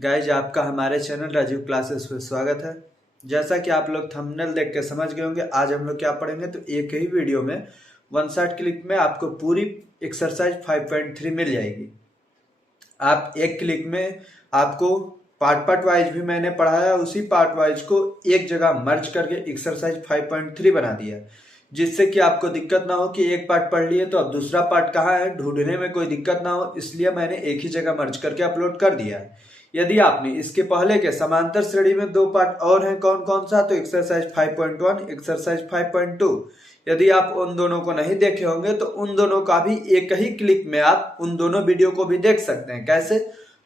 Guys आपका हमारे channel Rajiv classes में स्वागत है। जैसा कि आप लोग थंबनेल देख के समझ गए होंगे, आज हम लोग क्या पढ़ेंगे तो एक ही वीडियो में वन शॉट क्लिक में आपको पूरी एक्सरसाइज 5.3 मिल जाएगी। आप एक क्लिक में आपको पार्ट वाइज भी मैंने पढ़ाया, उसी पार्ट वाइज को एक जगह मर्ज करके एक्सरसाइज 5.3 बना दिया, जिससे कि आपको दिक्कत ना हो कि एक पार्ट पढ़ लिए तो अब दूसरा पार्ट कहाँ है, ढूंढने में कोई दिक्कत ना हो, इसलिए मैंने एक ही जगह मर्ज करके अपलोड कर दिया है। यदि आपने इसके पहले के समांतर श्रेणी में दो पार्ट और हैं, कौन कौन सा, तो एक्सरसाइज 5.1, एक्सरसाइज 5.2। यदि आप उन दोनों को नहीं देखे होंगे तो उन दोनों का भी एक ही क्लिक में आप उन दोनों वीडियो को भी देख सकते हैं। कैसे,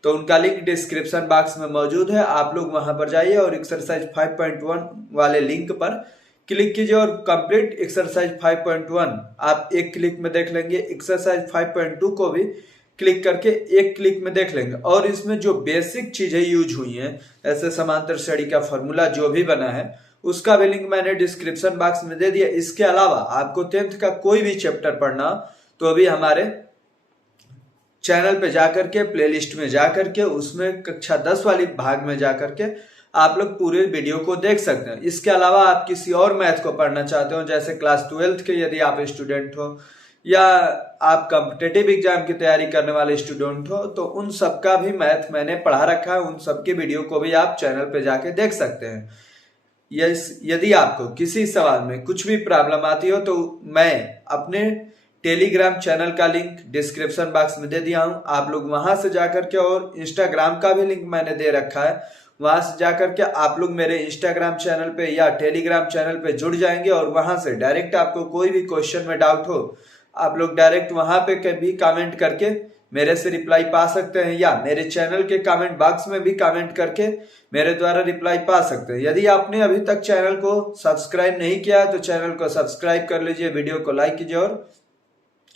तो उनका लिंक डिस्क्रिप्शन बॉक्स में मौजूद है, आप लोग वहां पर जाइए और एक्सरसाइज 5.1 वाले लिंक पर क्लिक कीजिए और कंप्लीट एक्सरसाइज 5.1 आप एक क्लिक में देख लेंगे। एक्सरसाइज 5.2 को भी क्लिक करके एक क्लिक में देख लेंगे। और इसमें जो बेसिक चीजें यूज हुई हैं, ऐसे समांतर श्रेणी का फॉर्मूला जो भी बना है, उसका भी लिंक मैंने डिस्क्रिप्शन बॉक्स में दे दिया। इसके अलावा आपको 10th का कोई भी चैप्टर पढ़ना तो अभी हमारे चैनल पे जाकर के प्लेलिस्ट में जाकर के उसमें कक्षा 10 वाली भाग में जाकर के आप लोग पूरे वीडियो को देख सकते हैं। इसके अलावा आप किसी और मैथ को पढ़ना चाहते हो, जैसे क्लास 12th के यदि आप स्टूडेंट हो या आप कॉम्पिटेटिव एग्जाम की तैयारी करने वाले स्टूडेंट हो, तो उन सबका भी मैथ मैंने पढ़ा रखा है, उन सबके वीडियो को भी आप चैनल पे जाके देख सकते हैं। यदि आपको किसी सवाल में कुछ भी प्रॉब्लम आती हो तो मैं अपने टेलीग्राम चैनल का लिंक डिस्क्रिप्शन बॉक्स में दे दिया हूं, आप लोग वहां से जाकर के, और इंस्टाग्राम का भी लिंक मैंने दे रखा है, वहां से जाकर के आप लोग मेरे इंस्टाग्राम चैनल पे या टेलीग्राम चैनल पे जुड़ जाएंगे और वहां से डायरेक्ट आपको कोई भी क्वेश्चन में डाउट हो, आप लोग डायरेक्ट वहां पे भी कमेंट करके मेरे से रिप्लाई पा सकते हैं, या मेरे चैनल के कमेंट बॉक्स में भी कमेंट करके मेरे द्वारा रिप्लाई पा सकते हैं। यदि आपने अभी तक चैनल को सब्सक्राइब नहीं किया है तो चैनल को सब्सक्राइब कर लीजिए, वीडियो को लाइक कीजिए और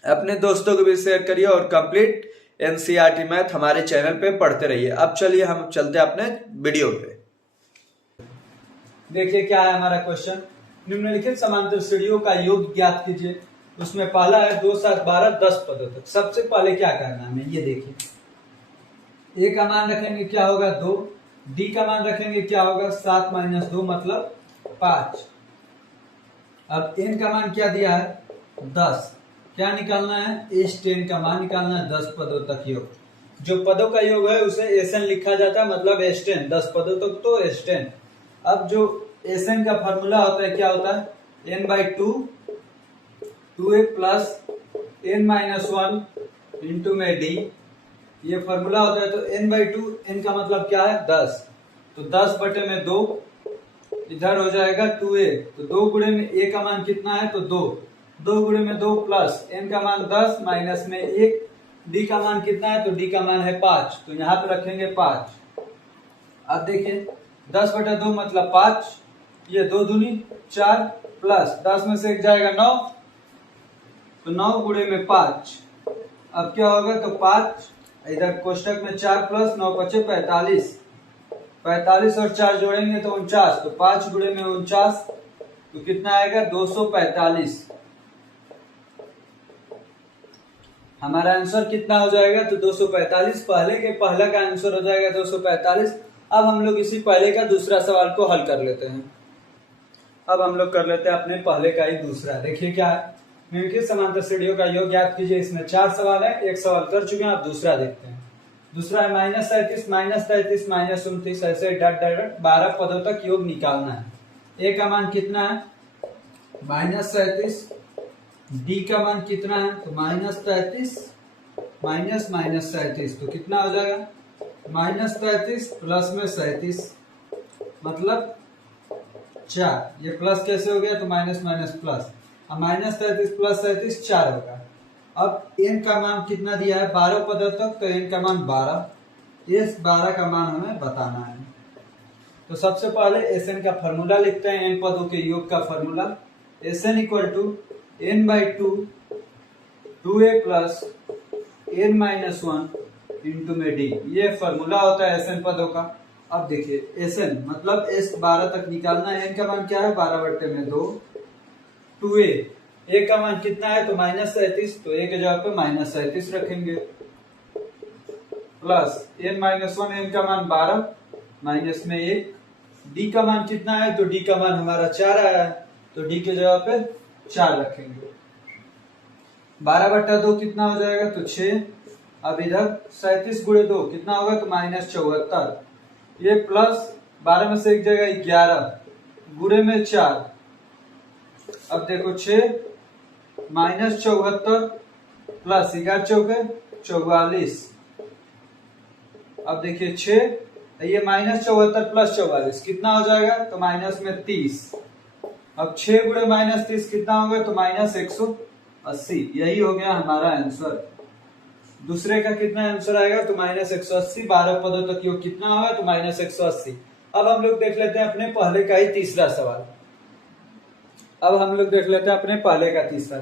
अपने दोस्तों को भी शेयर करिए और कंप्लीट एनसीईआरटी मैथ हमारे चैनल पे पढ़ते रहिए। अब चलिए हम चलते हैं अपने वीडियो पे। देखिए क्या है हमारा क्वेश्चन, निम्नलिखित समांतर श्रेणियों का योग ज्ञात कीजिए। उसमें पहला है 2, 7, 12, 10 पदों तक। सबसे पहले क्या करना है, ये देखिए, ए का मान रखेंगे क्या होगा 2, डी का मान रखेंगे क्या होगा 7 - 2 मतलब 5। अब एन का मान क्या दिया है 10, क्या निकालना है S10 का मान निकालना है, 10 पदों तक योग। जो पदों का योग है उसे SN लिखा जाता है, मतलब S10, 10 पदों तक तो S10। अब जो SN का फॉर्मूला होता है क्या होता है, n/2 2a plus n-1 into में d, ये फॉर्मूला होता है। तो n/2, n का मतलब क्या है 10, तो 10/2 इधर हो जाएगा 2a, तो 2 गुणे में a का मान कितना है तो 2, 2 गुणे में 2 प्लस n का मान 10 माइनस में 1, d का मान कितना है तो d का मान है 5, तो यहाँ पे रखेंगे 5। अब देखिए 10/2 मतलब 5, ये 2 दूनी 4 प्लस 10 में से 1 जाएगा 9, तो 9 गुणे में 5। अब क्या होगा तो 5 इधर कोष्टक में 4 प्लस 9 × 5 = 45, 45 और 4 जोड़ेंगे तो 49, तो 5 गुणे में 49 तो कितना आएगा 245। हमारा आंसर कितना हो जाएगा तो 245, पहले का आंसर हो जाएगा 245। अब हम लोग इसी पहले का दूसरा सवाल को हल कर लेते हैं। अब हम लोग कर लेते हैं अपने पहले का ही दूसरा। देखिए क्या है, निम्नलिखित समांतर श्रेणियों का योग ज्ञात कीजिए। इसमें 4 सवाल है, एक सवाल कर चुके हैं, आप दूसरा देखते हैं। दूसरा है -37, -33, -29, ऐसे डट 12 पदों तक योग निकालना है। ए का मान कितना है -37, डी का मान कितना है तो -33 -37, तो कितना हो जाएगा -33 प्लस में 37 मतलब 4, ये प्लस कैसे हो गया तो माइनस माइनस प्लस, अब -33 प्लस 37 4 होगा। अब n का मान कितना दिया है 12 पदों तक, तो n का मान 12, इस 12 का मान हमें बताना है। तो सबसे पहले Sn का फॉर्मूला लिखते हैं, n पदों के योग का formula. Sn = n/2 2a plus n-1 into में d, ये फॉर्मूला होता है Sn पदों का। अब देखिए Sn मतलब S 12 तक निकालना है, n का मान क्या है 12/2, 2a, a का मान कितना है तो -37, तो a के जगह पे -37 रखेंगे, प्लस n माइनस 1, n का मान 12 माइनस में 1, d का मान कितना है, तो d का मान हमारा 4 आया है, तो d के जगह पे 4 रखेंगे। 12/2 कितना हो जाएगा, तो 6। अब इधर 37 गुणे 2 कितना होगा, तो -74। ये प्लस 12 में से एक जगह 11 गुणे में 4। अब देखो 6 -74 प्लस 11 चौके 44। अब देखिए 6, ये -74 प्लस 44 कितना हो जाएगा, तो माइनस में 30। अब 6 गुणे -30 कितना होगा, तो -180। यही हो गया हमारा आंसर। दूसरे का कितना आंसर आएगा, तो -180। 12 पदों तक योग कितना होगा, तो -180। अब हम लोग देख लेते हैं अपने पहले का ही तीसरा सवाल।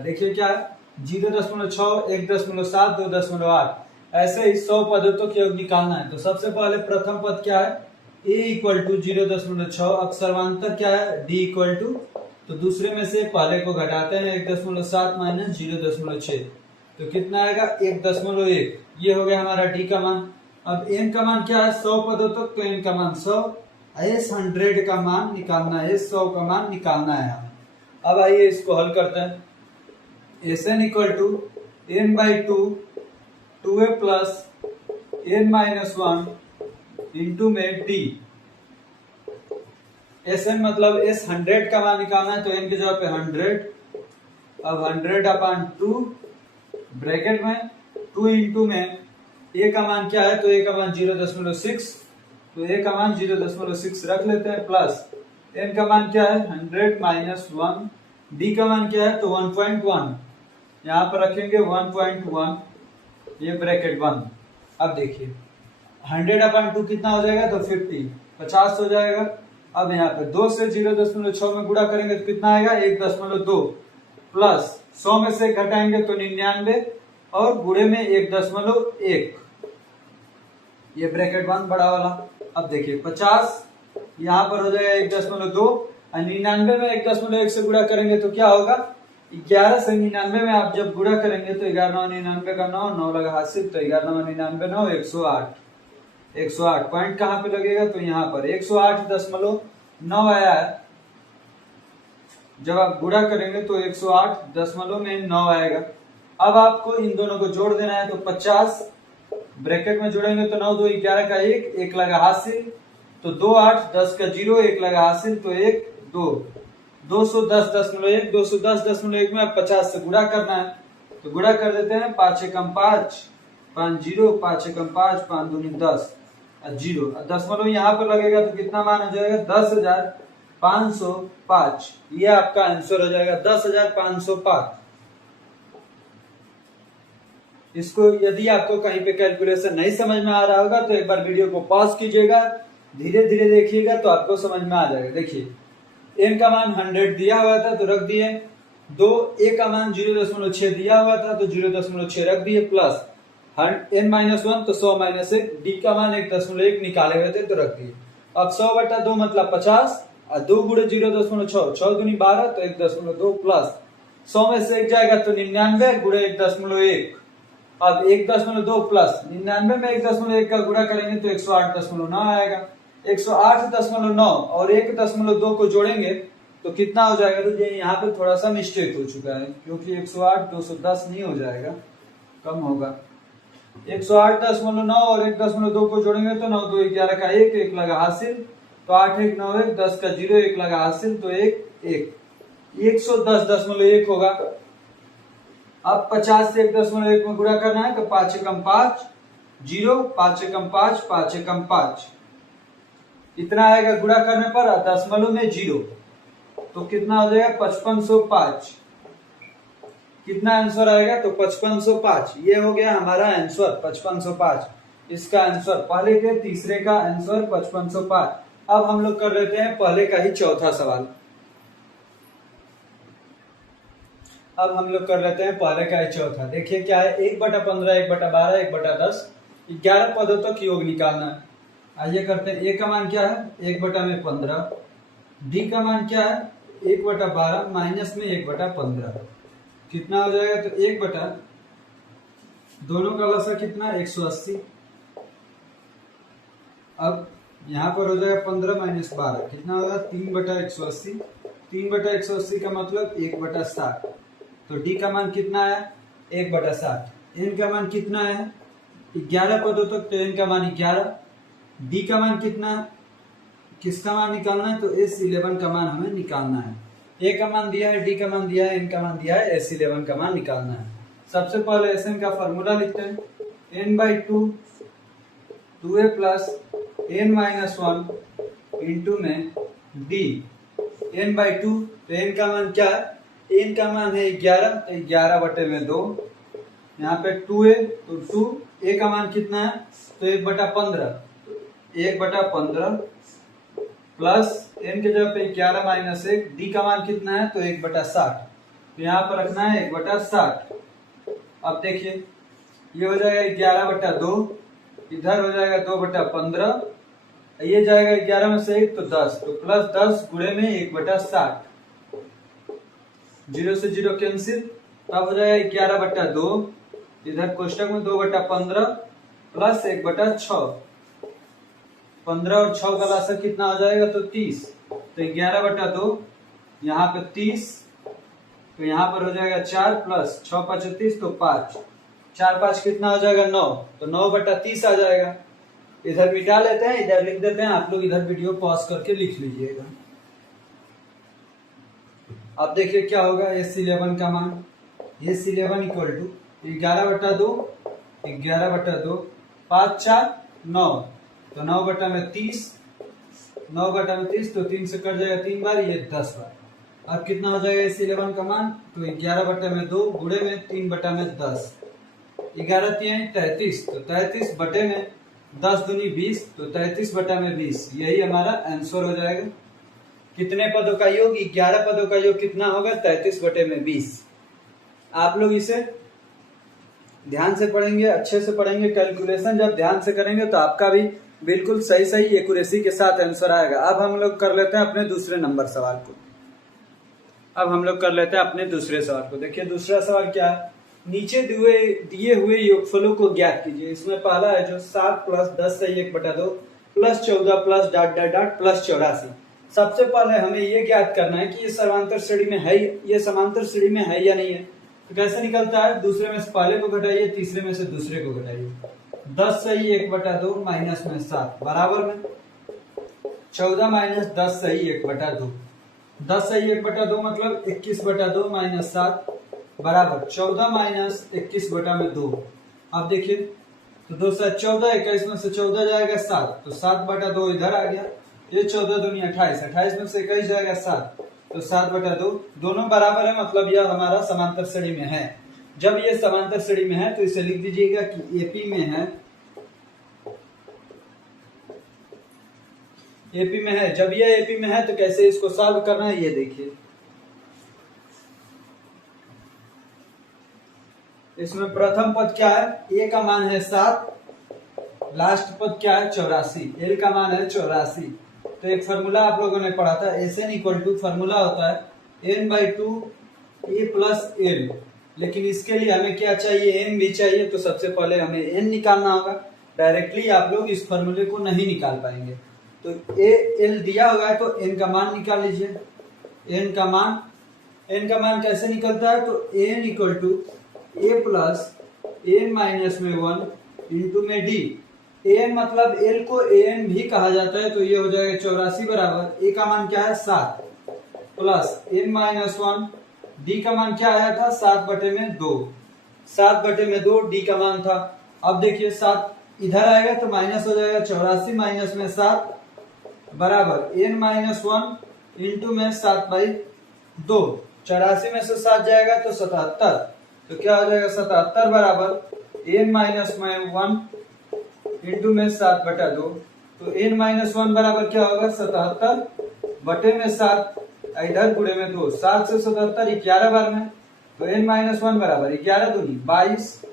देखिए क्या है, 0.6, 1.7, 2.8 ऐसे ही 100 पदों तक योग निकालना है। तो सबसे पहले प्रथम पद क्या है, a = 0.6, अक्षरांतर क्या है, d = तो दूसरे में से पहले को घटाते हैं, 1.7 माइनस 0.6 तो कितना आएगा, 1.1। ये हो गया हमारा d का मान। अब n का मान क्या है, 100 पदों तक, तो n का मान 100, s 100 का मान निकालना है, 100 का मान निकालना है हमें। अब आइए इसको हल करते हैं। Sn = n/2 2a plus n-1 into में d। Sn मतलब s 100 का मान निकालना है, तो n के जगह पे 100। अब 100/2 ब्रैकेट में 2 इंटू में a का मान क्या है, तो a का मान 0.6, तो a का मान 0.6 रख लेते हैं, प्लस n का मान क्या है, 100 माइनस 1, d का मान क्या है, तो 1.1 यहाँ पर रखेंगे 1.1, ये ब्रैकेट 1। अब देखिए 100/2 कितना हो जाएगा, तो 50 हो जाएगा। अब यहाँ पे 2 से 0.6 में गुणा करेंगे तो कितना आएगा, 1.2 प्लस 100 में से घटाएंगे तो 99 और गुणे में 1.1, ये ब्रैकेट 1 बड़ा वाला। अब देखिए 50 यहाँ पर हो जाएगा 1.2 और 99 में 1.1 से गुणा करेंगे तो क्या होगा, 11 से 99 में आप जब गुणा करेंगे तो 11 99 का 9 लगा हासिल, तो 11 99 9 108 पॉइंट कहाँ पे लगेगा, तो यहाँ पर 108.9 आया है। जब आप गुणा करेंगे तो 108.9 आएगा। अब आपको इन दोनों को जोड़ देना है, तो 50 ब्रैकेट में जोड़ेंगे तो 9 2 11 का 1 लगा हासिल, तो 2 8 10 का 0 1 लगा हासिल, तो 1 2 210.1 210.1 में 50 से गुणा करना है, तो गुणा कर देते हैं। 5 एकम 5 5 0 5 एकम 5 5 दूनी 10 0 दशमलव यहाँ पर लगेगा तो कितना मान हो जाएगा, 10,505। ये आपका आंसर हो जाएगा 10,505। इसको यदि आपको कहीं पे कैलकुलेशन नहीं समझ में आ रहा होगा तो एक बार वीडियो को पॉज कीजिएगा, धीरे धीरे देखिएगा तो आपको समझ में आ जाएगा। देखिए n का मान 100 दिया हुआ था तो रख दिए, 2 a का मान 0.6 दिया हुआ था तो 0.6 रख दिए, प्लस n-1 तो 100 माइनस 1, d का मान 1.1 निकाले हुए थे तो रख दिए। अब 100/2 मतलब 50 और 2 गुणे 0.6 6 दूनी 12 तो 1.2 प्लस 100 में से एक जाएगा तो 99 गुणे 1.1। अब 1.2 प्लस 99 में 1.1 का गुणा करेंगे तो 108.9 आएगा। 108.9 और 1.2 को जोड़ेंगे तो कितना हो जाएगा, तो ये यहाँ पे थोड़ा सा मिस्टेक हो चुका है क्योंकि 108 210 नहीं हो जाएगा, कम होगा। 108.9 और 1.2 को जोड़ेंगे तो 9 2 11 का 1 लगा हासिल, तो 8 1 9 1 10 का 0 1 लगा हासिल, तो 1 110.1 होगा। अब 50 से 1.1 में गुणा करना है तो 5 एकम 5 0 5 एकम 5 5 एकम 5 इतना आएगा गुणा करने पर, दशमलव में 0 तो कितना हो जाएगा 5505। कितना आंसर आएगा, तो 5505। ये हो गया हमारा आंसर 5505। इसका आंसर पहले के तीसरे का आंसर 5505। अब हम लोग कर लेते हैं पहले का ही चौथा सवाल। देखिए क्या है, 1/15 1/12 1/10 11 पदों तक योग निकालना है। आइए करते हैं। a का मान क्या है, 1/15, d का मान क्या है 1/12 माइनस में 1/15 कितना हो जाएगा, तो 1 दोनों का लसा कितना 180 अब यहाँ पर हो जाएगा 15 माइनस 12 कितना होगा 3/180। 3/180 का मतलब 1/60। तो डी का मान कितना आया 1/60। एन का मान कितना है 11 पदों तक, तो एन का मान 11। डी का मान कितना, किसका मान निकालना है, तो S11 का मान हमें निकालना है। ए का मान दिया है, डी का मान दिया है, एन का मान दिया है, S11 का मान निकालना है। सबसे पहले Sn का फॉर्मूला लिखते हैं, n/2 2a plus n-1 into में d n/2। तो n का मान क्या है, n का मान है 11, तो 11/2। यहाँ पे 2a, तो 2a का मान कितना है, तो 1/15। 1/15 प्लस n के जगह पे 11 माइनस 1, डी का मान कितना है, तो 1/60। तो यहाँ पर रखना है 1/60। अब देखिए ये हो जाएगा 11/2, इधर हो जाएगा 2/15, ये जाएगा 11 में से 1 तो 10, तो प्लस 10 गुणे में 1/60। 0 से 0 कैंसिल, तब हो जाएगा 11/2, इधर कोष्टक में 2/15 प्लस 1/6। 15 और 6 का लासा कितना हो जाएगा, तो 30। तो 11/2 यहाँ पे 30, तो यहाँ पर हो जाएगा 4 प्लस 6 × 30 तो 5। 4 5 कितना हो जाएगा 9, तो 9/30 आ जाएगा। इधर मिटा लेते हैं, इधर लिख देते हैं, आप लोग इधर वीडियो पॉज करके लिख लीजिएगा। अब देखिए क्या होगा, S11 का मान, S11 इक्वल टू 11/2, 11/2, 5 4 9, तो 9/30, 9/30, तो 3 से कट जाएगा 3 बार, ये 10 बार। अब कितना हो जाएगा S11 का मान, तो 11/2 गुणे में 3/10, 11 3 33, तो 33/10 दूनी 20, तो 33/20। यही हमारा आंसर हो जाएगा। कितने पदों का योग, 11 पदों का योग कितना होगा, 33/20। आप लोग इसे ध्यान से पढ़ेंगे, अच्छे से पढ़ेंगे, कैलकुलेशन जब ध्यान से करेंगे तो आपका भी बिल्कुल सही एक्यूरेसी के साथ आंसर आएगा। अब हम लोग कर लेते हैं अपने दूसरे नंबर सवाल को। अब हम लोग कर लेते हैं अपने दूसरे सवाल को। देखिए दूसरा सवाल क्या है, नीचे दिए हुए योगफलों को ज्ञात कीजिए। इसमें पहला है जो 7 प्लस 10 से 1/2 प्लस 14 प्लस ... प्लस 84। सबसे पहले हमें ये ज्ञात करना है कि ये समांतर श्रेणी में है, ये समांतर श्रेणी में है या नहीं है। तो कैसे निकलता है, दूसरे में से पहले को घटाइए, तीसरे में से दूसरे को घटाइए। 10 से 1/2 माइनस में 7 बराबर में 14 माइनस 10 से 1/2। 10 से 1/2 मतलब 21/2 माइनस 7 बराबर 14 माइनस 21/2। अब देखिए तो 2 से 14, 21 में से 14 जाएगा 7, तो 7/2 इधर आ गया। ये 14 दूनी 28, 28 में से 21 जाएगा 7, तो 7/2। दोनों बराबर है, मतलब यह हमारा समांतर श्रेणी में है। जब ये समांतर श्रेणी में है तो इसे लिख दीजिएगा कि एपी में है, एपी में है। जब ये एपी में है तो कैसे इसको सॉल्व करना है ये देखिए। इसमें प्रथम पद क्या है, ए का मान है 7, लास्ट पद क्या है 84, एल का मान है 84। तो एक फॉर्मूला आप लोगों ने पढ़ा था, Sn इक्वल टू फॉर्मूला होता है n/2 a प्लस एल। लेकिन इसके लिए हमें क्या चाहिए, n भी चाहिए। तो सबसे पहले हमें n निकालना होगा। डायरेक्टली आप लोग इस फॉर्मूले को नहीं निकाल पाएंगे, तो a l दिया हुआ है तो n का मान निकाल लीजिए। n का मान कैसे निकलता है, तो n equal to a plus n-1 into में d। an मतलब l को an भी कहा जाता है, तो ये हो जाएगा 84 बराबर a का मान क्या है 7 प्लस n-1, d का मान क्या आया था 7/2, 7/2 d का मान था। अब देखिए 7 इधर आएगा तो माइनस हो जाएगा, 84 माइनस में 7 बराबर n-1 इंटू में 7/2। 84 में से 7 जाएगा तो 77, तो क्या हो जाएगा 77 बराबर n-1 इंटू में 7/2। तो n-1 बराबर क्या होगा 77/7, इधर गुणे में 2, 7 से 77 11 बार में, तो n-1 बराबर 11 दूनी 22,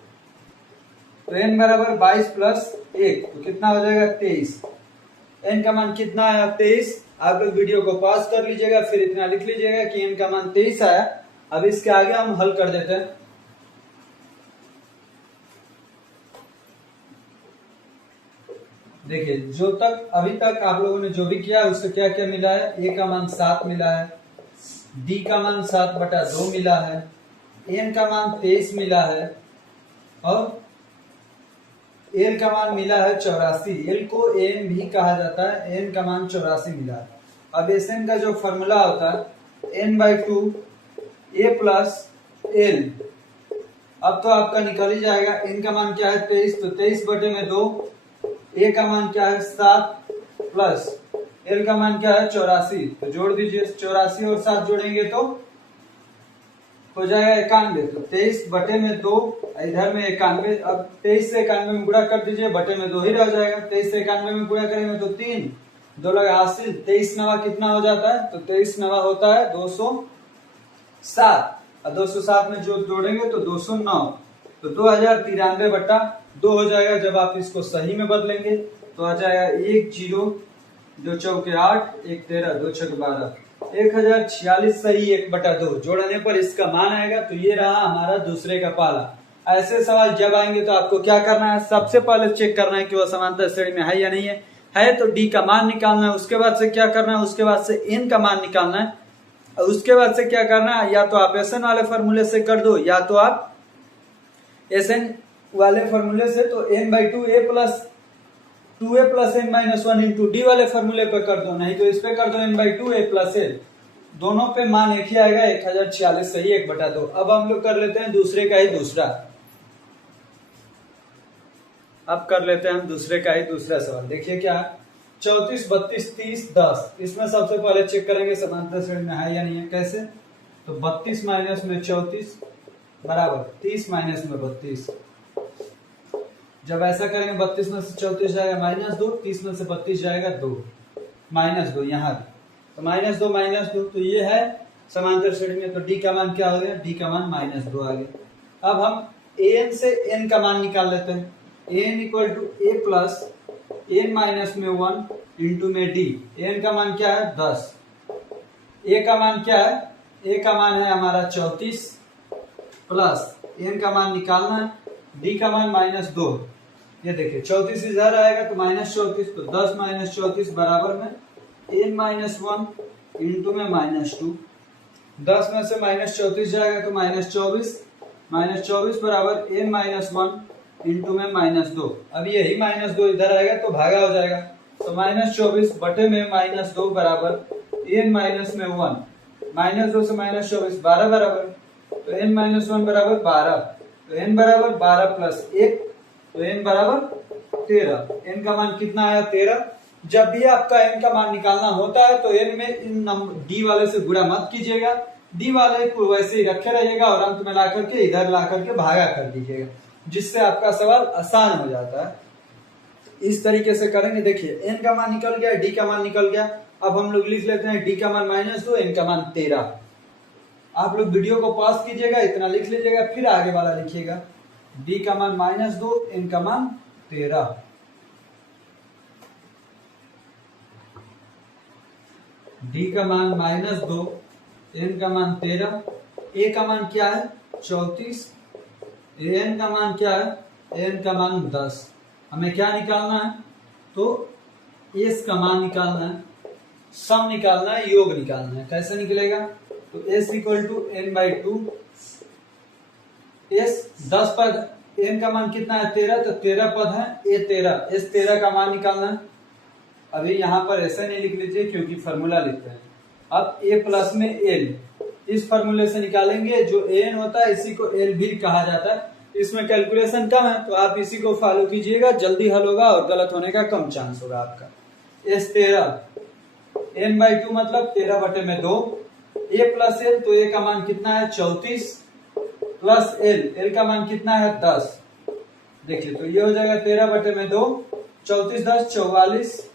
तो n बराबर 22 प्लस 1, तो कितना हो जाएगा 23। n का मान कितना आया 23। आप लोग वीडियो को पॉज कर लीजिएगा, फिर इतना लिख लीजिएगा कि n का मान 23 आया। अब इसके आगे हम हल कर देते हैं। देखिए जो तक अभी तक आप लोगों ने जो भी किया उससे क्या क्या मिला है, ए का मान 7 मिला है, डी का मान 7/2 मिला है, एन का मान 23 मिला है और एल का मान मिला है 84। एल को एन भी कहा जाता है, एन का मान 84 मिला है। अब एस एन का जो फॉर्मूला होता है n/2 a प्लस एल, अब तो आपका निकल ही जाएगा। एन का मान क्या है 23, तो 23/2, ए का मान क्या है 7 प्लस एल का मान क्या है 84, तो जोड़ दीजिए 84 और 7 जोड़ेंगे तो हो जाएगा 91। तो 23/2 इधर में 91, अब 23 से 91 में गुणा कर दीजिए, बटे में 2 ही रह जाएगा। 23 से 91 में गुणा करेंगे तो 3, 2 लगा हासिल, 23 नवा कितना हो जाता है, तो 23 नवा होता है 207, और 207 में जो जोड़ेंगे तो 209, तो 2093/2 हो जाएगा। जब आप इसको सही में बदलेंगे तो आ जाएगा 1 0 2 चौके 8 1 13 2 छक 12, 1046 सही 1/2 जोड़ने पर इसका मान आएगा। तो ये रहा हमारा दूसरे का पाला। ऐसे सवाल जब आएंगे तो आपको क्या करना है, सबसे पहले चेक करना है कि वह समांतर श्रेणी में है या नहीं है तो डी का मान निकालना है। उसके बाद से क्या करना है, उसके बाद से एन का मान निकालना है। उसके बाद से क्या करना है, या तो आप एस एन वाले फॉर्मूले से कर दो, या तो आप एस एन वाले फॉर्मूले से तो n/2 a plus 2a plus n-1 into D वाले फॉर्मूले पे कर दो, नहीं तो इस पे कर दो n/2 a प्लस l, दोनों पे मान एक ही आएगा 1046 सही 1/2। अब हम लोग कर लेते हैं दूसरे का ही दूसरा, अब कर लेते हैं हम दूसरे का ही दूसरा सवाल। देखिए क्या है, 34 32 30 10, इसमें सबसे पहले चेक करेंगे समांतर श्रेणी में है या नहीं है। कैसे, तो 32 माइनस में 34 बराबर 30 माइनस में 32। जब ऐसा करेंगे 32 में से 34 जाएगा -2, 30 में से 32 जाएगा 2, -2 यहाँ तो -2 तो ये है समांतर श्रेणी में। तो डी का मान क्या हो गया, डी का मान -2 आ गया। अब हम एन से एन का मान निकाल लेते हैं। N equal to a plus n-1 into में डी। एन का मान क्या है 10, ए का मान क्या है, ए का मान है हमारा 34 प्लस एन का मान निकालना है, डी का मान -2। ये देखिए 34 इधर आएगा तो -34, तो 10 - 34 बराबर में n-1 इंटू में -2। 10 में से -34 जाएगा तो -24 बराबर n-1 इंटू में -2। अब यही -2 इधर आएगा तो भागा हो जाएगा, तो -24 बटे में -2 बराबर n-1, -2 से -24 12 बराबर, तो n-1 बराबर 12, तो n बराबर 12 प्लस 1, तो n बराबर 13। n का मान कितना आया 13। जब भी आपका n का मान निकालना होता है तो n में इन d वाले से गुणा मत कीजिएगा, d वाले को वैसे ही रखे रहिएगा और अंत में ला करके इधर ला करके भागा कर दीजिएगा, जिससे आपका सवाल आसान हो जाता है। इस तरीके से करेंगे। देखिए n का मान निकल गया, d का मान निकल गया। अब हम लोग लिख लेते हैं d का मान -2, n का मान 13। आप लोग वीडियो को पॉज कीजिएगा, इतना लिख लीजिएगा, फिर आगे वाला लिखिएगा। d का मान -2, n का मान 13। d का मान -2, n का मान 13, a का मान क्या है 34, n का मान क्या है, n का मान 10। हमें क्या निकालना है, तो s का मान निकालना है, सम निकालना है, योग निकालना है। कैसे निकलेगा, तो s equal to n/2, s 10 पद, n का मान कितना है 13, तो 13 पद है, a 13, s 13 का मान निकालना है। अभी यहाँ पर ऐसा नहीं लिख लीजिए क्योंकि फॉर्मूला लिखते हैं। अब a प्लस में l, इस फॉर्मूले से निकालेंगे। जो an होता है इसी को l भी कहा जाता है। इसमें कैलकुलेशन कम है तो आप इसी को फॉलो कीजिएगा, जल्दी हल होगा और गलत होने का कम चांस होगा आपका। s 13, n/2 मतलब 13/2, a प्लस l, तो a का मान कितना है 34 प्लस l का मान कितना है 10। देखिए तो ये हो जाएगा 13/2, 34 10 44,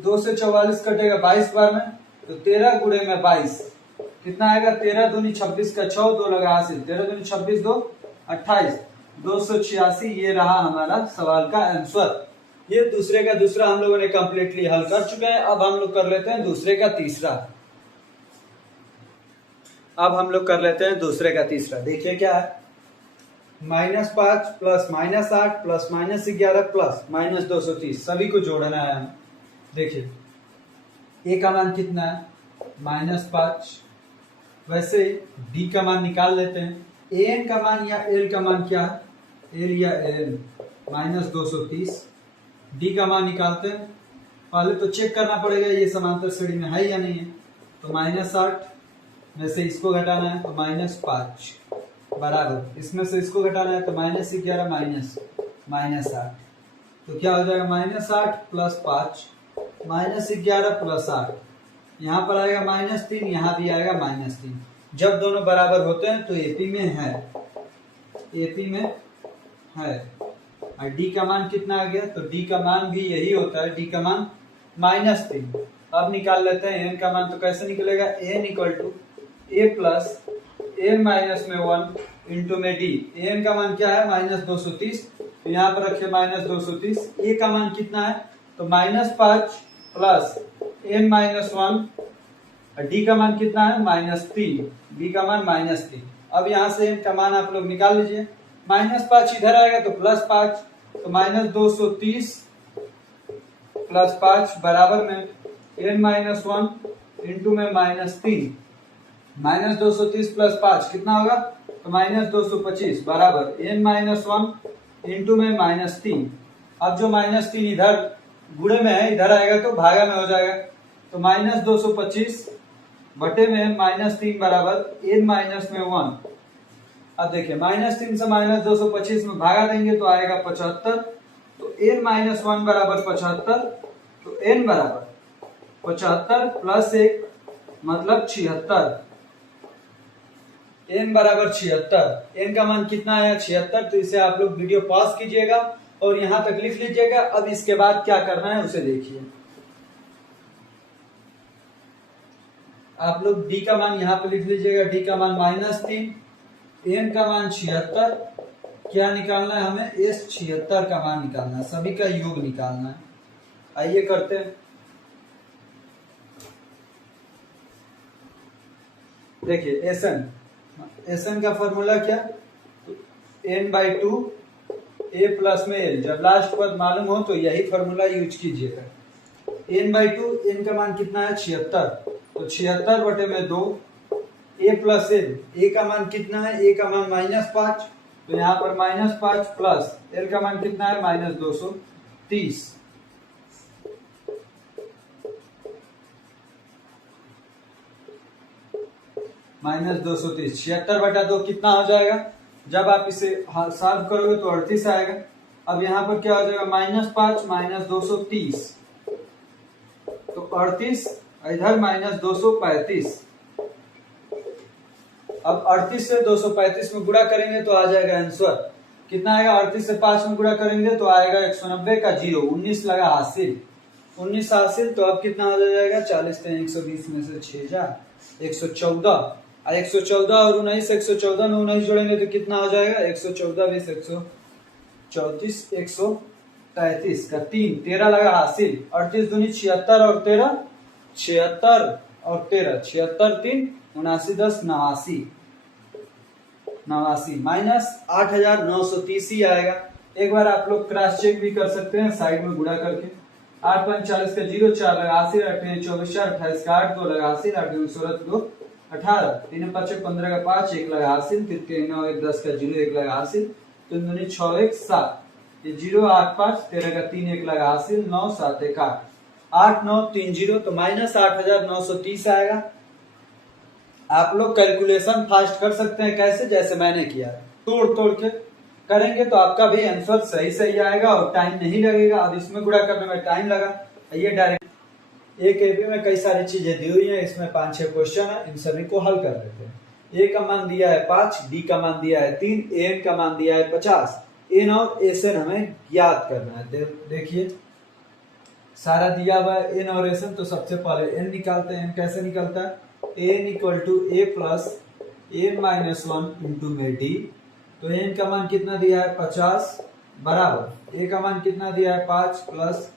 2 से 44 कटेगा 22 बार में, तो 13 गुणे में 22 कितना आएगा, 13 दूनी 26 का 6, 2 लगा हासिल, 13 दूनी 26 2 28, 286। ये रहा हमारा सवाल का आंसर। ये दूसरे का दूसरा हम लोगों ने कंप्लीटली हल कर चुके हैं। अब हम लोग कर लेते हैं दूसरे का तीसरा। देखिए क्या है, -5 प्लस -8 प्लस -11 प्लस -230 सभी को जोड़ना है हमें। देखिए ए का मान कितना है, -5। वैसे डी का मान निकाल लेते हैं। एन का मान या एल का मान क्या है, एल या एल -230। डी का मान निकालते हैं। पहले तो चेक करना पड़ेगा ये समांतर श्रेणी में है या नहीं है। तो -8 में से इसको घटाना है तो -5 बराबर, इसमें से इसको घटाना है तो -11 -8। तो क्या हो जाएगा, -8 प्लस 5 -11 प्लस 8, यहाँ पर आएगा -3, यहाँ भी आएगा -3। जब दोनों बराबर होते हैं तो एपी में है, एपी में है। और डी का मान कितना आ गया, तो डी का मान भी यही होता है, डी का मान -3। अब निकाल लेते हैं एन का मान। तो कैसे निकलेगा, n equal to a plus a minus में 1 इंटू में डी। एन का मान क्या है, -230, तो यहाँ पर रखिए -230। ए का मान कितना है, तो -5 प्लस एन -1, डी का मान कितना है, -3, डी का मान -3। अब यहाँ से एन का मान आप लोग निकाल लीजिए। -5 इधर आएगा तो +5, तो -230 प्लस 5 बराबर में n-1 इंटू में -3। -230 प्लस 5 कितना होगा, तो -225 बराबर n-1 इंटू में -3। अब जो -3 इधर गुणे में है, इधर आएगा तो भागा में हो जाएगा। तो -225 बटे में -3 बराबर n-1। अब देखिए -3 से -225 में भागा देंगे तो आएगा 75। तो n-1 बराबर 75, तो n बराबर 75 प्लस 1 मतलब 76। n बराबर 76। n का मान कितना है, 76। तो इसे आप लोग वीडियो पॉज कीजिएगा और यहां तक लिख लीजिएगा। अब इसके बाद क्या करना है उसे देखिए। आप लोग डी का मान यहाँ पे लिख लीजिएगा, डी का मान -3, n का मान 76। क्या निकालना है हमें, इस 76 का मान निकालना है, सभी का योग निकालना है। आइए करते हैं। देखिए एसएन का फॉर्मूला क्या, तो n/2 a प्लस में l। जब लास्ट पद मालूम हो तो यही फॉर्मूला यूज कीजिएगा। n/2, n का मान कितना है, 76, तो 76 बटे में 2 a प्लस l। a का मान कितना है, a का मान -5, तो यहाँ पर -5 प्लस l का मान कितना है, -230। -230 76 बटा 2 कितना हो जाएगा, जब आप इसे सॉल्व करोगे तो 38 आएगा। अब यहाँ पर क्या हो जाएगा, -5 -230, तो 38, इधर -235। अब 38 से 235 में गुणा करेंगे तो आ जाएगा आंसर कितना आएगा, 38 से 5 में गुणा करेंगे तो आएगा 190 का 0, 19 लगा हासिल, 19 हासिल। तो अब कितना हो जाएगा, 40 से 120 में से 6 जा 114, 114 और 19, 114 में 19 जोड़ेंगे तो कितना हो जाएगा, 114 20 134 133 का 3, 13 लगा हासिल। 38 दूनी 76 और 13 76 और 13 76 3 79 10 89 -8930 ही आएगा। एक बार आप लोग क्रॉस चेक भी कर सकते हैं साइड में गुणा करके। 8 5 40 का 0 4 लगा हासिल, 8 24 4 28 का 8 2 लगा हासिल, 8 16 2 18 3 5 15 का 5 1 लगा हासिल, 3 9 1 10 का 0 1 लगा हासिल, 3 2 6 1 7, ये 0 8 5 13 का 3 1 लगा हासिल, 9 7 1 8 8 9 3 0, तो -8930 आएगा। आप लोग कैलकुलेशन फास्ट कर सकते हैं, कैसे, जैसे मैंने किया, तोड़ के करेंगे तो आपका भी आंसर सही आएगा और टाइम नहीं लगेगा। अब इसमें गुणा करने में टाइम लगा, ये डायरेक्ट एक एपी में कई सारी चीजें दी हुई हैं, इसमें 5-6 क्वेश्चन है, इन सभी को हल कर लेते हैं। ए का मान दिया है 5, डी का मान दिया है 3, एन का मान दिया है 50। एन और एसएन हमें याद करना है। देखिए सारा दिया हुआ है एन और एसएन, तो सबसे पहले एन निकालते हैं। कैसे निकलता है, n equal to a plus n -1 into में डी। तो एन का मान कितना दिया है 50 बराबर ए का मान कितना दिया है 5 प्लस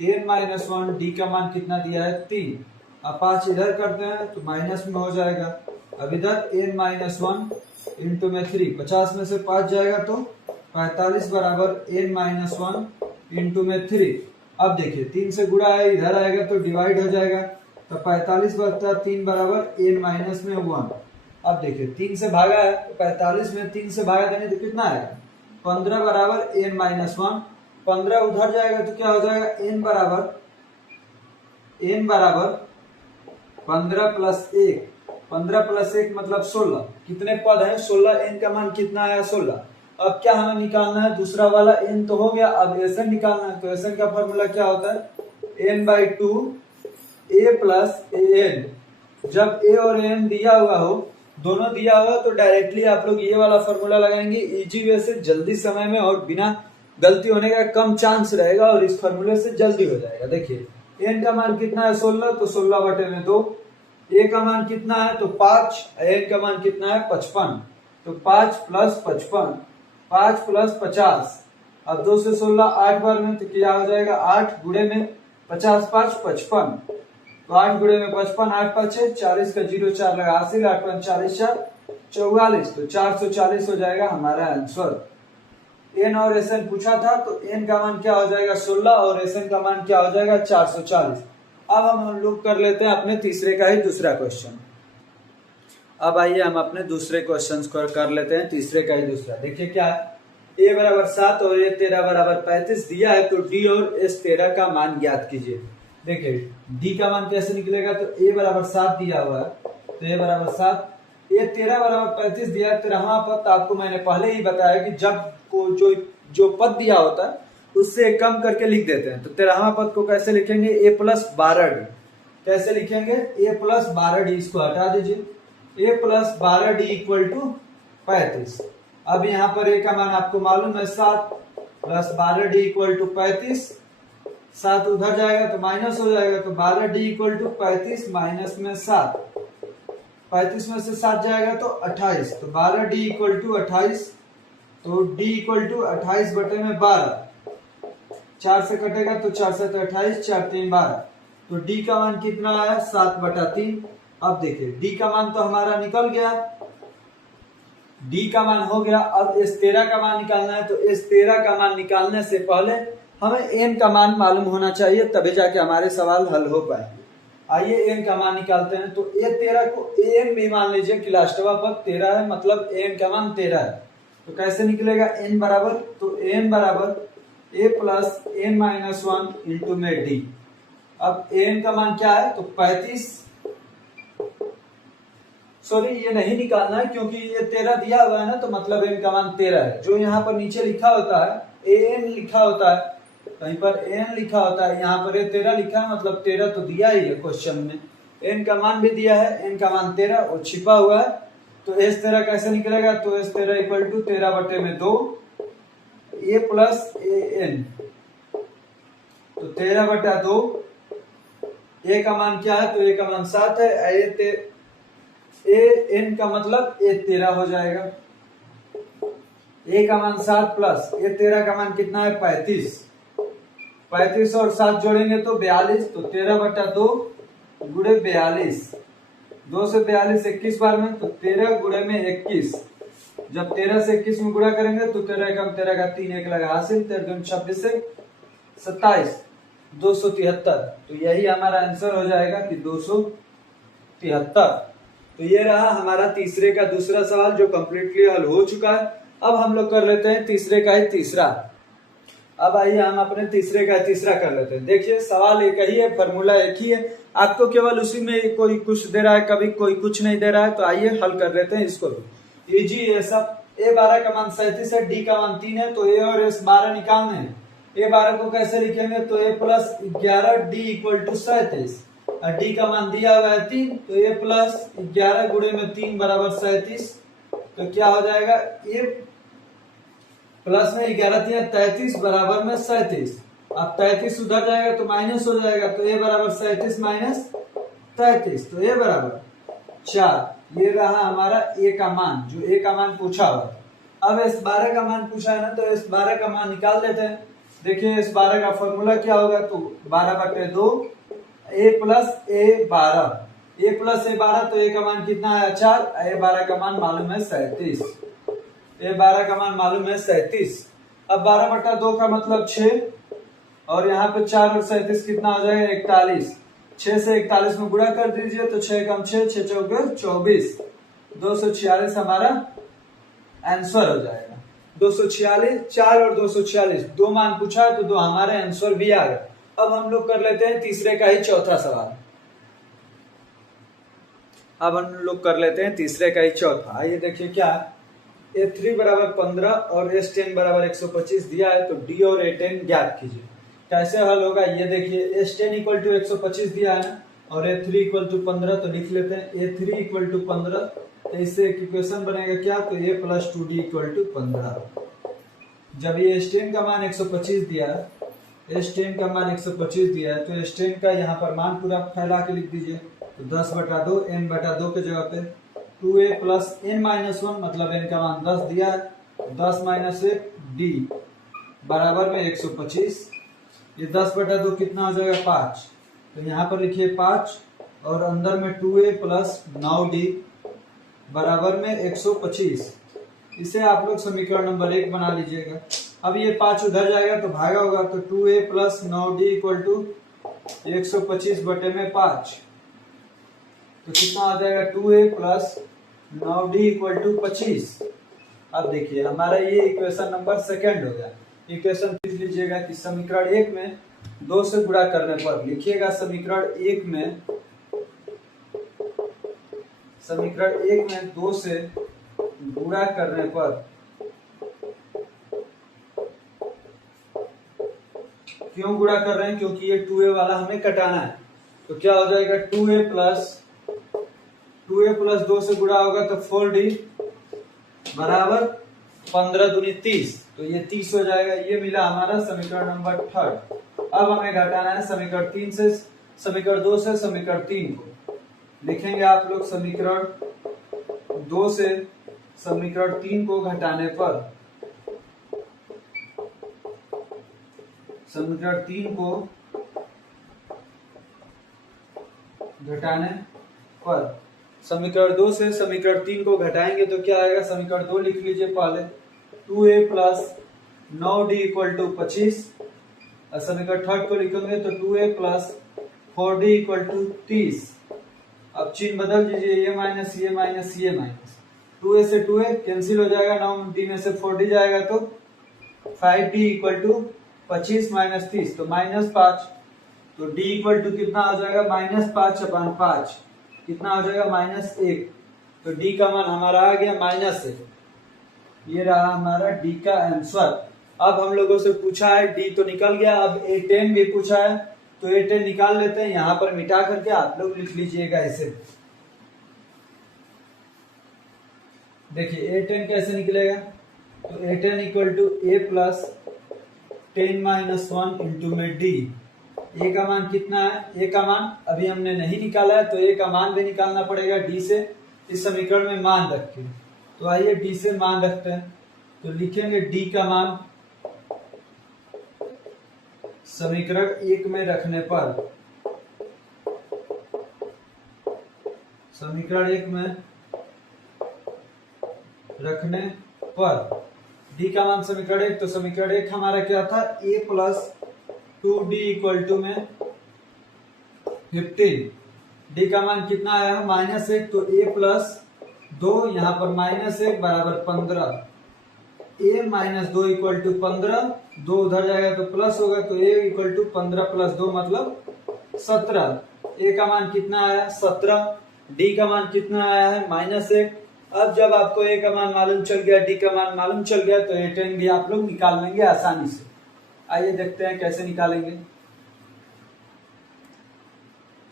एन -1, डी का मान कितना दिया है 3। अब 5 इधर करते हैं तो माइनस में हो जाएगा। अब इधर एन -1 इंटू में 3, 50 में से 5 जाएगा तो 45 बराबर n-1 इंटू में 3। अब देखिए 3 से गुणा है, इधर आएगा तो डिवाइड हो जाएगा, तो 45 बचता 3 बराबर n-1। अब देखिए 3 से भागा है तो 45 में 3 से भागा देंगे तो कितना आएगा, 15 बराबर n-1। 15 उधर जाएगा तो क्या हो जाएगा, n बराबर 15 प्लस 1, 15 प्लस 1 मतलब 16। कितने पद है, 16। n का मान कितना आया, 16। अब क्या हमें निकालना है, दूसरा वाला n तो हो गया, अब Sn निकालना है। तो Sn का फॉर्मूला क्या होता है, n/2 a प्लस an। जब a और an दिया हुआ हो, दोनों दिया हुआ, तो डायरेक्टली आप लोग ये वाला फॉर्मूला लगाएंगे, इजी वे से, जल्दी समय में और बिना गलती होने का कम चांस रहेगा और इस फॉर्मूले से जल्दी हो जाएगा। देखिए n का मान कितना है, 16, तो 16/2। a का मान कितना है तो 5, n का मान कितना है 55, तो 5 प्लस 55, 5 प्लस 50। अब 2 से 16 8 बार में, तो क्या हो जाएगा, 8 गुणे में 50 5 55, तो 8 गुणे में 55, 8 5 6 40 का 0 4 लगा हासिल, 8 5 40 4 44, तो 440 हो जाएगा हमारा आंसर। n और Sn पूछा था, तो n का मान क्या हो जाएगा 16 और Sn का मान क्या हो जाएगा 440। अब हम लोग कर लेते हैं अपने तीसरे का ही दूसरा क्वेश्चन। अब आइए हम अपने दूसरे क्वेश्चन को कर लेते हैं, तीसरे का ही दूसरा। देखिए क्या है, a बराबर 7 और a 13 बराबर 35 दिया है, तो d और s 13 का मान ज्ञात कीजिए। देखिए d का मान कैसे निकलेगा, तो a बराबर 7 दिया हुआ है, तो a बराबर 7, a 13 बराबर 35 दिया है। 13वां पद आपको मैंने पहले ही बताया कि जब को जो पद दिया होता है उससे कम करके लिख देते हैं। तो 13वां पद को कैसे लिखेंगे, a प्लस 12d। कैसे लिखेंगे, a प्लस 12d, इसको हटा दीजिए, a plus 12d equal to 35। अब यहाँ पर a का मान आपको मालूम है 7, प्लस 12d इक्वल टू 35, 7 उधर जाएगा तो माइनस हो जाएगा, तो 12d इक्वल टू 35 माइनस में 7, 35 में से 7 जाएगा तो 28, तो 12d इक्वल टू 28, तो d इक्वल टू 28/12। 4 से कटेगा तो 4 से 28, 4 3 12, तो d का मान कितना आया 7/3। अब देखिए d का मान तो हमारा निकल गया, d का मान हो गया। अब s13 का मान निकालना है, तो s13 का मान निकालने से पहले हमें n का मान मालूम होना चाहिए, तभी जाके हमारे सवाल हल हो पाए। आइए n का मान निकालते हैं। तो a13 को an भी मान लीजिए कि लास्टवा पद 13 है, मतलब n का मान 13 है। तो कैसे निकलेगा, n बराबर, तो n बराबर a प्लस n-1 इंटू में d। अब n का मान क्या है, तो 35, सॉरी ये नहीं निकालना है क्योंकि ये 13 दिया हुआ है ना, तो मतलब n का मान 13 है। जो यहाँ पर नीचे लिखा होता है an लिखा होता है, कहीं पर n लिखा होता है, यहाँ पर 13 लिखा है, मतलब 13 तो दिया ही है क्वेश्चन में, n का मान भी दिया है, n का मान 13 और छिपा हुआ है। तो s13 कैसे निकलेगा, तो s13 equal to 13/2 a plus an, तो 13/2, a का मान क्या है, तो a का मान 7 है, an का मतलब a13 हो जाएगा। a का मान 7 प्लस a13 का मान कितना है 35, 35 और 7 जोड़ेंगे तो 42, तो 13/2 गुणे 42, 2 से 42 21 बार में, तो 13 गुणे में 21। जब 13 से 21 में गुणा करेंगे तो 13 कम 13 का 3 1 लगा हासिल, 13 26 से 27, 273। तो यही हमारा आंसर हो जाएगा कि 273। तो ये रहा हमारा तीसरे का दूसरा सवाल जो कंप्लीटली हल हो चुका है। अब हम लोग कर लेते हैं तीसरे का ही तीसरा। अब आइए हम अपने तीसरे का तीसरा कर लेते हैं। देखिए सवाल एक ही है, फॉर्मूला एक ही है, आपको केवल उसी में कोई कुछ दे रहा है, कभी कोई कुछ नहीं दे रहा है। तो आइए हल कर लेते हैं इसको भी। इजी ये सब। a12 का मान 37 है, d का मान 3 है, तो a और s12 निकालने हैं। a12 को कैसे लिखेंगे, तो a plus 11 d equal to 37, और d का मान दिया हुआ है 3, तो a प्लस 11 गुणे में 3 बराबर 37। तो क्या हो जाएगा, a प्लस में 11 33 बराबर में 37। अब 33 उधर जाएगा तो माइनस हो जाएगा, तो a बराबर 37 माइनस 33, तो a बराबर 4। ये रहा हमारा a का मान, जो a का मान पूछा हुआ है। अब s12 का मान पूछा है ना, तो s12 का मान निकाल देते हैं। देखिए s12 का फॉर्मूला क्या होगा, तो 12/2 a plus a12, a plus A 12, तो a का मान कितना है 4, a 12 का मान मालूम है 37, a 12 का मान मालूम है 37। अब 12/2 का मतलब 6, और यहाँ पे 4 और 37 कितना हो जाएगा 41, 6 से 41 में गुणा कर दीजिए तो 6 कम 6, 6 चौके 24, 246 हमारा आंसर हो जाएगा। 246, 4 और 246 दो मान पूछा है तो दो हमारे आंसर भी आ गए। अब हम लोग कर लेते हैं तीसरे का ही चौथा सवाल। अब हम लोग कर लेते हैं तीसरे का ही चौथा। आइए देखिए क्या A3 बराबर 15 और S10 बराबर 125 दिया है, तो D और A10 ज्ञात कीजिए। कैसे हल होगा ये देखिए, S10 इक्वल टू 125 दिया है ना, और A3 इक्वल टू 15, तो लिख लेते हैं A3 इक्वल टू 15, तो इससे एक इक्वेशन बनेगा क्या, तो A plus 2D equal to 15। जब ये S10 का मान 125 दिया है, S10 का मान 125 दिया है, तो S10 का यहाँ पर मान पूरा फैला के लिख दीजिए, तो 10/2 n/2 के जगह पे 2a प्लस n-1, मतलब n का मान 10 दिया है, 10 माइनस 1 d बराबर में 125, ये 10/2 कितना हो जाएगा 5, तो यहाँ पर लिखिए 5, और अंदर में 2a प्लस 9d बराबर में 125। इसे आप लोग समीकरण नंबर 1 बना लीजिएगा। अब ये 5 उधर जाएगा तो भागा होगा, तो 2a plus 9d equal to 125/5, तो कितना आ जाएगा 2a plus 9d equal to 25। अब देखिए हमारा ये इक्वेशन नंबर सेकंड हो गया। इक्वेशन लिख लीजिएगा कि समीकरण 1 में 2 से गुणा करने पर, लिखिएगा समीकरण 1 में 2 से गुणा करने पर क्यों गुणा कर रहे हैं, क्योंकि ये 2a वाला हमें कटाना है, तो क्या हो जाएगा 2a प्लस 2 से गुणा होगा तो 4d बराबर 15 दूनी 30, तो ये 30 हो जाएगा। ये मिला हमारा समीकरण नंबर 3। अब हमें घटाना है समीकरण 2 से समीकरण 3 को। लिखेंगे आप लोग समीकरण 2 से समीकरण 3 को घटाने पर, समीकरण 3 को घटाने पर, समीकरण 2 से समीकरण 3 को घटाएंगे तो क्या आएगा, समीकरण 2 लिख लीजिए पहले, 2a plus 9d equal to 25, और समीकरण 3 को लिखेंगे तो 2a plus 4d equal to 30। अब चिन्ह बदल दीजिए, ये माइनस 2a से 2a कैंसिल हो जाएगा, 9d में से 4d जाएगा तो 5d इक्वल टू 25 माइनस 30, तो -5, तो d इक्वल टू कितना आ जाएगा -5/5, कितना आ जाएगा -1, तो d का मान हमारा आ गया -1। ये रहा हमारा d का आंसर। अब हम लोगों से पूछा है d तो निकल गया, अब A10 भी पूछा है, तो A10 निकाल लेते हैं, यहाँ पर मिटा करके आप लोग लिख लीजिएगा इसे। देखिए A10 कैसे निकलेगा, तो A10 equal to a plus 10-1 into में d। a का मान कितना है, a का मान अभी हमने नहीं निकाला है, तो a का मान भी निकालना पड़ेगा d से, इस समीकरण में मान रख के। तो आइए d से मान रखते हैं, तो लिखेंगे d का मान समीकरण 1 में रखने पर, समीकरण 1 में रखने पर d का मान समीकरण 1, तो समीकरण 1 हमारा क्या था, a plus 2d equal to में 15, d का मान कितना आया है -1, तो a प्लस 2 यहाँ पर -1 बराबर 15, a माइनस 2 इक्वल टू 15, 2 उधर जाएगा तो प्लस होगा, तो a इक्वल टू 15 प्लस 2 मतलब 17, a का मान कितना आया 17, d का मान कितना आया है -1। अब जब आपको a का मान मालूम चल गया, d का मान मालूम चल गया, तो A10 भी आप लोग निकाल लेंगे आसानी से। आइए देखते हैं कैसे निकालेंगे।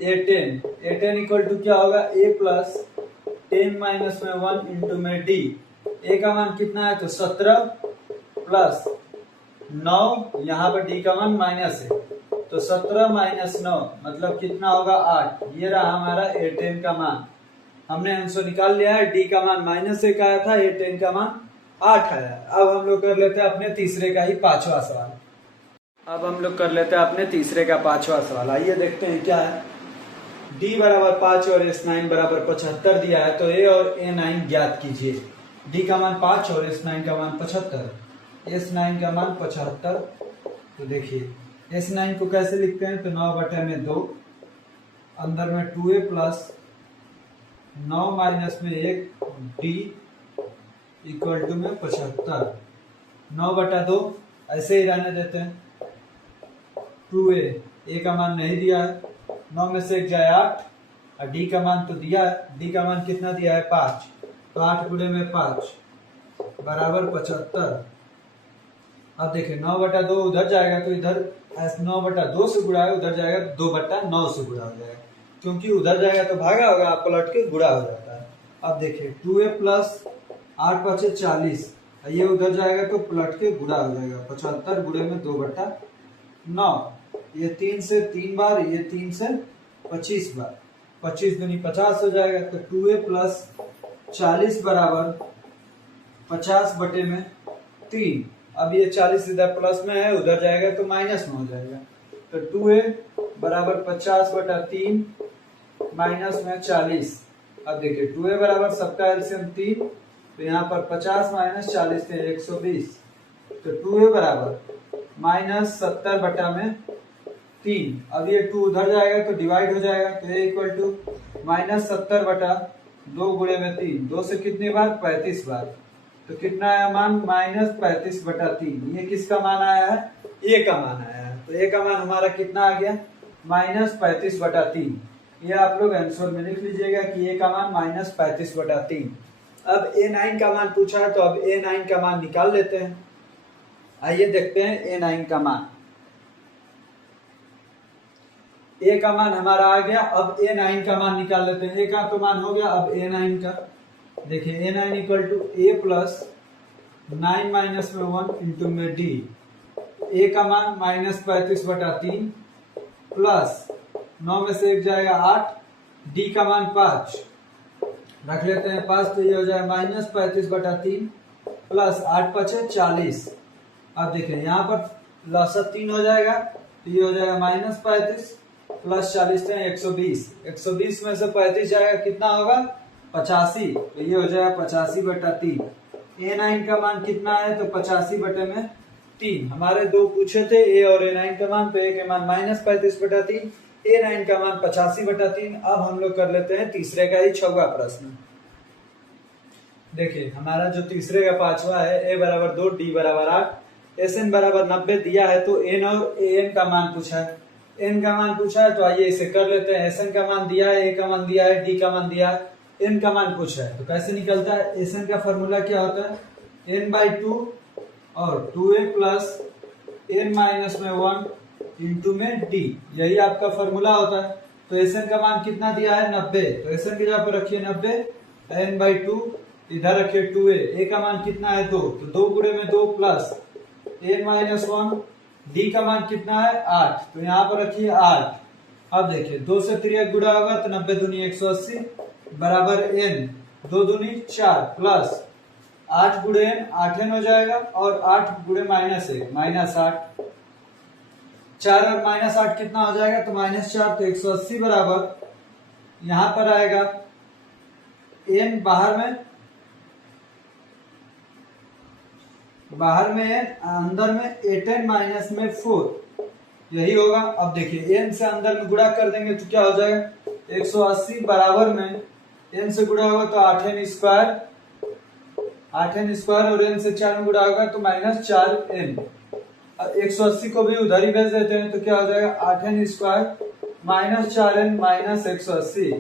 A10 इक्वल टू क्या होगा, a प्लस 10-1 इंटू में d। a का मान कितना है, तो 17 प्लस 9, यहाँ पर d का मान -1, तो 17 - 9 मतलब कितना होगा 8। ये रहा हमारा A10 का मान, हमने आंसर निकाल लिया है। d का मान -1 आया था, A10 का मान 8 आया। अब हम लोग कर लेते हैं अपने तीसरे का ही 5वां सवाल। आइए देखते हैं क्या है। डी बराबर 5 और S9 बराबर 75 दिया है, तो ए और A9 ज्ञात कीजिए। डी का मान 5 और S9 का मान 75। S9 का मान 75। तो देखिए S9 को कैसे लिखते हैं, तो 9/2 अंदर में 2a प्लस 9 माइनस में 1 डी इक्वल टू में 75। 9/2 ऐसे ही रहने देते हैं। 2a, ए का मान नहीं दिया है, 9 में से 1 जाए 8 और डी का मान तो दिया है। डी का मान कितना दिया है 5, तो 8 गुणे में 5 बराबर 75। अब देखिए 9/2 उधर जाएगा तो इधर 9/2 से गुणा है, उधर जाएगा 2/9 से गुणा हो जाएगा, क्योंकि उधर जाएगा तो भागा होगा, आप पलट के गुणा हो जाता है। अब देखिए 2a प्लस 8 5 40, ये उधर जाएगा तो पलट के गुणा हो जाएगा। 75 गुणे में 2/9, ये 3 से 3 बार, ये 3 से 25 बार, 25 दूनी 50 हो जाएगा। तो 2a प्लस 40 बराबर 50/3। अब ये 40 इधर प्लस में है, उधर जाएगा तो माइनस में हो जाएगा। तो 2a बराबर 50/3 माइनस में 40। अब देखिए 2a बराबर सबका एलसीएम 3, तो यहाँ पर 50 माइनस 40 थे 120। तो 2a बराबर माइनस 70/3। अब ये 2 उधर जाएगा तो डिवाइड हो जाएगा, तो a इक्वल टू माइनस 70/2 गुणे में 3, 2 से कितनी बार 35 बार, तो कितना आया मान माइनस 35/3। ये किसका मान आया है, ए का मान आया है। तो ए का मान हमारा कितना आ गया माइनस 35/3। ये आप लोग आंसर में लिख लीजिएगा कि ए का मान माइनस 35/3। अब A9 का मान पूछा है, तो अब A9 का मान निकाल लेते हैं। आइए देखते हैं A9 का मान। ए का मान हमारा आ गया, अब A9 का मान निकाल लेते हैं। ए का तो मान हो गया, अब A9 का देखिए A9 equal to a plus 9 minus में 1 इंटू में डी। ए का मान माइनस 35/3 प्लस 9 में से 1 जाएगा 8, डी का मान 5 रख लेते हैं 5, तो ये हो जाएगा माइनस 35/3 प्लस 8 5 40। अब देखिए यहाँ पर लसत 3 हो जाएगा, तो ये हो जाएगा माइनस 35 प्लस 40 120। 120 में से 35 जाएगा, कितना होगा 85, तो ये हो जाएगा 85/3। A9 का मान कितना है, तो 85/3। हमारे दो पूछे थे ए और A9 का मान, तो ए का मान माइनस 35/3, A9 का मान 85/3। अब हम लोग कर लेते हैं तीसरे का ही 6वां प्रश्न। देखिए हमारा जो तीसरे का 5वां है, a बराबर 2 डी बराबर 8 SN बराबर 90 दिया है, तो N और AN का मान पूछा है। N का मान पूछा है तो आइए इसे कर लेते हैं। SN का मान दिया है, A का मान दिया है, D का मान दिया है, N का मान पूछा है, तो कैसे निकलता है। SN का फॉर्मूला क्या होता है, N/2 और 2a प्लस N माइनस में 1 इंटू में D, यही आपका फॉर्मूला होता है। तो SN का मान कितना दिया है 90, तो SN की जगह पर रखिए 90, N/2 इधर रखिए 2a। A का मान कितना है 2, तो 2 गुणे में 2 प्लस N माइनस 1, D का मान कितना है 8, तो यहाँ पर रखिए 8। अब देखिए 2 से 3 गुणा होगा तो 90 दूनी 180 बराबर N, 2 दूनी 4 प्लस 8 गुणे N 8N हो जाएगा, और 8 गुणे -1 -8। 4 और -8 कितना हो जाएगा, तो -4, तो 180 बराबर यहाँ पर आएगा N बाहर में N, अंदर में 8N माइनस में 4, यही होगा। अब देखिए N से अंदर में गुणा कर देंगे तो क्या हो जाएगा 180 बराबर में N से गुणा होगा तो 8N स्क्वायर, 8N स्क्वायर, और N से 4 में गुणा होगा तो -4N। 180 को भी उधर ही भेज देते हैं, तो क्या हो जाएगा 8N स्क्वायर -4N माइनस 180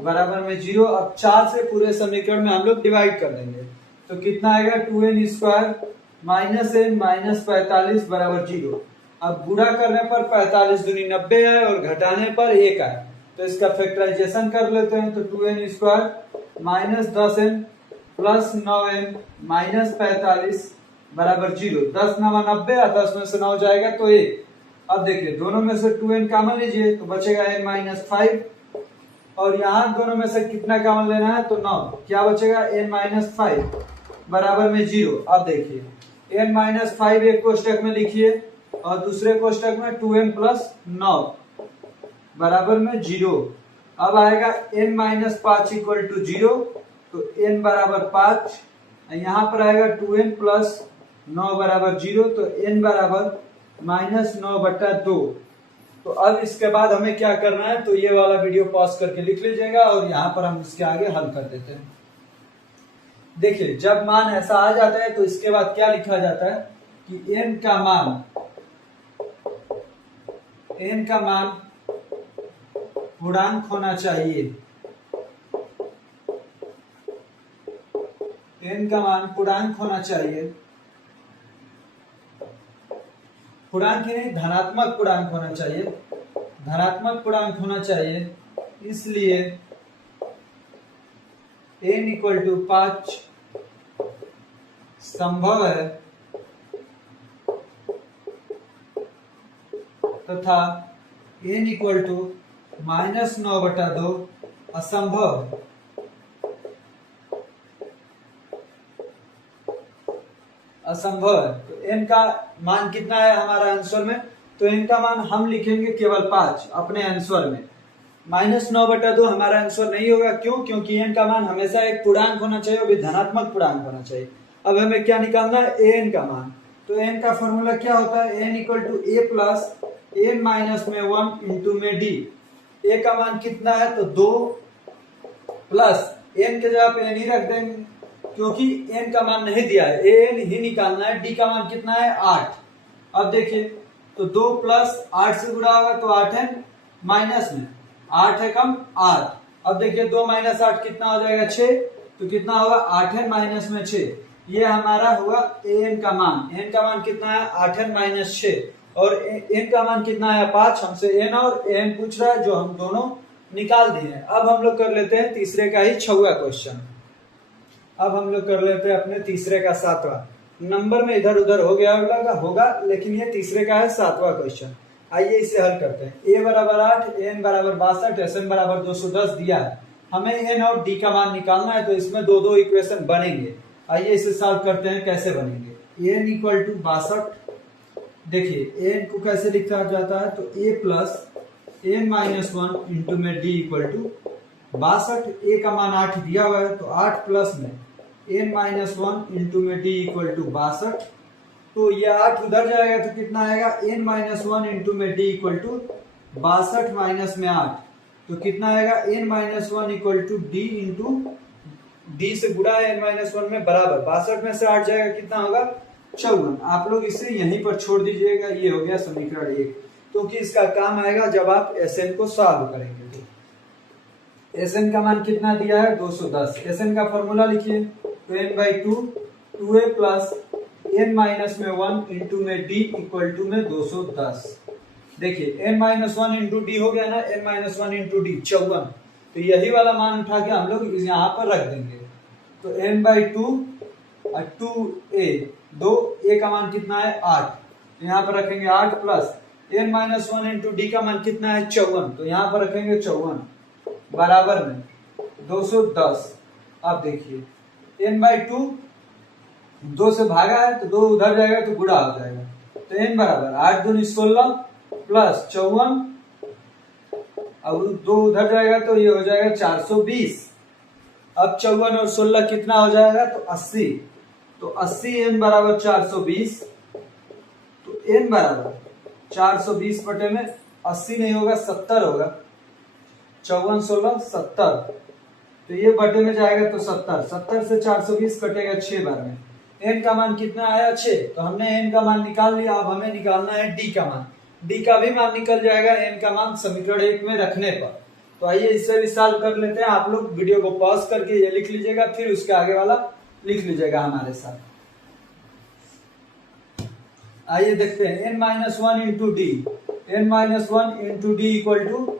बराबर में 0। अब 4 से पूरे समीकरण में हम लोग डिवाइड कर देंगे, तो कितना आएगा 2N स्क्वायर -N माइनस 45 बराबर 0। अब गुणा करने पर 45 दूनी 90 है और घटाने पर 1 है, तो इसका फैक्टराइजेशन कर लेते हैं। तो 2N square -10N plus 9N minus 45 बराबर 0। 10 9 90, 10 में से 9 जाएगा तो 1। अब देखिए दोनों में से 2N कॉमन लीजिए तो बचेगा N-5, और यहाँ दोनों में से कितना कॉमन लेना है, तो 9, क्या बचेगा N-5 बराबर में 0। अब देखिए N-5 एक कोष्टक में लिखिए और दूसरे कोष्टक में 2N प्लस 9 बराबर में 0। अब आएगा n माइनस 5 इक्वल टू 0, तो n बराबर 5, यहाँ पर आएगा 2n प्लस 9 बराबर 0, तो n बराबर -9/2। तो अब इसके बाद हमें क्या करना है, तो ये वाला वीडियो पॉज करके लिख लीजिएगा और यहाँ पर हम इसके आगे हल कर देते हैं। देखिए जब मान ऐसा आ जाता है तो इसके बाद क्या लिखा जाता है कि n का मान पूर्णांक होना चाहिए, n का मान पूर्णांक होना चाहिए, पूर्णांक ही नहीं धनात्मक पूर्णांक होना चाहिए, धनात्मक पूर्णांक होना चाहिए, इसलिए n इक्वल टू 5 संभव है तथा n इक्वल टू -9/2 असंभव है। असंभव है तो n का मान कितना है हमारा आंसर में, तो n का मान हम लिखेंगे केवल 5 अपने आंसर में, -9/2 हमारा आंसर नहीं होगा। क्यों? क्योंकि n का मान हमेशा एक पूर्णांक होना चाहिए, वो भी धनात्मक पूर्णांक होना चाहिए। अब हमें क्या निकालना है, an का मान। तो n का फॉर्मूला क्या होता है, n equal to a plus n minus में 1 इंटू में d। a का मान कितना है, तो 2 प्लस n के जगह पे n ही रख देंगे क्योंकि n का मान नहीं दिया है, an ही निकालना है। d का मान कितना है 8। अब देखिए तो 2 प्लस 8 से गुणा होगा तो 8 है माइनस में, 8 है कम 8। अब देखिए 2 माइनस 8 कितना हो जाएगा 6, तो कितना होगा 8 है माइनस में 6। ये हमारा हुआ an का मान। n का मान कितना है 8 है माइनस 6 और n का मान कितना है 5। हमसे n और n पूछ रहा है जो हम दोनों निकाल दिए हैं। अब हम लोग कर लेते हैं तीसरे का ही 6वां क्वेश्चन। अब हम लोग कर लेते हैं अपने तीसरे का 7वां। नंबर में इधर उधर हो गया होगा लेकिन ये तीसरे का है 7वां क्वेश्चन। आइए इसे हल करते हैं। a बराबर 8, n बराबर 62, sn बराबर 210 दिया है। हमें n और d का मान निकालना है तो इसमें दो दो इक्वेशन बनेंगे। आइए इसे सॉल्व करते हैं, कैसे बनेंगे। n इक्वल टू 62, देखिए n को कैसे लिखा जाता है, तो a plus n minus 1 into में d इक्वल टू 62। a का मान 8 दिया हुआ है तो 8 प्लस में n माइनस 1 इंटू में d इक्वल टू 62। तो ये 8 उधर जाएगा तो कितना आएगा, n माइनस 1 इंटू में d इक्वल टू 62 माइनस में 8, तो कितना आएगा n minus 1 equal to d into d से गुणा है n माइनस 1 में बराबर 62 में से 8 जाएगा कितना होगा 54। आप लोग इसे यहीं पर छोड़ दीजिएगा। ये हो गया समीकरण 1, क्योंकि इसका काम आएगा जब आप Sn को सॉल्व करेंगे। Sn का मान कितना दिया है 210। Sn का फॉर्मूला लिखिए, तो n/2 2a plus n minus में 1 इंटू में d इक्वल टू में 210। देखिए n माइनस 1 इंटू डी हो गया ना, n माइनस 1 इंटू डी 54। तो यही वाला मान उठा के हम लोग यहाँ पर रख देंगे। तो n/2 और 2a, 2a का मान कितना है 8, यहाँ पर रखेंगे 8 plus n minus 1 into D का मान कितना है 54, तो यहाँ पर रखेंगे 54 बराबर में 210। अब देखिए n/2 2 से भागा है तो 2 उधर जाएगा तो गुणा हो जाएगा। तो n बराबर 8 दूनी 16 प्लस 54, अब 2 उधर जाएगा तो ये हो जाएगा 420। अब 54 और 16 कितना हो जाएगा, तो 80। तो 80 n बराबर 420, तो n बराबर 420 बटे में 80 नहीं होगा 70 होगा, 54 16 70, तो ये बटे में जाएगा तो 70। 70 से 420 कटेगा 6 बार में। n का मान कितना आया 6, तो हमने n का मान निकाल लिया। अब हमें निकालना है d का मान। d का भी मान निकल जाएगा n का मान समीकरण 1 में रखने पर। तो आइए इससे भी सॉल्व कर लेते हैं। आप लोग वीडियो को पॉज करके ये लिख लीजिएगा, फिर उसके आगे वाला लिख लीजिएगा हमारे साथ। आइए देखते हैं, n minus 1 into d, n minus 1 into d equal to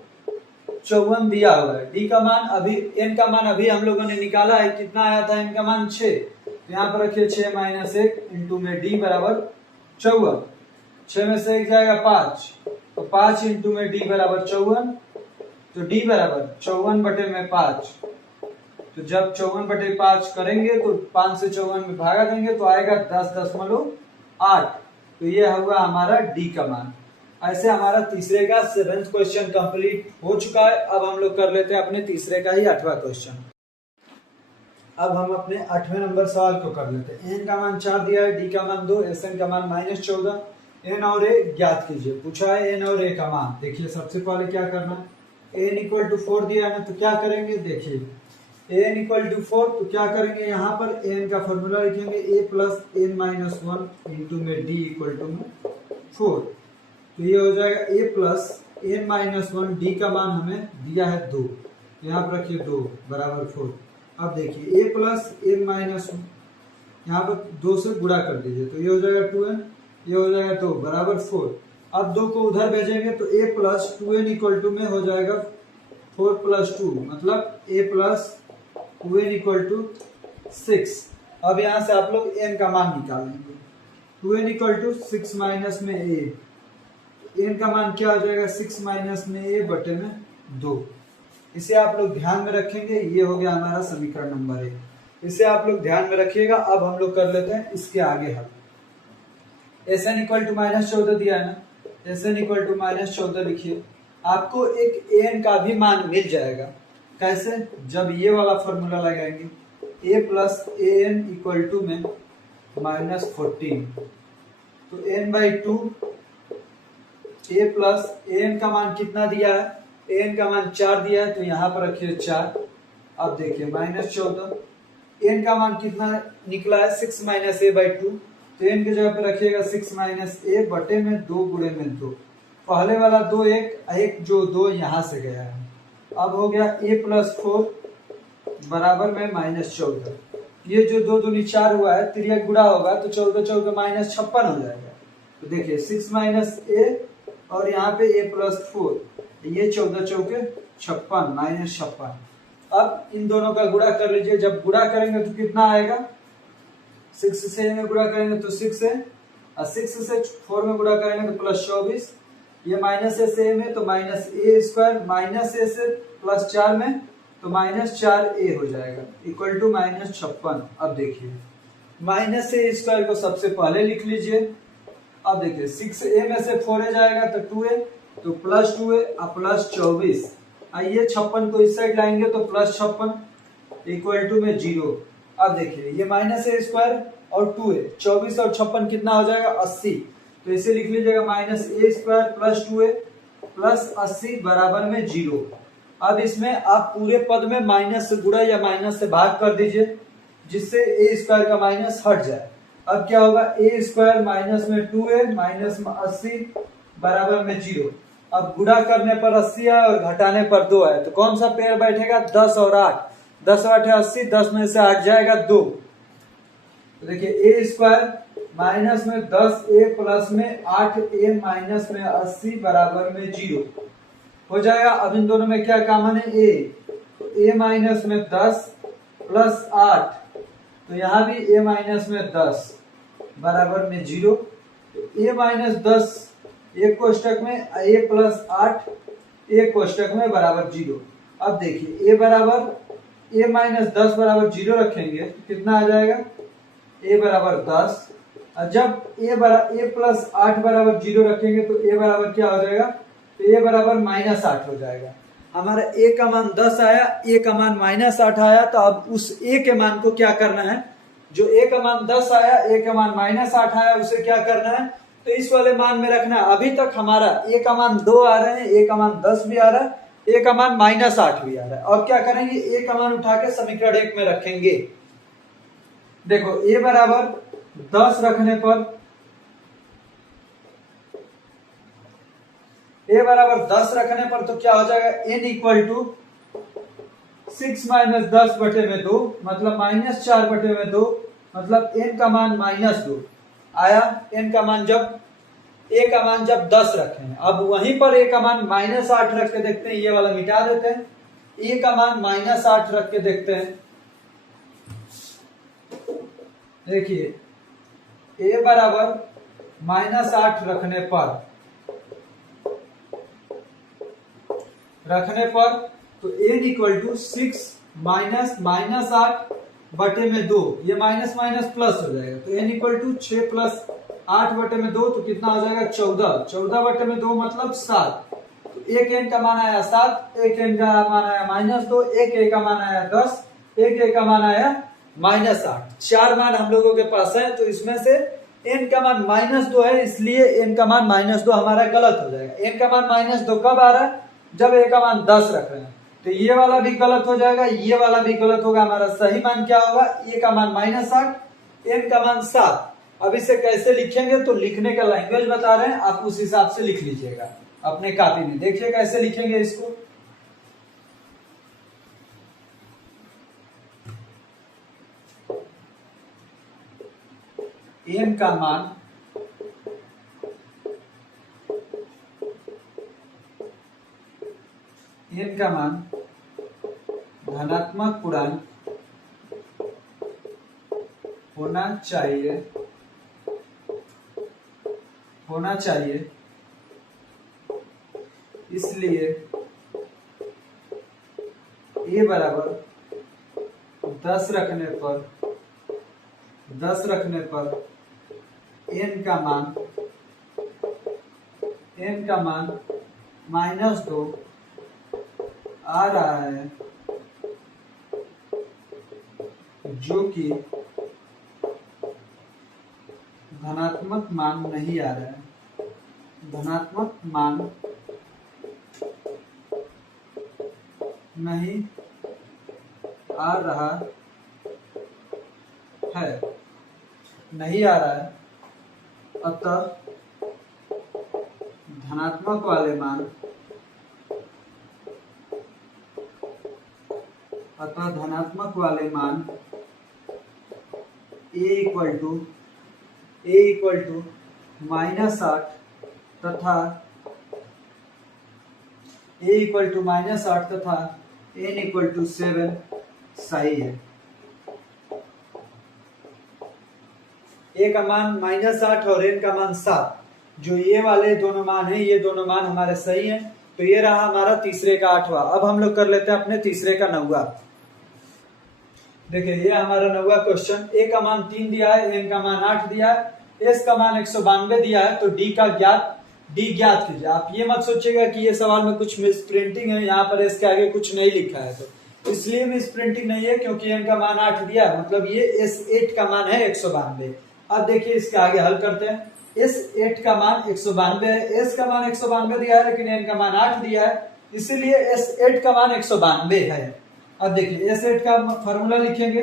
54 दिया हुआ है। डी का मान अभी, n का मान अभी हम लोगों ने निकाला है, कितना आया था n का मान 6। तो यहाँ पर रखिए 6 माइनस 1 इंटू में डी बराबर 54। 6 में से 1 जाएगा 5, तो 5 इंटू में डी बराबर 54, तो डी बराबर 54 बटे में 5। तो जब 54 बटे 5 करेंगे तो 5 से 54 में भागा देंगे तो आएगा 10.8। तो ये होगा हमारा डी का मान। ऐसे हमारा तीसरे का 7th क्वेश्चन कंप्लीट हो चुका है। अब हम लोग कर लेते हैं अपने तीसरे का ही 8वां क्वेश्चन। अब हम अपने 8वें नंबर सवाल को कर लेते हैं। एन का मान 4 दिया है, डी का मान 2, एस एन का मान -14, एन और ए ज्ञात कीजिए। पूछा है एन और ए का मान। देखिए सबसे पहले क्या करना है, एन इक्वल टू 4 दिया है ना, तो क्या करेंगे, देखिए एन इक्वल टू 4 तो क्या करेंगे, यहाँ पर एन का फॉर्मूला लिखेंगे ए प्लस एन माइनस 1 इंटू में डी इक्वल टू में 4। तो ये हो जाएगा ए प्लस एन माइनस 1, डी का मान हमें दिया है 2, यहाँ पर रखिए 2 बराबर 4। अब देखिए ए प्लस एन माइनस 1 यहाँ पर 2 से गुणा कर दीजिए, तो ये हो जाएगा 2n, ये हो जाएगा 2 बराबर 4। अब 2 को उधर भेजेंगे तो a plus 2n equal to में हो जाएगा 4 प्लस 2, मतलब a plus 2n equal to 6। अब यहाँ से आप लोग n का मान निकालेंगे, 2n इक्वल टू 6 माइनस में a, n का मान क्या हो जाएगा, 6 माइनस में a बटे में 2। इसे आप लोग ध्यान में रखेंगे, ये हो गया हमारा समीकरण नंबर 1। इसे आप लोग ध्यान में रखिएगा। अब हम लोग कर लेते हैं इसके आगे हल। एस एन इक्वल टू -14 दिया है ना, एस एन इक्वल टू -14 लिखिए। आपको एक एन का भी मान मिल जाएगा। कैसे, जब ये वाला फॉर्मूला लगाएंगे, A plus A N equal to में -14, तो n/2 A plus A N का मान कितना दिया है, एन का मान 4 दिया है, तो यहाँ पर रखिए 4। अब देखिए -14, एन का मान कितना निकला है, 6 माइनस a/2, तो एन की जगह पर रखिएगा 6 माइनस a बटे में 2 गुणे में 2। पहले वाला 2 एक जो 2 यहाँ से गया है। अब हो गया a प्लस 4 बराबर में -14। ये जो 2 दूनी 4 हुआ है, तिर्यक गुणा होगा तो 14 14 -56 हो जाएगा। तो देखिए 6 माइनस a और यहाँ पे a प्लस 4, ये 14 चौके 56 -56। अब इन दोनों का गुणा कर लीजिए। जब गुणा करेंगे तो कितना आएगा, 6 से में गुणा करेंगे तो 6 है, और 6 से 4 में गुणा करेंगे तो +24। ये माइनस ए से में तो -a², माइनस ए से +4 में तो -4a हो जाएगा इक्वल टू -56। अब देखिए -a² को सबसे पहले लिख लीजिए। अब देखिए 6a में से 4a जाएगा तो 2a, तो +2a और +24। आइए 56 को इस साइड लाएंगे तो +56 इक्वल टू में 0। अब देखिए ये -a² और 2a, 24 और 56 कितना हो जाएगा, 80। तो इसे लिख लीजिएगा -a² + 2a + 80 बराबर में 0। अब इसमें आप पूरे पद में माइनस से गुणा या माइनस से भाग कर दीजिए, जिससे a² का माइनस हट जाए। अब क्या होगा, a² माइनस में 2a माइनस में 80 बराबर में 0। अब गुणा करने पर 80 है और घटाने पर 2 है, तो कौन सा पेयर बैठेगा, 10 और 8। 10 और 8 है 80, 10 में से हट जाएगा 2। तो देखिए a² माइनस में 10a प्लस में 8a माइनस में 80 बराबर में 0 हो जाएगा। अब इन दोनों में क्या कॉमन है, a, तो a माइनस में 10 प्लस 8, तो यहाँ भी a माइनस में 10 बराबर में 0। तो a माइनस 10 एक कोष्टक में, a प्लस 8 एक कोष्टक में बराबर 0। अब देखिए a बराबर a माइनस 10 बराबर 0 रखेंगे तो कितना आ जाएगा, a बराबर 10। और जब a प्लस 8 बराबर 0 रखेंगे तो a बराबर क्या हो जाएगा, तो a बराबर -8 हो जाएगा। हमारा a का मान 10 आया, a का मान -8 आया। तो अब उस a के मान को क्या करना है, जो a का मान 10 आया, a का मान -8 आया, उसे क्या करना है, तो इस वाले मान में रखना है। अभी तक हमारा a का मान 2 आ रहे हैं, a का मान 10 भी आ रहा है, a का मान -8 भी आ रहा है। और क्या करेंगे, a का मान उठा के समीकरण 1 में रखेंगे। देखो a बराबर 10 रखने पर, a बराबर 10 रखने पर तो क्या हो जाएगा, n इक्वल टू 6 माइनस 10 बटे में 2, मतलब -4 बटे में 2, मतलब n का मान -2 आया। n का मान जब a का मान जब 10 रखे हैं, अब वहीं पर a का मान -8 रख के देखते हैं, ये वाला मिटा देते हैं, a का मान -8 रख के देखते हैं। देखिए a बराबर -8 रखने पर तो n इक्वल टू 6 माइनस -8 बटे में 2, ये माइनस माइनस प्लस हो जाएगा, तो n इक्वल टू 6 प्लस 8/2 तो कितना हो जाएगा 14, 14/2 मतलब 7। तो एक n का मान आया 7, एक n का मान आया -2, एक a का मान आया 10, एक a का मान आया -8। 4 मान हम लोगों के पास है, तो इसमें से n का मान -2 है, इसलिए n का मान -2 हमारा गलत हो जाएगा। n का मान -2 कब आ रहा है? जब a का मान 10 रख रहे हैं। तो ये वाला भी गलत हो जाएगा, ये वाला भी गलत होगा। हमारा सही मान क्या होगा? a का मान -8, n का मान 7। अब इसे कैसे लिखेंगे? तो लिखने का लैंग्वेज बता रहे हैं, आप उस हिसाब से लिख लीजिएगा अपने कॉपी में। देखिए कैसे लिखेंगे इसको। n का मान धनात्मक पूर्णांक होना चाहिए, इसलिए a बराबर 10 रखने पर n का मान -2 आ रहा है, जो कि धनात्मक मान नहीं आ रहा है। धनात्मक मान नहीं आ रहा है, अतः धनात्मक वाले मान a इक्वल टू -8 तथा n इक्वल टू 7 सही है। a का मान -8 और n का मान 7, जो ये वाले दोनों मान हैं, ये दोनों मान हमारे सही हैं। तो ये रहा हमारा तीसरे का 8वां। अब हम लोग कर लेते हैं अपने तीसरे का 9वां। देखिए ये हमारा 9वां क्वेश्चन। a का मान 3 दिया है, n का मान 8 दिया है, s का मान 192 दिया है। तो d ज्ञात कीजिए। आप ये मत सोचिएगा कि ये सवाल में कुछ मिस प्रिंटिंग है, यहाँ पर इसके आगे कुछ नहीं लिखा है, तो इसलिए मिस प्रिंटिंग नहीं है, क्योंकि n का मान 8 दिया है, मतलब ये s8 का मान है 192। अब देखिए इसके आगे हल करते हैं। s8 का मान 192 है, s का मान 192 दिया है, लेकिन n का मान 8 दिया है, इसीलिए s8 का मान 192 है। अब देखिए s8 का फॉर्मूला लिखेंगे,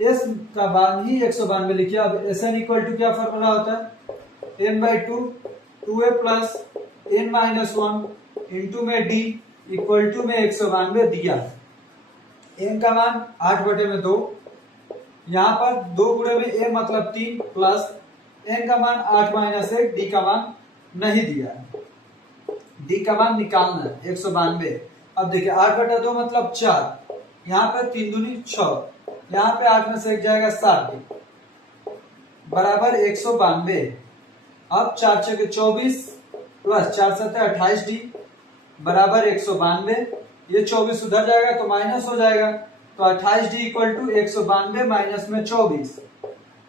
s का मान ही 192 लिखिए। अब sn इक्वल टू क्या फॉर्मूला होता है? n/2 2a plus n-1 into में d इक्वल टू में 192 दिया है। n का मान 8/2, यहाँ पर 2 गुणे में a मतलब 3 प्लस n का मान 8 - 1, d का मान नहीं दिया है, d का मान निकालना है 192। अब देखिए 8/2 मतलब 4, यहाँ पे 3 दूनी 6, यहाँ पे 8 में से 1 जाएगा 7 बराबर 192। अब 4 × 24 प्लस 4 × 7 = 28d बराबर 192। ये 24 उधर जाएगा तो माइनस हो जाएगा, तो 28d इक्वल टू 192 माइनस में 24।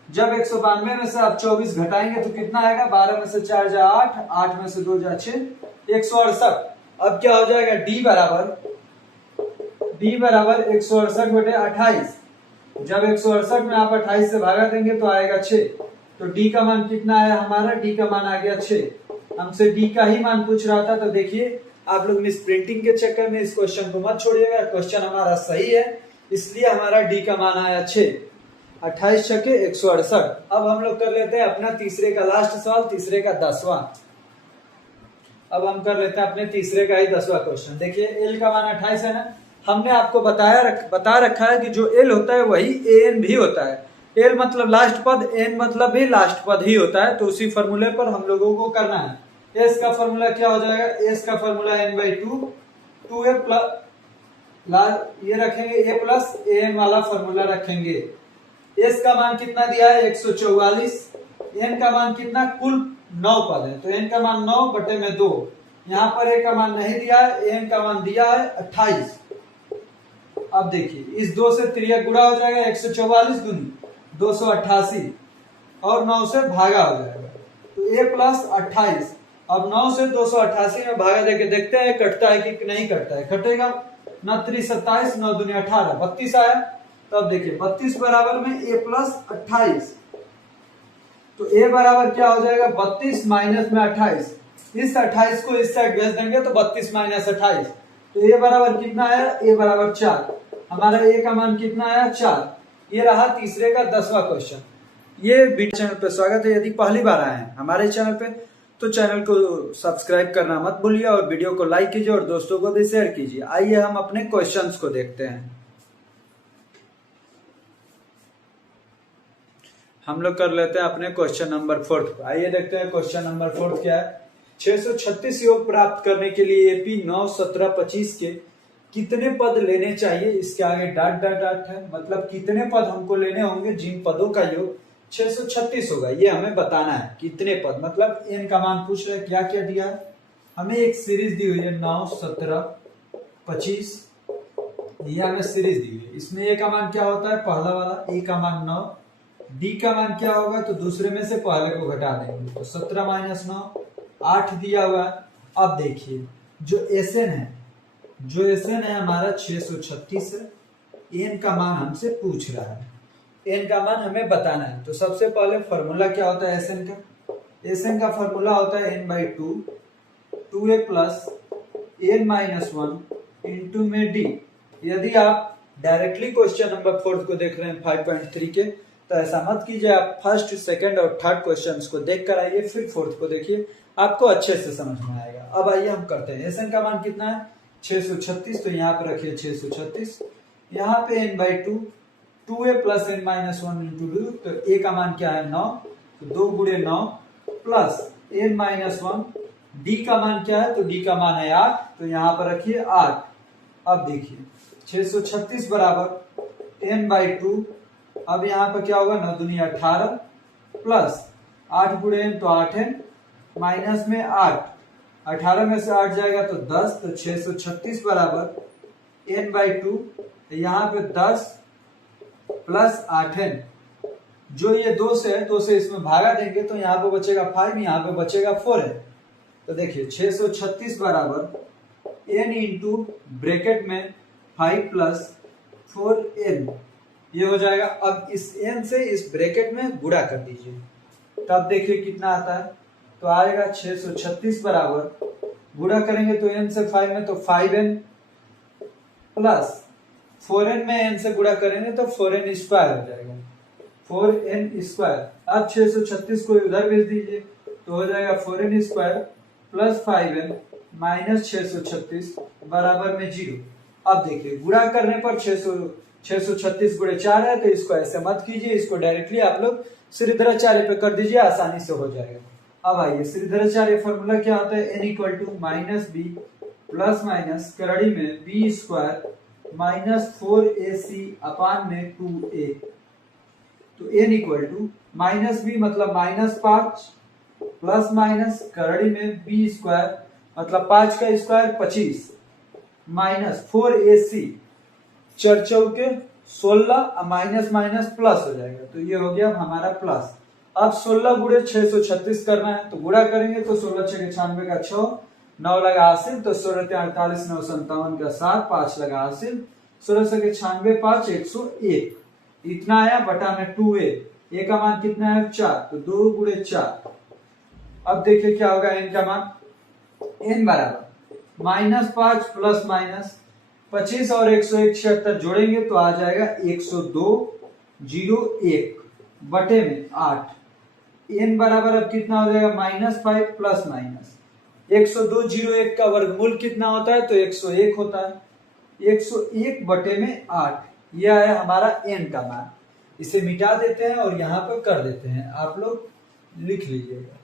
जब 192 में से आप 24 घटाएंगे तो कितना आएगा? 12 में से 4 जा 8, 8 में से 2 जा 6, 168। अब क्या हो जाएगा? d बराबर 168/28। जब 168 में आप 28 से भागा देंगे तो आएगा 6। तो d का मान कितना आया हमारा? d का मान आ गया 6। हमसे d का ही मान पूछ रहा था। तो देखिए आप लोग मिस प्रिंटिंग के चक्कर में इस क्वेश्चन को मत छोड़िएगा, क्वेश्चन हमारा सही है, इसलिए हमारा d का मान आया 6। 28 × 6 = 168। अब हम लोग कर लेते हैं अपना तीसरे का लास्ट सवाल, तीसरे का 10वां। अब हम कर लेते हैं अपने तीसरे का ही 10वां क्वेश्चन। देखिए l का मान 28 है ना, हमने आपको बता रखा है कि जो l होता है वही an भी होता है। l मतलब लास्ट पद, n मतलब भी लास्ट पद ही होता है। तो उसी फॉर्मूले पर हम लोगों को करना है। s का फॉर्मूला क्या हो जाएगा? s का फॉर्मूला n/2 2a प्लस ये रखेंगे a प्लस an वाला फॉर्मूला रखेंगे। s का मान कितना दिया है? 144। n का मान कितना? कुल 9 पद है, तो n का मान 9/2। यहाँ पर a का मान नहीं दिया है, n का मान दिया है 28। अब देखिए इस 2 से 3 गुणा हो जाएगा, 144 दूनी 288 और 9 से भागा हो जाएगा। तो a प्लस 28। अब 9 से 288 में भागा देके देखते हैं कटता है कि नहीं कटता है। कटेगा, 9 3 27, 9 दूनी 18, 32 आया। तो अब देखिए 32 बराबर में a प्लस 28, तो a बराबर क्या हो जाएगा 32 माइनस में 28। इस 28 को इस साइड भेज देंगे तो 32 माइनस 28, तो a बराबर कितना आया, a बराबर 4। हमारा a का मान कितना आया, 4। ये रहा तीसरे का 10वां क्वेश्चन। ये वीडियो चैनल पे स्वागत है। यदि पहली बार आए हैं हमारे चैनल पे तो चैनल को सब्सक्राइब करना मत भूलिए और वीडियो को लाइक कीजिए और दोस्तों को भी शेयर कीजिए। आइए हम अपने क्वेश्चंस को देखते हैं। हम लोग कर लेते हैं अपने क्वेश्चन नंबर 4 को। आइए देखते हैं क्वेश्चन नंबर 4 क्या है। 636 योग प्राप्त करने के लिए एपी 9 17 25 के कितने पद लेने चाहिए। इसके आगे डॉट डॉट डॉट है, मतलब कितने पद हमको लेने होंगे जिन पदों का योग 636 होगा। ये हमें बताना है कितने पद, मतलब n का मान पूछ रहे। क्या क्या दिया है हमें, एक सीरीज दी हुई है 9 17 25, ये हमें सीरीज दी हुई है। इसमें a का मान क्या होता है, पहला वाला a का मान 9, d का मान क्या होगा तो दूसरे में से पहले को घटा देंगे तो 17 माइनस 9 8 दिया हुआ है। अब देखिए जो SN है हमारा 636 है। n का मान हमसे पूछ रहा है, n का मान हमें बताना है। तो सबसे पहले फॉर्मूला क्या होता है SN का, SN का फॉर्मूला होता है n/2 2a plus n minus 1 into में d। यदि आप डायरेक्टली क्वेश्चन नंबर 4 को देख रहे हैं 5.3 के, तो ऐसा मत कीजिए। आप फर्स्ट सेकंड और थर्ड क्वेश्चंस को देख कर आइए, फिर 4th को देखिए, आपको अच्छे से समझ में आएगा। अब आइए हम करते हैं। SN का मान कितना है 636, तो यहाँ पे रखिए 636, यहाँ पे n/2 2a plus n minus 1 into 2, तो a का मान क्या है 9, तो 2 गुणे 9 प्लस n माइनस 1, d का मान क्या है तो d का मान है 8, तो यहाँ पर रखिए 8। अब देखिए 636 बराबर n/2, अब यहाँ पर क्या होगा 9 दूनी 18 प्लस 8 गुणे n तो 8n माइनस में 8, 18 में से 8 जाएगा तो 10, तो 636 बराबर n/2, यहाँ पे 10 प्लस 8n, जो ये 2 से है 2 से इसमें भागा देंगे तो यहाँ पे बचेगा 5, यहाँ पे बचेगा 4n। तो देखिए 636 बराबर n इंटू ब्रैकेट में 5 प्लस 4n, ये हो जाएगा। अब इस n से इस ब्रैकेट में गुणा कर दीजिए, तब देखिए कितना आता है, तो आएगा 636 बराबर, गुणा करेंगे तो n से 5 में तो 5n प्लस 4n में n से गुणा करेंगे तो 4n स्क्वायर हो जाएगा, 4n स्क्वायर। अब 636 को उधर भेज दीजिए तो हो जाएगा 4n square plus 5n minus 636 बराबर में 0। अब देखिए गुणा करने पर 636 गुणे 4 है, तो इसको ऐसे मत कीजिए, इसको डायरेक्टली आप लोग श्रीधराचार्य पे कर दीजिए, आसानी से हो जाएगा। अब आइए श्रीधराचार्य फॉर्मूला क्या होता है, n equal to minus B plus minus करड़ी में बी स्क्वायर माइनस 4ac अपान में 2a। तो n equal to minus B मतलब माइनस 5 प्लस माइनस करड़ी में बी स्क्वायर मतलब 5 का स्क्वायर 25 माइनस 4ac 4 चौके 16 माइनस माइनस प्लस हो जाएगा, तो ये हो गया हमारा प्लस। अब 16 गुणे 636 करना है, तो गुणा करेंगे तो 16 6 96 का 6, 9 लगा हासिल तो 16 48 9 57 का 7, 5 लगा हासिल 16 से 96 5 101, इतना आया बटा में 2a, a का मान कितना है 4, तो 2 गुणे 4। अब देखिए क्या होगा n का मान, n बराबर माइनस 5 प्लस माइनस 25 और 101 76 जोड़ेंगे तो आ जाएगा 102.01 बटे में 8। n बराबर अब कितना हो जाएगा -5 प्लस माइनस 102.01 का वर्गमूल कितना होता है तो 101 होता है, 101 बटे में 8, यह है हमारा n का मान। इसे मिटा देते हैं और यहाँ पर कर देते हैं, आप लोग लिख लीजिएगा।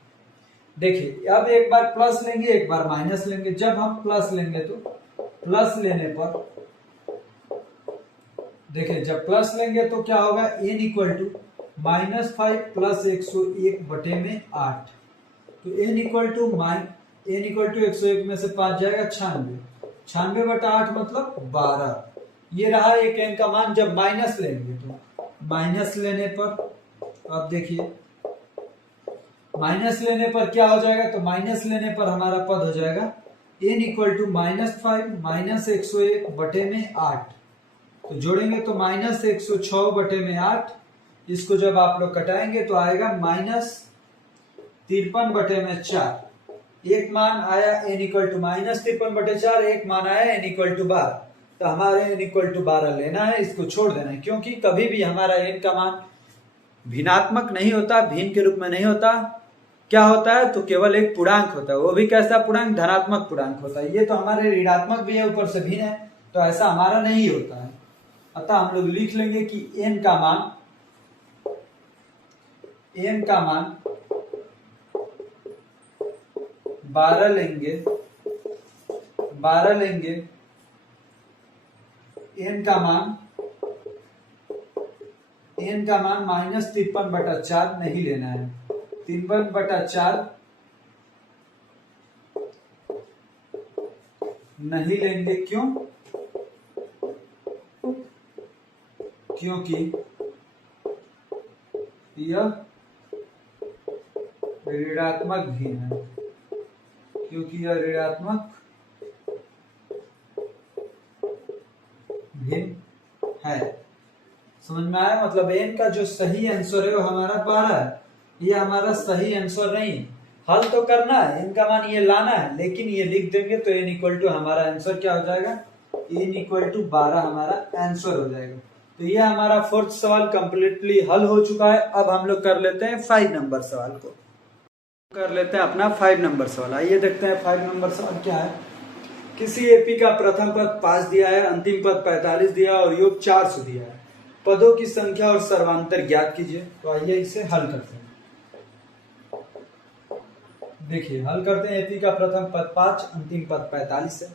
देखिए अब एक बार प्लस लेंगे एक बार माइनस लेंगे। जब हम प्लस लेंगे तो प्लस लेने पर देखिए जब प्लस लेंगे तो क्या होगा n इक्वल टू -5 प्लस 101 बटे में 8, तो n इक्वल टू 101 में से 5 जाएगा 96, 96 बटा 8 मतलब 12। ये रहा एक n का मान। जब माइनस लेंगे तो माइनस लेने पर अब देखिए माइनस लेने पर क्या हो जाएगा, तो माइनस लेने पर हमारा पद हो जाएगा n इक्वल टू -5 माइनस 101 बटे में 8। तो जोड़ेंगे तो -106 बटे में 8। इसको जब आप लोग कटाएंगे तो आएगा -53 बटे में 4। एक मान आया n इक्वल टू -53 बटे 4, एक मान आया n इक्वल टू 12। तो हमारे n इक्वल टू 12 लेना है, इसको छोड़ देना है, क्योंकि कभी भी हमारा n का मान भिन्नात्मक नहीं होता, भिन्न के रूप में नहीं होता। क्या होता है, तो केवल एक पूर्णांक होता है, वो भी कैसा पूर्णांक, धनात्मक पूर्णांक होता है। ये तो हमारे ऋणात्मक भी है, ऊपर से भिन्न है, तो ऐसा हमारा नहीं होता है। अतः हम लोग लिख लेंगे कि n का मान 12 लेंगे, n का मान -53/4 नहीं लेना है। 53/4 नहीं लेंगे, क्यों, क्योंकि यह ऋणात्मक भिन्न है, क्योंकि यह ऋणात्मक भिन्न है। समझ में आया, मतलब n का जो सही आंसर है वो हमारा 12 है। ये हमारा सही आंसर नहीं, हल तो करना है, n का मान ये लाना है, लेकिन ये लिख देंगे तो n इक्वल टू हमारा आंसर क्या हो जाएगा, n इक्वल टू 12 हमारा आंसर हो जाएगा। तो ये हमारा फोर्थ सवाल कंप्लीटली हल हो चुका है। अब हम लोग कर लेते हैं 5 नंबर सवाल को, कर लेते हैं अपना 5 नंबर सवाल। आइए देखते हैं 5 नंबर सवाल क्या है। किसी एपी का प्रथम पद 5 दिया है, अंतिम पद 45 दिया है और योग 400 दिया है। पदों की संख्या और सर्वांतर ज्ञात कीजिए। तो आइए इसे हल करते हैं। देखिए हल करते हैं। एपी का प्रथम पद 5, अंतिम पद 45 है।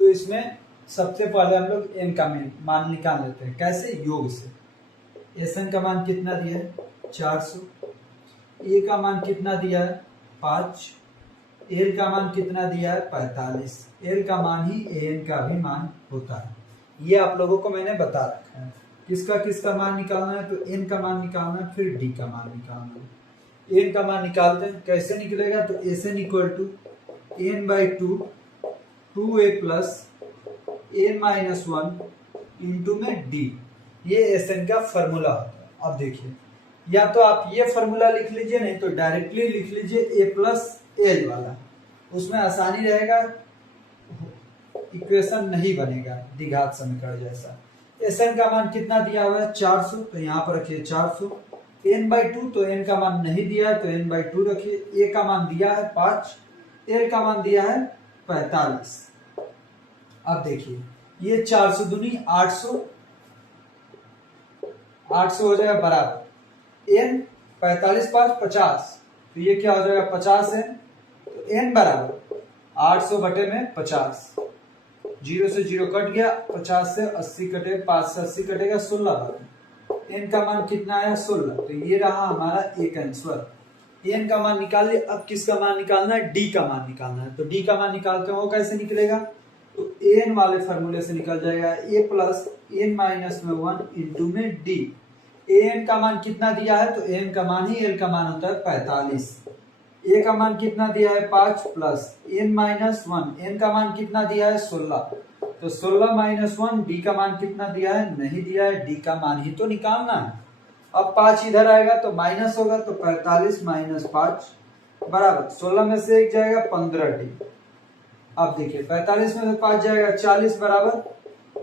तो इसमें सबसे पहले हम लोग n का मान निकाल लेते हैं। कैसे, योग से। एसएन का मान कितना दिया है, 400। ए का मान कितना दिया है, 5। एल का मान कितना दिया है, 45। एल का मान ही एन का भी मान होता है, ये आप लोगों को मैंने बता रखा है। किसका मान निकालना है, तो एन का मान निकालना है, फिर डी का मान निकालना है। एन का मान निकालते हैं, कैसे निकलेगा, तो S N equal to n/2 2a plus n-1 into में डी। ये एस एन का फॉर्मूला होता है। अब देखिए, या तो आप ये फॉर्मूला लिख लीजिए, नहीं तो डायरेक्टली लिख लीजिए a प्लस एल वाला, उसमें आसानी रहेगा, इक्वेशन नहीं बनेगा द्विघात समीकरण जैसा। एस एन का मान कितना दिया हुआ है, 400, तो यहाँ पर रखिए 400। n/2, तो n का मान नहीं दिया है तो n/2 रखिए। a का मान दिया है 5, l का मान दिया है 45। अब देखिए ये 400 दूनी 800, 800 हो जाएगा बराबर n, 45 5 50, तो ये क्या हो जाएगा 50 n। तो n बराबर 800 बटे में 50, 0 से 0 कट गया, 50 से 80 कटे, 5 से 80 कटेगा, 16 बटे। n का मान कितना आया, 16। तो ये रहा हमारा एक आंसर। n का मान निकाल लिया। अब किसका मान निकालना है, d का मान निकालना है। तो d का मान निकालते हैं, वो कैसे निकलेगा, तो n वाले फॉर्मूले से निकल जाएगा, a प्लस n-1 इंटू में d। an का मान कितना दिया है, तो n का मान ही l का मान होता है 45। a का मान कितना दिया है 5 प्लस n-1, n का मान कितना दिया है 16, तो 16-1, d का मान कितना दिया है, नहीं दिया है, d का मान ही तो निकालना है। अब 5 इधर आएगा तो माइनस होगा, तो 45 माइनस 5 बराबर 16 में से 1 जाएगा 15d। अब देखिए 45 में से 5 जाएगा 40 बराबर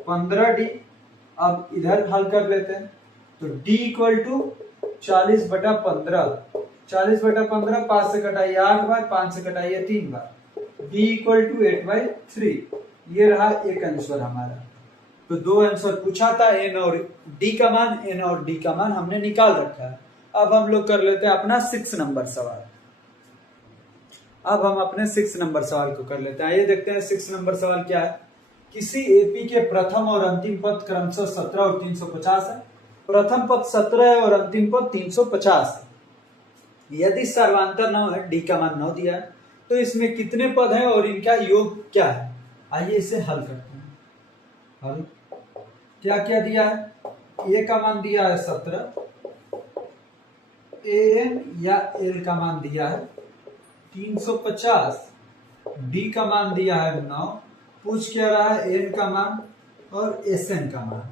15d। अब इधर हल कर लेते हैं, तो d इक्वल टू 40/15, 40/15, 5 से कटाइए 8 बार, 5 से कटाइए 3 बार, d इक्वल टू 8/3। ये रहा एक आंसर हमारा। तो दो आंसर पूछा था, n और d का मान, n और d का मान हमने निकाल रखा है। अब हम लोग कर लेते हैं अपना 6 नंबर सवाल। अब हम अपने 6 नंबर सवाल को कर लेते हैं। ये देखते हैं 6 नंबर सवाल क्या है। किसी एपी के प्रथम और अंतिम पद क्रमशः 17 और 350 है। प्रथम पद 17 है और अंतिम पद 350 है। यदि सर्वांतर 9 है, डी का मान 9 दिया है, तो इसमें कितने पद हैं और इनका योग क्या है। आइए इसे हल करते हैं। हल क्या क्या दिया है, ए का मान दिया है 17, an या l का मान दिया है 350, d का मान दिया है 9, पूछ क्या रहा है n का मान और sn का मान।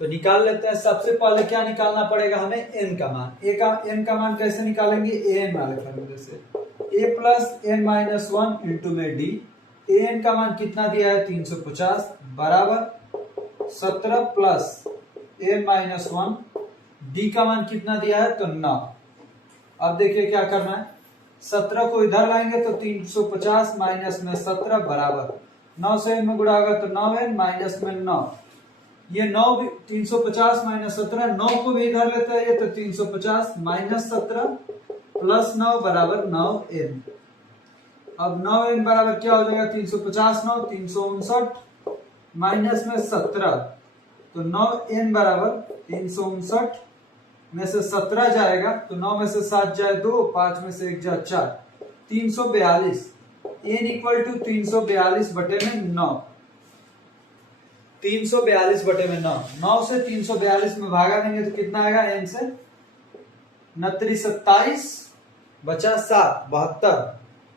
तो निकाल लेते हैं। सबसे पहले क्या निकालना पड़ेगा हमें, n का मान। n का मान कैसे निकालेंगे, an वाले फॉर्मूले से, a plus n minus 1 into में d। an का मान कितना दिया है 350 बराबर 17 प्लस n माइनस 1, d का मान कितना दिया है तो 9। अब देखिए क्या करना है, 17 को इधर लाएंगे तो 350 माइनस में 17 बराबर 9 से n में गुणा होगा तो 9n माइनस में 9, ये 9 भी 350 माइनस 17, 9 को भी इधर लेते हैं तो 350 माइनस 17 प्लस 9 बराबर 9n। अब 9n बराबर क्या हो जाएगा, 350 9 359 माइनस में 17, तो 9n बराबर 359 में से 17 जाएगा तो 9 में से 7 जाए 2, 5 में से 1 जाए 4, 342। n इक्वल टू 342 बटे में 9, 342 बटे में 9, 9 से 342 में भागा देंगे तो कितना आएगा, n से 29 27 बचा 7 72,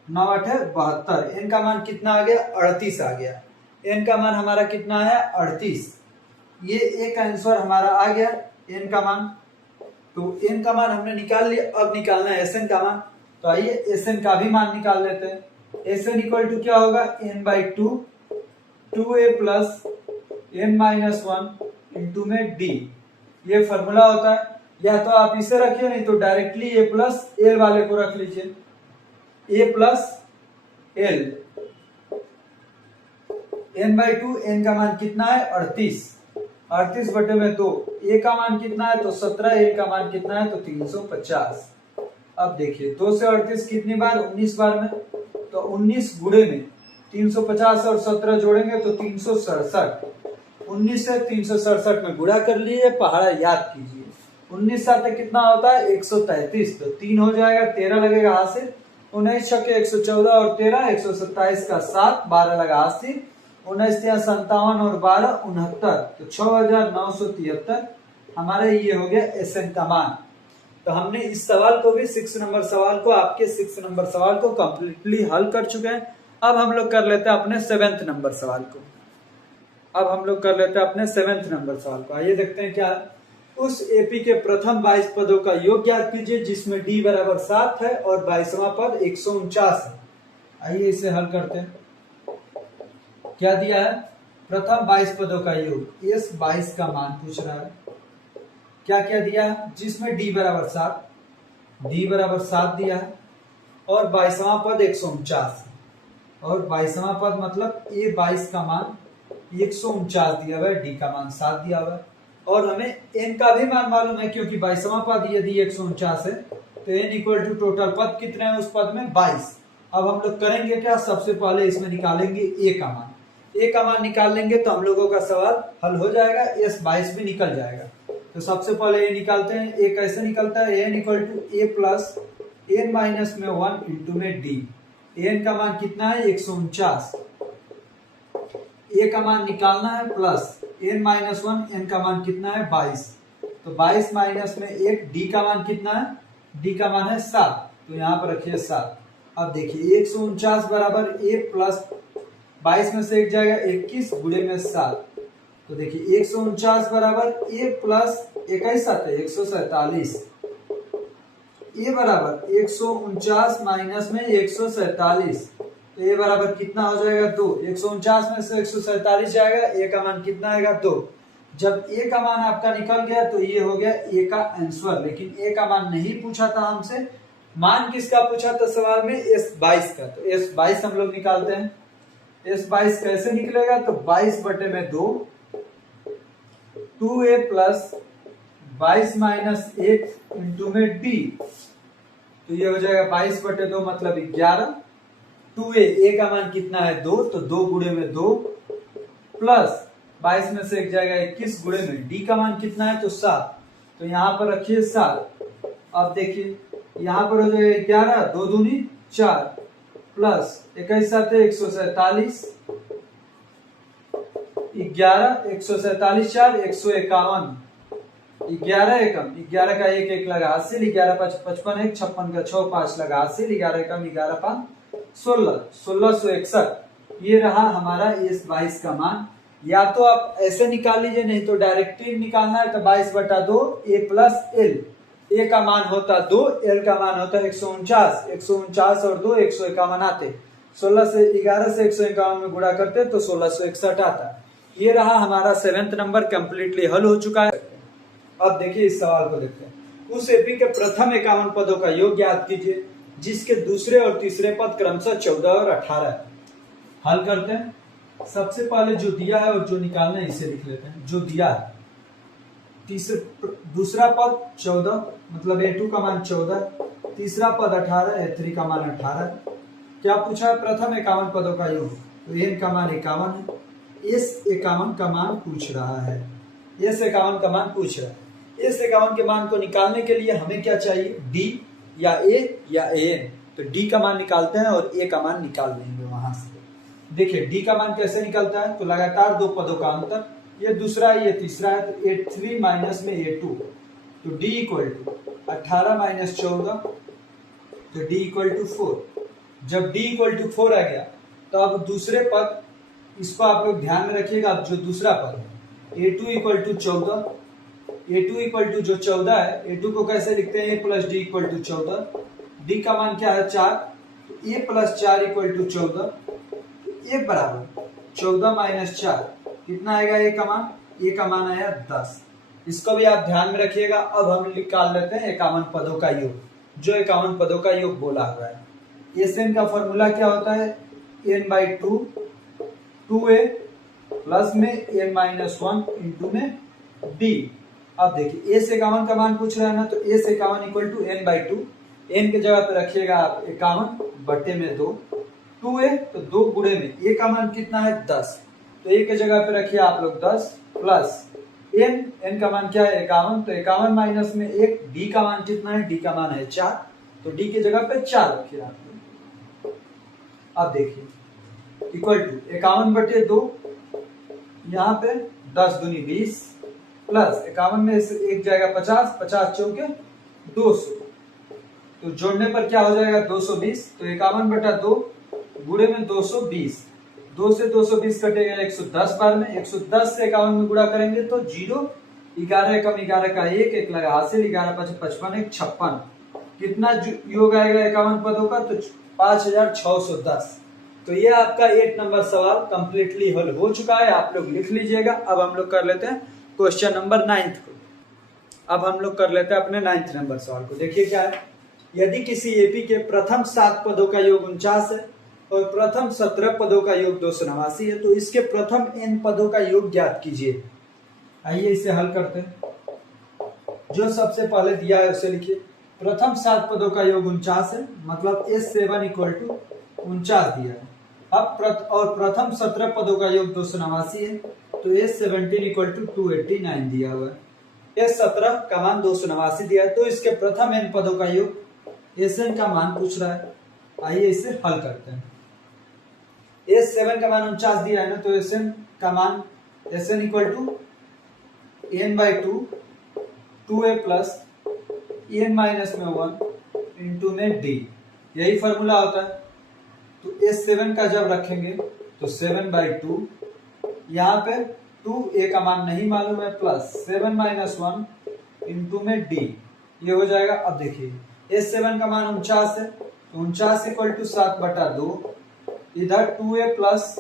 9 8 72, n का मान कितना आ गया 38 आ गया। n का मान हमारा कितना है 38, ये एक आंसर हमारा आ गया n का मान। तो n का मान हमने निकाल लिया, अब निकालना है sn का मान। तो आइए sn का भी मान निकाल लेते हैं। sn इक्वल टू क्या होगा, n/2 2a plus n minus 1 into में d, ये फॉर्मूला होता है। या तो आप इसे रखिए, नहीं तो डायरेक्टली a प्लस l वाले को रख लीजिए, a plus l। n/2, n का मान कितना है 38, 38 बटे में 2, a का मान कितना है तो 17, a का मान कितना है तो 350। अब देखिए 2 से 38 कितनी बार, 19 बार में, तो 19 गुणे में 350 और 17 जोड़ेंगे तो 367, 19 से 367 में गुणा कर लिए, पहाड़ा याद कीजिए। 19 साथ कितना होता है 133, तो 3 हो जाएगा, 13 लगेगा हाथ से, 19 छक्के 114 और 13 127 का 7, 12 लगा हाथ से, 19 57 और 12 69, तो 6973 हमारा ये हो गया SN का मान। तो हमने इस सवाल को भी 6 नंबर सवाल को, आपके 6 नंबर सवाल को कंप्लीटली हल कर चुके हैं। अब हम लोग कर लेते हैं अपने 7th नंबर सवाल को। अब हम लोग कर लेते हैं अपने 7th नंबर सवाल को। आइए देखते हैं क्या है। उस एपी के प्रथम 22 पदों का योग ज्ञात कीजिए जिसमें d बराबर 7 है और 22वां पद 149 है। आइए इसे हल करते हैं। क्या दिया है, प्रथम 22 पदों का योग, इस 22 का मान पूछ रहा है। क्या क्या दिया है, जिसमें d बराबर 7, d बराबर 7 दिया है और 22वां पद 149 है, और 22वां पद मतलब a 22 का मान 149 दिया हुआ है, d का मान 7 दिया हुआ है, और हमें n का भी मान मालूम है क्योंकि 22वां पद यदि 149 है तो n इक्वल टू टोटल पद कितने हैं उस पद में 22। अब हम लोग करेंगे क्या, सबसे पहले इसमें निकालेंगे a का मान। a का मान निकाल लेंगे तो हम लोगों का सवाल हल हो जाएगा, s 22 भी निकल जाएगा। तो सबसे पहले a निकालते हैं। a कैसे निकलता है, n equal to a plus n minus में 1 इंटू में d। n का मान कितना है 149, a का मान निकालना है प्लस n माइनस 1, n का मान कितना है 22, तो 22 माइनस में 1, d का मान कितना है, d का मान है 7, तो यहाँ पर रखिए 7। अब देखिए 149 बराबर a प्लस 22 में से 1 जाएगा 21 गुणे में 7, तो देखिए 149 बराबर a प्लस 21 7 है 147, a बराबर 149 माइनस में 147, तो a बराबर कितना हो जाएगा 2। 149 में से 147 जाएगा, a का मान कितना आएगा 2। जब a का मान आपका निकल गया तो ये हो गया a का आंसर। लेकिन a का मान नहीं पूछा था हमसे, मान किसका पूछा था सवाल में, S22 का। तो S22 हम लोग निकालते हैं। S22 कैसे निकलेगा, तो 22 बटे में 2, 2a प्लस 22 माइनस 1 इंटू में d, तो ये हो जाएगा 22 बटे 2 मतलब 11। 2a का मान कितना है 2, तो 2 गुणे में 2 प्लस 22 में से 1 जाएगा 21 गुणे में d का मान कितना है तो 7, तो यहाँ पर रखिए 7। अब देखिए यहाँ पर हो जाएगा 11, 2 दूनी 4 प्लस 21 7 147, 11 147 4 151, 11 एकम, 11 का एक एक लगा हासिल, 11 5 55 एक 56 का 6 5 लगा हासिल, 11 एकम 11 5 16, 1661। ये रहा हमारा इस 22 का मान। या तो आप ऐसे निकाल लीजिए, नहीं तो डायरेक्टली निकालना है तो 22/2 a प्लस एल। ए का मान होता 2, एल का मान होता 149, 149 और 2 151 आते, 11 से 151 में गुणा करते तो 1661 आता। ये रहा हमारा 7th नंबर कंप्लीटली हल हो चुका है। अब देखिए इस सवाल को देखते हैं। उस एपी के प्रथम 51 पदों का योग ज्ञात कीजिए जिसके दूसरे और तीसरे पद क्रमशः 14 और 18 है। हल करते हैं। सबसे पहले जो दिया है और जो निकालना है इसे लिख लेते हैं। जो दिया है दूसरा पद 14 मतलब a2 का मान 14, तीसरा पद 18, a3 का मान 18। क्या पूछा है? प्रथम 51 पदों का योग, तो n का मान 51 है, इस 51 का मान पूछ रहा है, इस 51 का मान पूछ रहा है। इस 51 के मान को निकालने के लिए हमें क्या चाहिए? d या a या an। तो d का मान निकालते हैं और a का मान निकाल देंगे वहां से। देखिए d का मान कैसे निकलता है? तो लगातार दो पदों का अंतर, ये दूसरा है ये तीसरा है, तो a3 माइनस में a2, तो d इक्वल टू 18 माइनस 14, तो d इक्वल टू 4। जब d इक्वल टू 4 आ गया तो अब दूसरे पद, इसको आप लोग ध्यान में रखिएगा। अब जो दूसरा पद है a2 equal to 14, a2 equal to जो 14 है, a2 को कैसे लिखते हैं? a plus d equal to 14, d का मान क्या है? 4, तो a plus 4 equal to 14, a बराबर 14 माइनस 4, कितना आएगा a का मान? a का मान आया 10। इसको भी आप ध्यान में रखिएगा। अब हम निकाल लेते हैं 51 पदों का योग, जो 51 पदों का योग बोला हुआ है। Sn का फॉर्मूला क्या होता है? n/2, 2a प्लस में n माइनस 1 इंटू में d। अब देखिए a से 51 का मान पूछ रहा है ना, तो a से 51 इक्वल टू n/2, n के जगह पे रखिएगा आप 51 बटे में 2, 2a तो 2 गुणे में a का मान कितना है? 10, तो a के जगह पे रखिए आप लोग 10 प्लस n का मान क्या है? 51, तो 51 माइनस में 1, d का मान कितना है? d का मान है 4, तो d की जगह पे 4 रखिए आप लोग। अब देखिए इक्वल टू 51 बटे 2, यहाँ पे 10 दूनी 20 प्लस 51 में से एक जाएगा 50, 50 चौके 200, तो जोड़ने पर क्या हो जाएगा? 220, तो 51 बटा 2 गुणे में 220, 2 से 220 कटेगा 110 बार में, 110 से 51 में गुणा करेंगे तो 0, 11 कम 11 का 1 एक लगा हासिल, 11 5 55 1 56। कितना योग आएगा 51 पदों का? तो 5610। तो ये आपका 8 नंबर सवाल कंप्लीटली हल हो चुका है, आप लोग लिख लीजिएगा। अब हम लोग कर लेते हैं क्वेश्चन नंबर 9 को। अब हम लोग कर लेते हैं अपने 9th नंबर सवाल को। देखिए क्या है। यदि किसी एपी के प्रथम 7 पदों का योग 49 है और प्रथम 17 पदों का योग 289 है, तो इसके प्रथम n पदों का योग ज्ञात कीजिए। आइए इसे हल करते हैं। जो सबसे पहले दिया है उसे लिखिए। प्रथम 7 पदों का योग 49 है, मतलब S7 इक्वल टू 49 दिया है। अब प्रथम 17 पदों का योग 289 है, तो S17 इक्वल टू 289 दिया हुआ है। S17 का मान 289 दिया है, तो इसके प्रथम n पदों का योग Sn का मान पूछ रहा है। आइए इसे हल करते हैं। S7 का मान 49 दिया है ना, तो Sn का मान Sn equal to n/2 2a plus n minus में 1 इंटू में d, यही फॉर्मूला होता है। तो S7 का जब रखेंगे तो 7/2, यहाँ पे 2a का मान नहीं मालूम है, प्लस 7 माइनस 1 इंटू में d, ये हो जाएगा। अब देखिए S7 का मान 49 है, तो 49 इक्वल टू 7/2, इधर 2a प्लस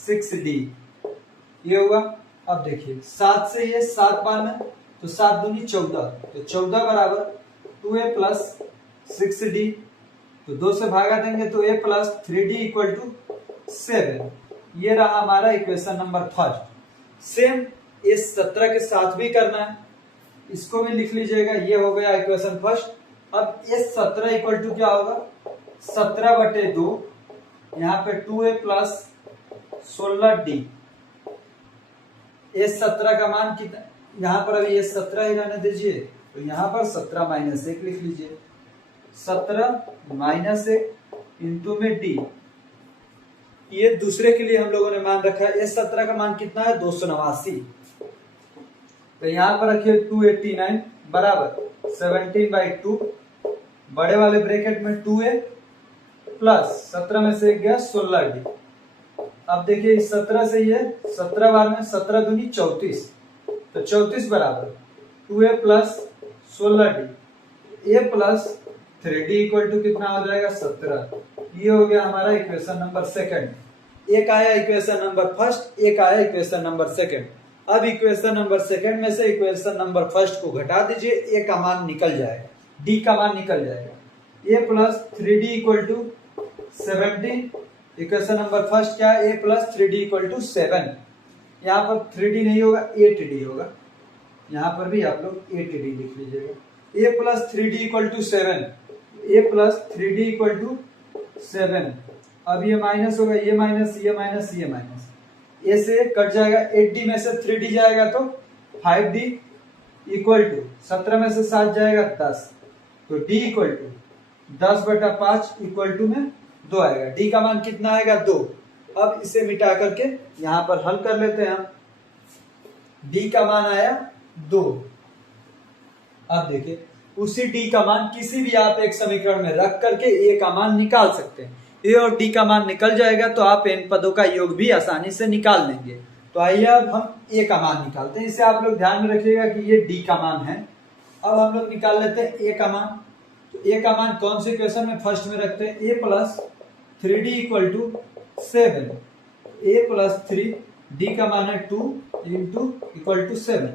6d, ये होगा। अब देखिए 7 से ये 7 बार में, तो 7 दूनी 14, तो 14 बराबर 2a प्लस 6d, तो 2 से भागा देंगे तो a plus 3d equal to 7। ये रहा हमारा इक्वेशन नंबर 1। सेम इस 17 के साथ भी करना है, इसको भी लिख लीजिएगा। ये हो गया इक्वेशन 1। अब इस 17 इक्वल टू क्या होगा? 17/2, यहाँ पे 2a प्लस 16d। इस 17 का मान कितना? यहाँ पर अभी ये 17 ही रहने दीजिए, तो यहाँ पर 17 माइनस 1 लिख लीजिए। 17 माइनस 1 इंटू में d, ये दूसरे के लिए हम लोगों ने मान रखा है। इस 17 का मान कितना है? 289। तो यहाँ पर रखिए 289 बराबर 17/2, बड़े वाले ब्रैकेट में 2a प्लस 17 में से गया 16d। अब देखिए इस 17 से ये 17 बार में 17 दूनी 34, तो 34 बराबर 2a plus 16d, a plus 3d equal to कितना हो जाएगा 17। ये हो गया हमारा इक्वेशन नंबर सेकंड। एक आया इक्वेशन नंबर फर्स्ट, एक आया इक्वेशन नंबर सेकंड। अब इक्वेशन नंबर सेकंड में से इक्वेशन नंबर फर्स्ट को घटा दीजिए, ए का मान निकल जाएगा, डी का मान निकल जाएगा। a plus 3d equal to 17, equation number first क्या है, a plus 3d equal to 7। यहाँ पर 3d नहीं होगा 8d होगा, यहाँ पर भी आप लोग 8d लिख लीजिएगा। a plus 3d equal to 7, a plus 3d equal to 7। अब ये माइनस होगा, ये माइनस, ये माइनस, ये माइनस, a से कट जाएगा, 8d में से 3d जाएगा तो 5d इक्वल टू 17 में से 7 जाएगा 10, तो d equal to 10/5 equal to में 2 आएगा। d का मान कितना आएगा 2। अब इसे मिटा करके यहाँ पर हल कर लेते हैं हम। d का मान आया 2। अब देखिए उसी d का मान किसी भी आप एक समीकरण में रख करके a का मान निकाल सकते हैं। a और d का मान निकल जाएगा तो आप इन पदों का योग भी आसानी से निकाल लेंगे। तो आइए अब हम a का मान निकालते हैं। इसे आप लोग ध्यान में रखिएगा कि ये d का मान है। अब हम लोग निकाल लेते हैं a का मान। तो a का मान कौन से इक्वेशन में फर्स्ट में रखते हैं, a plus 3d equal to 7, a plus 3, d का मान है 2 into equal to 7,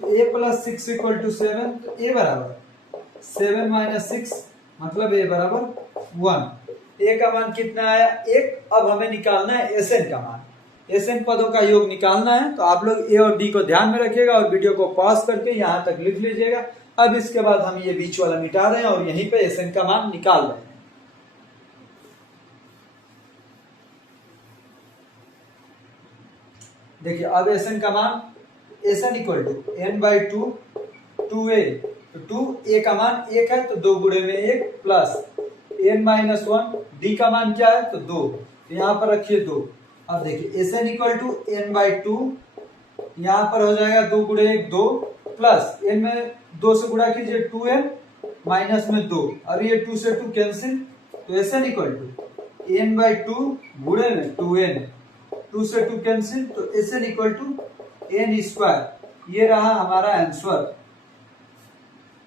a plus 6 equal to 7, तो a बराबर 7 माइनस 6 मतलब a बराबर 1। a का मान कितना आया 1। अब हमें निकालना है Sn का मान, Sn पदों का योग निकालना है। तो आप लोग a और d को ध्यान में रखिएगा और वीडियो को पॉज करके यहाँ तक लिख लीजिएगा। अब इसके बाद हम ये बीच वाला मिटा रहे हैं और यहीं पे Sn का मान निकाल रहे हैं। देखिए अब Sn का मान, Sn equal to n/2 2a, तो 2a का मान 1 है तो 2 गुणे में 1 प्लस n-1, d का मान क्या है तो 2, तो यहाँ पर रखिए 2। अब देखिए Sn इक्वल टू n/2, यहाँ पर हो जाएगा 2 गुणे 1 2 प्लस n में 2 से गुणा कीजिए 2n माइनस में 2, अब ये 2 से 2 कैंसिल, तो Sn इक्वल टू n/2 गुणे में 2n, 2 से 2 कैंसिल, तो Sn इक्वल टू n²। ये रहा हमारा आंसर।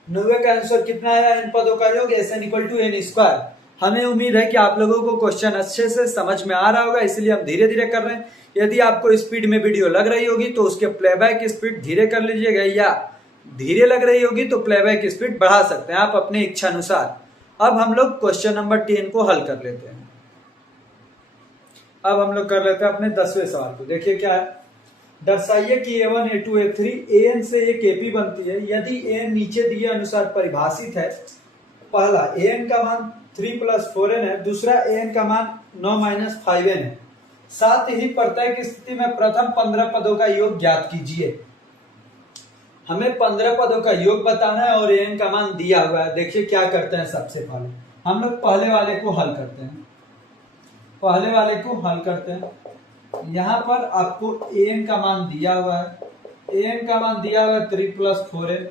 90 का आंसर कितना है इन पदों का योग, Sn इक्वल टू n²। हमें उम्मीद है कि आप लोगों को क्वेश्चन अच्छे से समझ में आ रहा होगा, इसलिए हम धीरे धीरे कर रहे हैं। यदि आपको स्पीड में वीडियो लग रही होगी तो उसके प्लेबैक स्पीड धीरे कर लीजिएगा, या धीरे लग रही होगी तो प्लेबैक स्पीड बढ़ा सकते हैं आप अपने इच्छा अनुसार। अब हम लोग क्वेश्चन नंबर 10 को हल कर लेते हैं। अब हम लोग कर लेते हैं अपने 10वें सवाल को। देखिए क्या है, दर्शाइए कि a1 a2 a3 an से एक ap बनती है यदि an नीचे दिए अनुसार परिभाषित है। पहला an का मान 3 प्लस 4n है, दूसरा an का मान 9 माइनस 5n है। साथ ही प्रत्येक स्थिति में प्रथम 15 पदों का योग ज्ञात कीजिए। हमें 15 पदों का योग बताना है और an का मान दिया हुआ है। देखिए क्या करते हैं, सबसे पहले हम लोग पहले वाले को हल करते हैं। पहले वाले को हल करते हैं, यहाँ पर आपको an का मान दिया हुआ है। an का मान दिया हुआ है 3 प्लस 4n,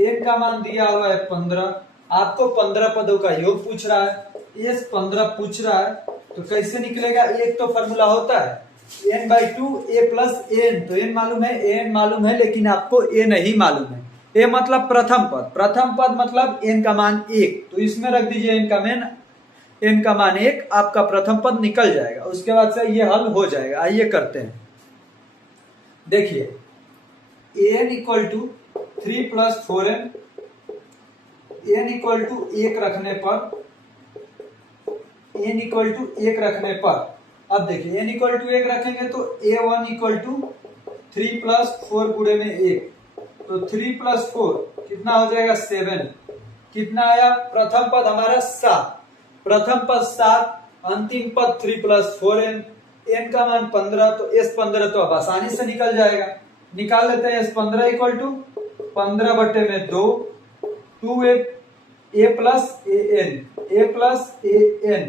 n का मान दिया हुआ है 15। आपको 15 पदों का योग पूछ रहा है, ये 15 पूछ रहा है, तो कैसे निकलेगा। एक तो फॉर्मूला होता है n/2 a प्लस an, तो n मालूम है, an मालूम है, लेकिन आपको a नहीं मालूम है। a मतलब प्रथम पद, प्रथम पद मतलब n का मान 1, तो इसमें रख दीजिए n का मान 1, आपका प्रथम पद निकल जाएगा। उसके बाद से ये हल हो जाएगा। आइए करते हैं। देखिए an equal to 3 plus 4n, n equal to 1 रखने पर, n इक्वल टू 1 रखने पर, अब देखिए n इक्वल टू 1 रखेंगे तो a1 इक्वल टू 3 प्लस 4 गुणे में 1, तो 3 प्लस 4 कितना हो जाएगा 7। कितना आया, प्रथम पद हमारा 7, प्रथम पद 7, अंतिम पद 3 प्लस 4n, n का मान 15, तो S15 तो अब आसानी से निकल जाएगा। निकाल लेते हैं। S15 equal to 15/2 2a plus an,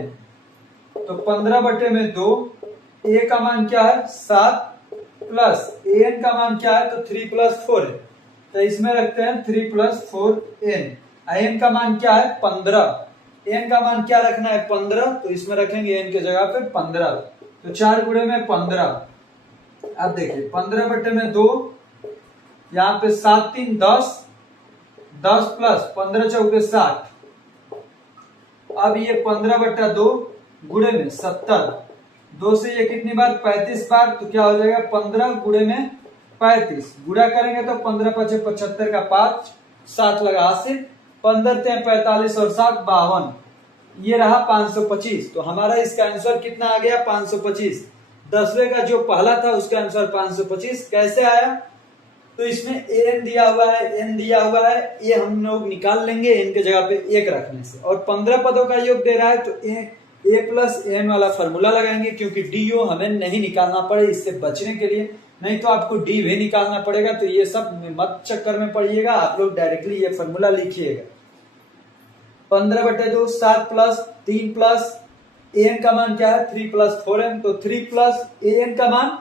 तो 15/2, a का मान क्या है 7 प्लस an का मान क्या है तो 3 प्लस 4 है, तो इसमें रखते हैं 3 + 4n। n का मान क्या है 15, n का मान क्या रखना है 15, तो इसमें रखेंगे n की जगह पे 15। तो 4 गुणे में 15। अब देखिए 15/2, यहाँ पे 7 3 10, 10 + 15 चौके 60। अब ये 15/2 गुणे में 70, 2 से ये कितनी बार 35 बार, तो क्या हो जाएगा 15 गुणे में 35। गुणा करेंगे तो 15 × 5 = 75 का 5, 7 लगा 80, 15 × 3 = 45 और 7 = 52। ये रहा 525। तो हमारा इसका आंसर कितना आ गया 525। 10वें का जो पहला था उसका आंसर 525 कैसे आया, तो इसमें n दिया हुआ है, n दिया हुआ है, ये हम लोग निकाल लेंगे n के जगह पे 1 रखने से। और 15 पदों का योग दे रहा है तो a + n वाला फॉर्मूला लगाएंगे, क्योंकि डी ओ हमें नहीं निकालना पड़े इससे बचने के लिए, नहीं तो आपको डी भी निकालना पड़ेगा। तो ये सब मत चक्कर में पड़िएगा, आप लोग डायरेक्टली ये फॉर्मूला लिखिएगा। 15/2 7 + 3 + an का मान क्या है 3 + 4n। तो 3 + an का मान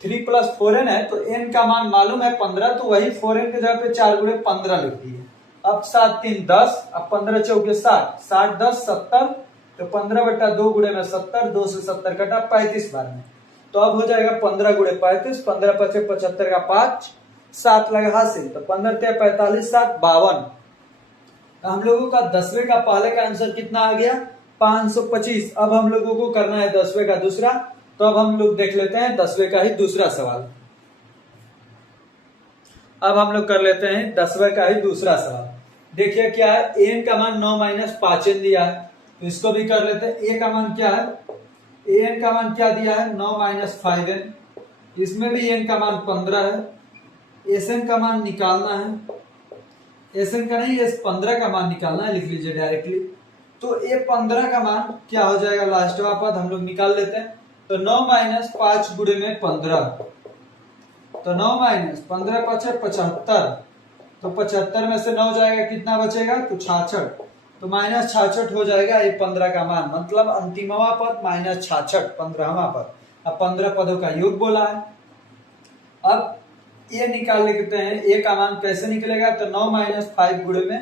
3 + 4n है, तो n का मान मालूम है 15, तो वही 4n की जगह पे 4 गुणे 15 लिख दिए। अब 7 3 10, अब 15 चौके 60, 60 10 70, तो 15/2 गुणे में 70, 2 से 70 कटा 35 बार में। तो अब हो जाएगा 15 गुणे 35, 15 × 5 = 75 का 5, 7 लगा हासिल, तो 15 × 3 = 45, 7 = 52। हम लोगों का 10वें का पहले का आंसर कितना आ गया 525। अब हम लोगों को करना है 10वें का दूसरा, तो अब हम लोग देख लेते हैं 10वें का ही दूसरा सवाल। अब हम लोग कर लेते हैं 10वें का ही दूसरा सवाल। देखिए क्या है, n का मान 9 - 5n दिया है, तो इसको भी कर लेते हैं। a का मान क्या है, an का मान क्या दिया है 9 - 5n, इसमें भी n का मान 15 है। sn का मान निकालना है, sn का नहीं s15 का मान निकालना है, लिख लीजिए डायरेक्टली। तो a15 का मान क्या हो जाएगा, लास्ट वाला पद हम लोग निकाल लेते हैं। तो 9 - 5 गुणे में 15, तो 9 - 15 × 5 = 75, तो 75 में से 9 जाएगा कितना बचेगा, तो 66, तो -66 हो जाएगा ये 15 का मान, मतलब अंतिमवा पद -66 15वां पद। अब 15 पदों का योग बोला है। अब ये निकाल लेते हैं, ए का मान कैसे निकलेगा, तो 9 - 5 गुणे में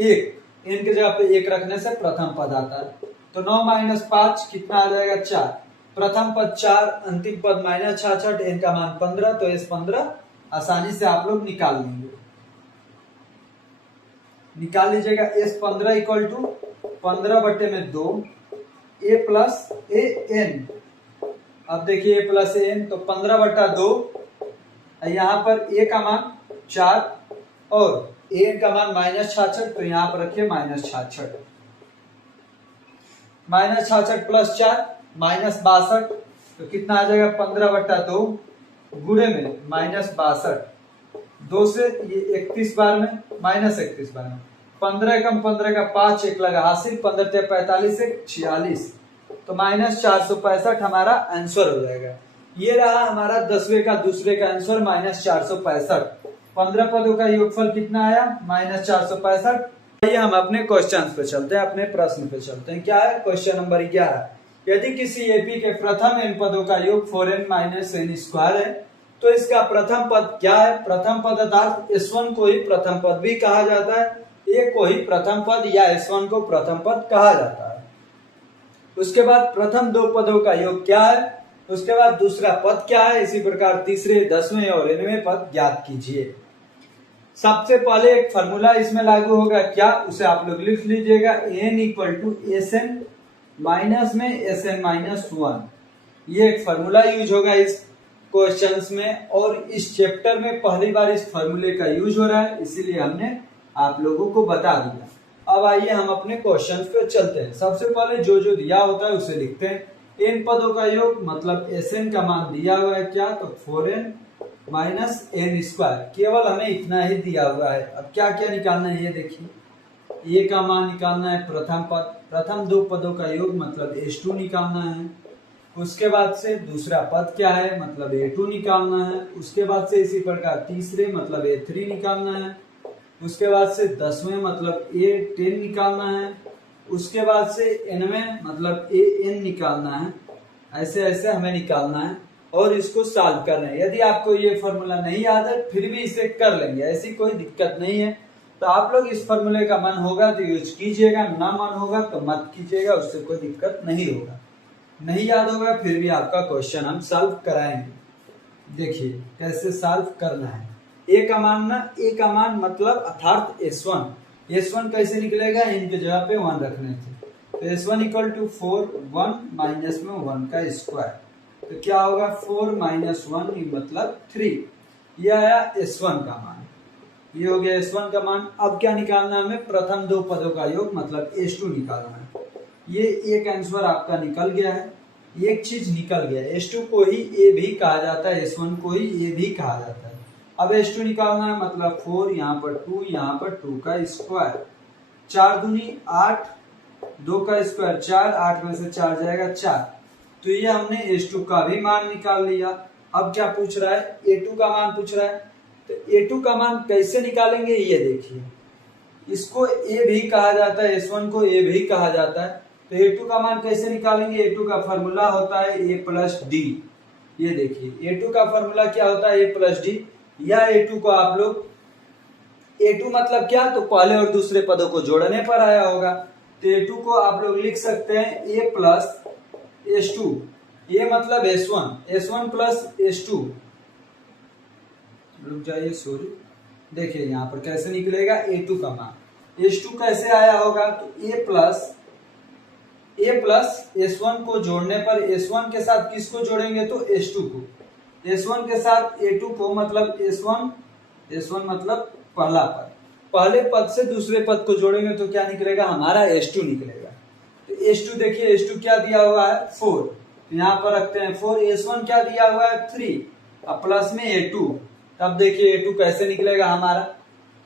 1, n की जगह पे 1 रखने से प्रथम पद आता है। तो 9 - 5 कितना आ जाएगा 4, प्रथम पद 4, अंतिम पद -66, n का मान 15, तो s15 आसानी से आप लोग निकाल लेंगे। निकाल लीजिएगा s15 = 15/2 a + an। अब देखिए a + an, तो 15/2, यहाँ पर a का मान 4 और an का मान -66, तो यहाँ पर रखिए -66, -66 + 4 -62, तो कितना आ जाएगा 15/2 गुणे में -62, 2 से ये 31 बार में -31 बार में, 15 × 15 का 5, 1 लगा हासिल, 15 × 3 = 45, 1 46, तो -465 हमारा आंसर हो जाएगा। ये रहा हमारा 10वें का दूसरे का आंसर -465। 15 पदों का योगफल कितना आया -465। आइए हम अपने क्वेश्चन पे चलते हैं, अपने प्रश्न पे चलते हैं। क्या है क्वेश्चन नंबर 11, यदि किसी एपी के प्रथम n पदों का योग 4n - n² है, तो इसका प्रथम पद क्या है। प्रथम पद अर्थात S1 को ही प्रथम पद भी कहा जाता है, a को ही प्रथम पद या S1 को प्रथम पद कहा जाता है। उसके बाद प्रथम 2 पदों का योग क्या है, उसके बाद दूसरा पद क्या है, इसी प्रकार तीसरे 10वें और 9वें पद ज्ञात कीजिए। सबसे पहले एक फॉर्मूला इसमें लागू होगा, क्या उसे आप लोग लिख लीजिएगा, n = Sn माइनस में Sn - 1। ये एक फॉर्मूला यूज होगा इस क्वेश्चंस में, और इस चैप्टर में पहली बार इस फॉर्मूले का यूज हो रहा है, इसीलिए हमने आप लोगों को बता दिया। अब आइए हम अपने क्वेश्चंस पे चलते हैं। सबसे पहले जो जो दिया होता है उसे लिखते हैं। n पदों का योग मतलब Sn का मान दिया हुआ है क्या, तो 4n - n², केवल हमें इतना ही दिया हुआ है। अब क्या क्या निकालना है ये देखिए, a का मान निकालना है प्रथम पद, प्रथम 2 पदों का योग मतलब S2 निकालना है। उसके बाद से दूसरा पद क्या है, मतलब A2 निकालना है। उसके बाद से इसी प्रकार तीसरे मतलब A3 निकालना है। उसके बाद से 10वें मतलब A10 निकालना है। उसके बाद से 9वें मतलब AN निकालना है। ऐसे ऐसे हमें निकालना है। और इसको सॉल्व कर रहे हैं। यदि आपको ये फॉर्मूला नहीं याद है फिर भी इसे कर लेंगे, ऐसी कोई दिक्कत नहीं है। तो आप लोग इस फॉर्मूले का मन होगा तो यूज कीजिएगा, ना मन होगा तो मत कीजिएगा, उससे कोई दिक्कत नहीं होगा। नहीं याद होगा फिर भी आपका क्वेश्चन हम सॉल्व कराएंगे। देखिए कैसे सॉल्व करना है। ए का मान मतलब अर्थात S1 कैसे निकलेगा, इनके जगह पे 1 रखने थे। तो S1 इक्वल टू 4, 1 माइनस में 1 का स्क्वायर, तो क्या होगा 4 माइनस 1 मतलब 3। यह आया S1 का मान, ये हो गया S1 का मान। अब क्या निकालना है हमें, प्रथम दो पदों का योग मतलब S2 निकालना है। ये एक आंसर आपका निकल गया है, एक चीज निकल गया। S2 को ही A भी कहा जाता है, S1 को ही A भी कहा जाता है। अब S2 निकालना है मतलब 4 यहाँ पर 2, यहाँ पर 2 का स्क्वायर, 4 दूनी 8, 2 का स्क्वायर 4, 8 में से 4 जाएगा 4। तो ये हमने S2 का भी मान निकाल लिया। अब क्या पूछ रहा है, A2 का मान पूछ रहा है। तो A2 का मान कैसे निकालेंगे ये देखिए, इसको A भी कहा जाता है, S1 को A भी कहा जाता है। तो A2 का मान कैसे निकालेंगे, A2 का फॉर्मूला होता है A प्लस डी। ये देखिए A2 का फॉर्मूला क्या होता है, A प्लस डी। या A2 को आप लोग, A2 मतलब क्या, तो पहले और दूसरे पदों को जोड़ने पर आया होगा। तो A2 को आप लोग लिख सकते हैं A प्लस S2। ये मतलब S1 प्लस S2। रुक जाइए, सॉरी, देखिए यहाँ पर कैसे निकलेगा A2 का मान। S2 कैसे आया होगा, तो A प्लस S1 को जोड़ने पर, S1 के साथ किसको जोड़ेंगे, तो S2 को। S1 के साथ A2 को, मतलब S1 मतलब पहला पद, पहले पद से दूसरे पद को जोड़ेंगे तो क्या निकलेगा, हमारा S2 निकलेगा। तो S2 देखिए, S2 क्या दिया हुआ है 4, यहाँ पर रखते हैं 4। S1 क्या दिया हुआ है 3, अब प्लस में A2, तब देखिए A2 कैसे निकलेगा हमारा।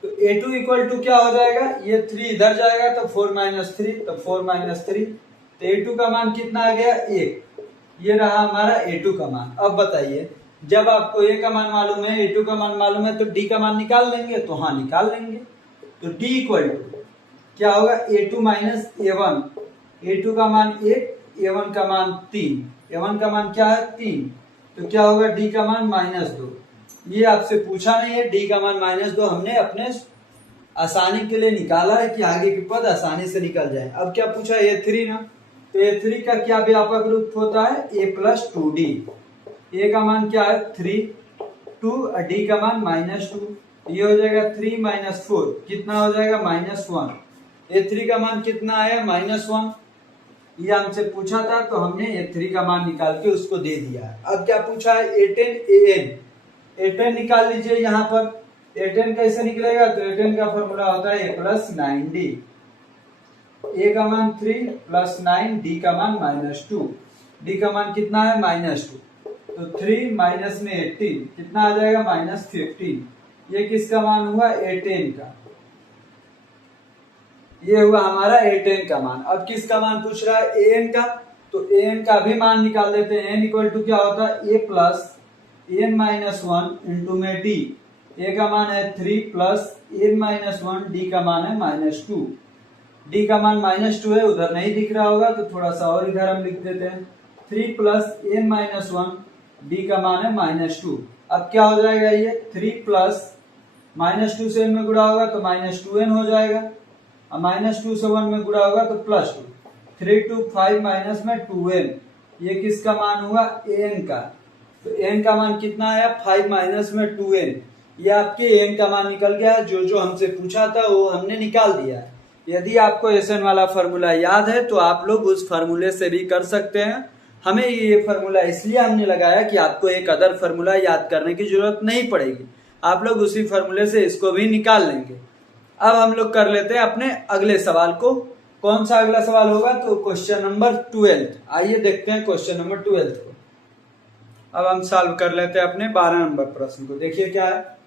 तो A2 इक्वल टू क्या हो जाएगा, ये 3 इधर जाएगा तो 4 माइनस 3, तो 4 माइनस 3। तो A2 का मान कितना आ गया 1। ये रहा हमारा A2 का मान। अब बताइए, जब आपको A का मान मालूम है, A2 का मान मालूम है, तो D का मान निकाल लेंगे, तो हाँ निकाल लेंगे। तो D इक्वल टू क्या होगा, A2 माइनस A1। A2 का मान 1, A1 का मान 3, A1 का मान क्या है 3, तो क्या होगा D का मान -2। ये आपसे पूछा नहीं है, D का मान -2 हमने अपने आसानी के लिए निकाला है कि आगे के पद आसानी से निकल जाए। अब क्या पूछा, A3 ना, तो A3 का क्या व्यापक रूप होता है, A प्लस 2D। A का मान क्या है 3, 2, D का मान -2, ये हो जाएगा 3 माइनस 4, कितना हो जाएगा -1। A3 का मान कितना आया -1, ये हमसे पूछा था तो हमने A3 का मान निकाल के उसको दे दिया। अब क्या पूछा है, A10 निकाल लीजिए। यहाँ पर A10 कैसे निकलेगा, तो A10 का फॉर्मूला होता है A प्लस 9D। A का मान 3 प्लस 9, D का मान -2, D का मान कितना है -2, तो 3 माइनस में 18 कितना आ जाएगा -15। ये किसका मान हुआ, A10 का। ये हुआ हमारा A10 का मान। अब किसका मान पूछ रहा है, AN का, तो AN का भी मान निकाल देते हैं। N इक्वल टू क्या होता है, A plus N minus 1 into में D। A का मान है 3 प्लस N माइनस 1, D का मान है -2। D का मान -2 है, उधर नहीं दिख रहा होगा तो थोड़ा सा और इधर हम लिख देते हैं। 3 प्लस N माइनस 1, D का मान है -2। अब क्या हो जाएगा, ये 3 प्लस -2 से n में गुणा होगा तो -2n हो जाएगा, अब -2 से 1 में गुणा होगा तो +2, 3 2 5 माइनस में 2n। ये किसका मान हुआ, an का। तो n का मान कितना आया, 5 माइनस में 2n। ये आपके n का मान निकल गया। जो हमसे पूछा था वो हमने निकाल दिया। यदि आपको SN वाला फॉर्मूला याद है तो आप लोग उस फॉर्मूले से भी कर सकते हैं। हमें ये फॉर्मूला इसलिए हमने लगाया कि आपको एक अदर फॉर्मूला याद करने की जरूरत नहीं पड़ेगी, आप लोग उसी फॉर्मूले से इसको भी निकाल लेंगे। अब हम लोग कर लेते हैं अपने अगले सवाल को। कौन सा अगला सवाल होगा, तो क्वेश्चन नंबर 12। आइए देखते हैं क्वेश्चन नंबर 12 को। अब हम सॉल्व कर लेते हैं अपने 12 नंबर प्रश्न को। देखिए क्या है,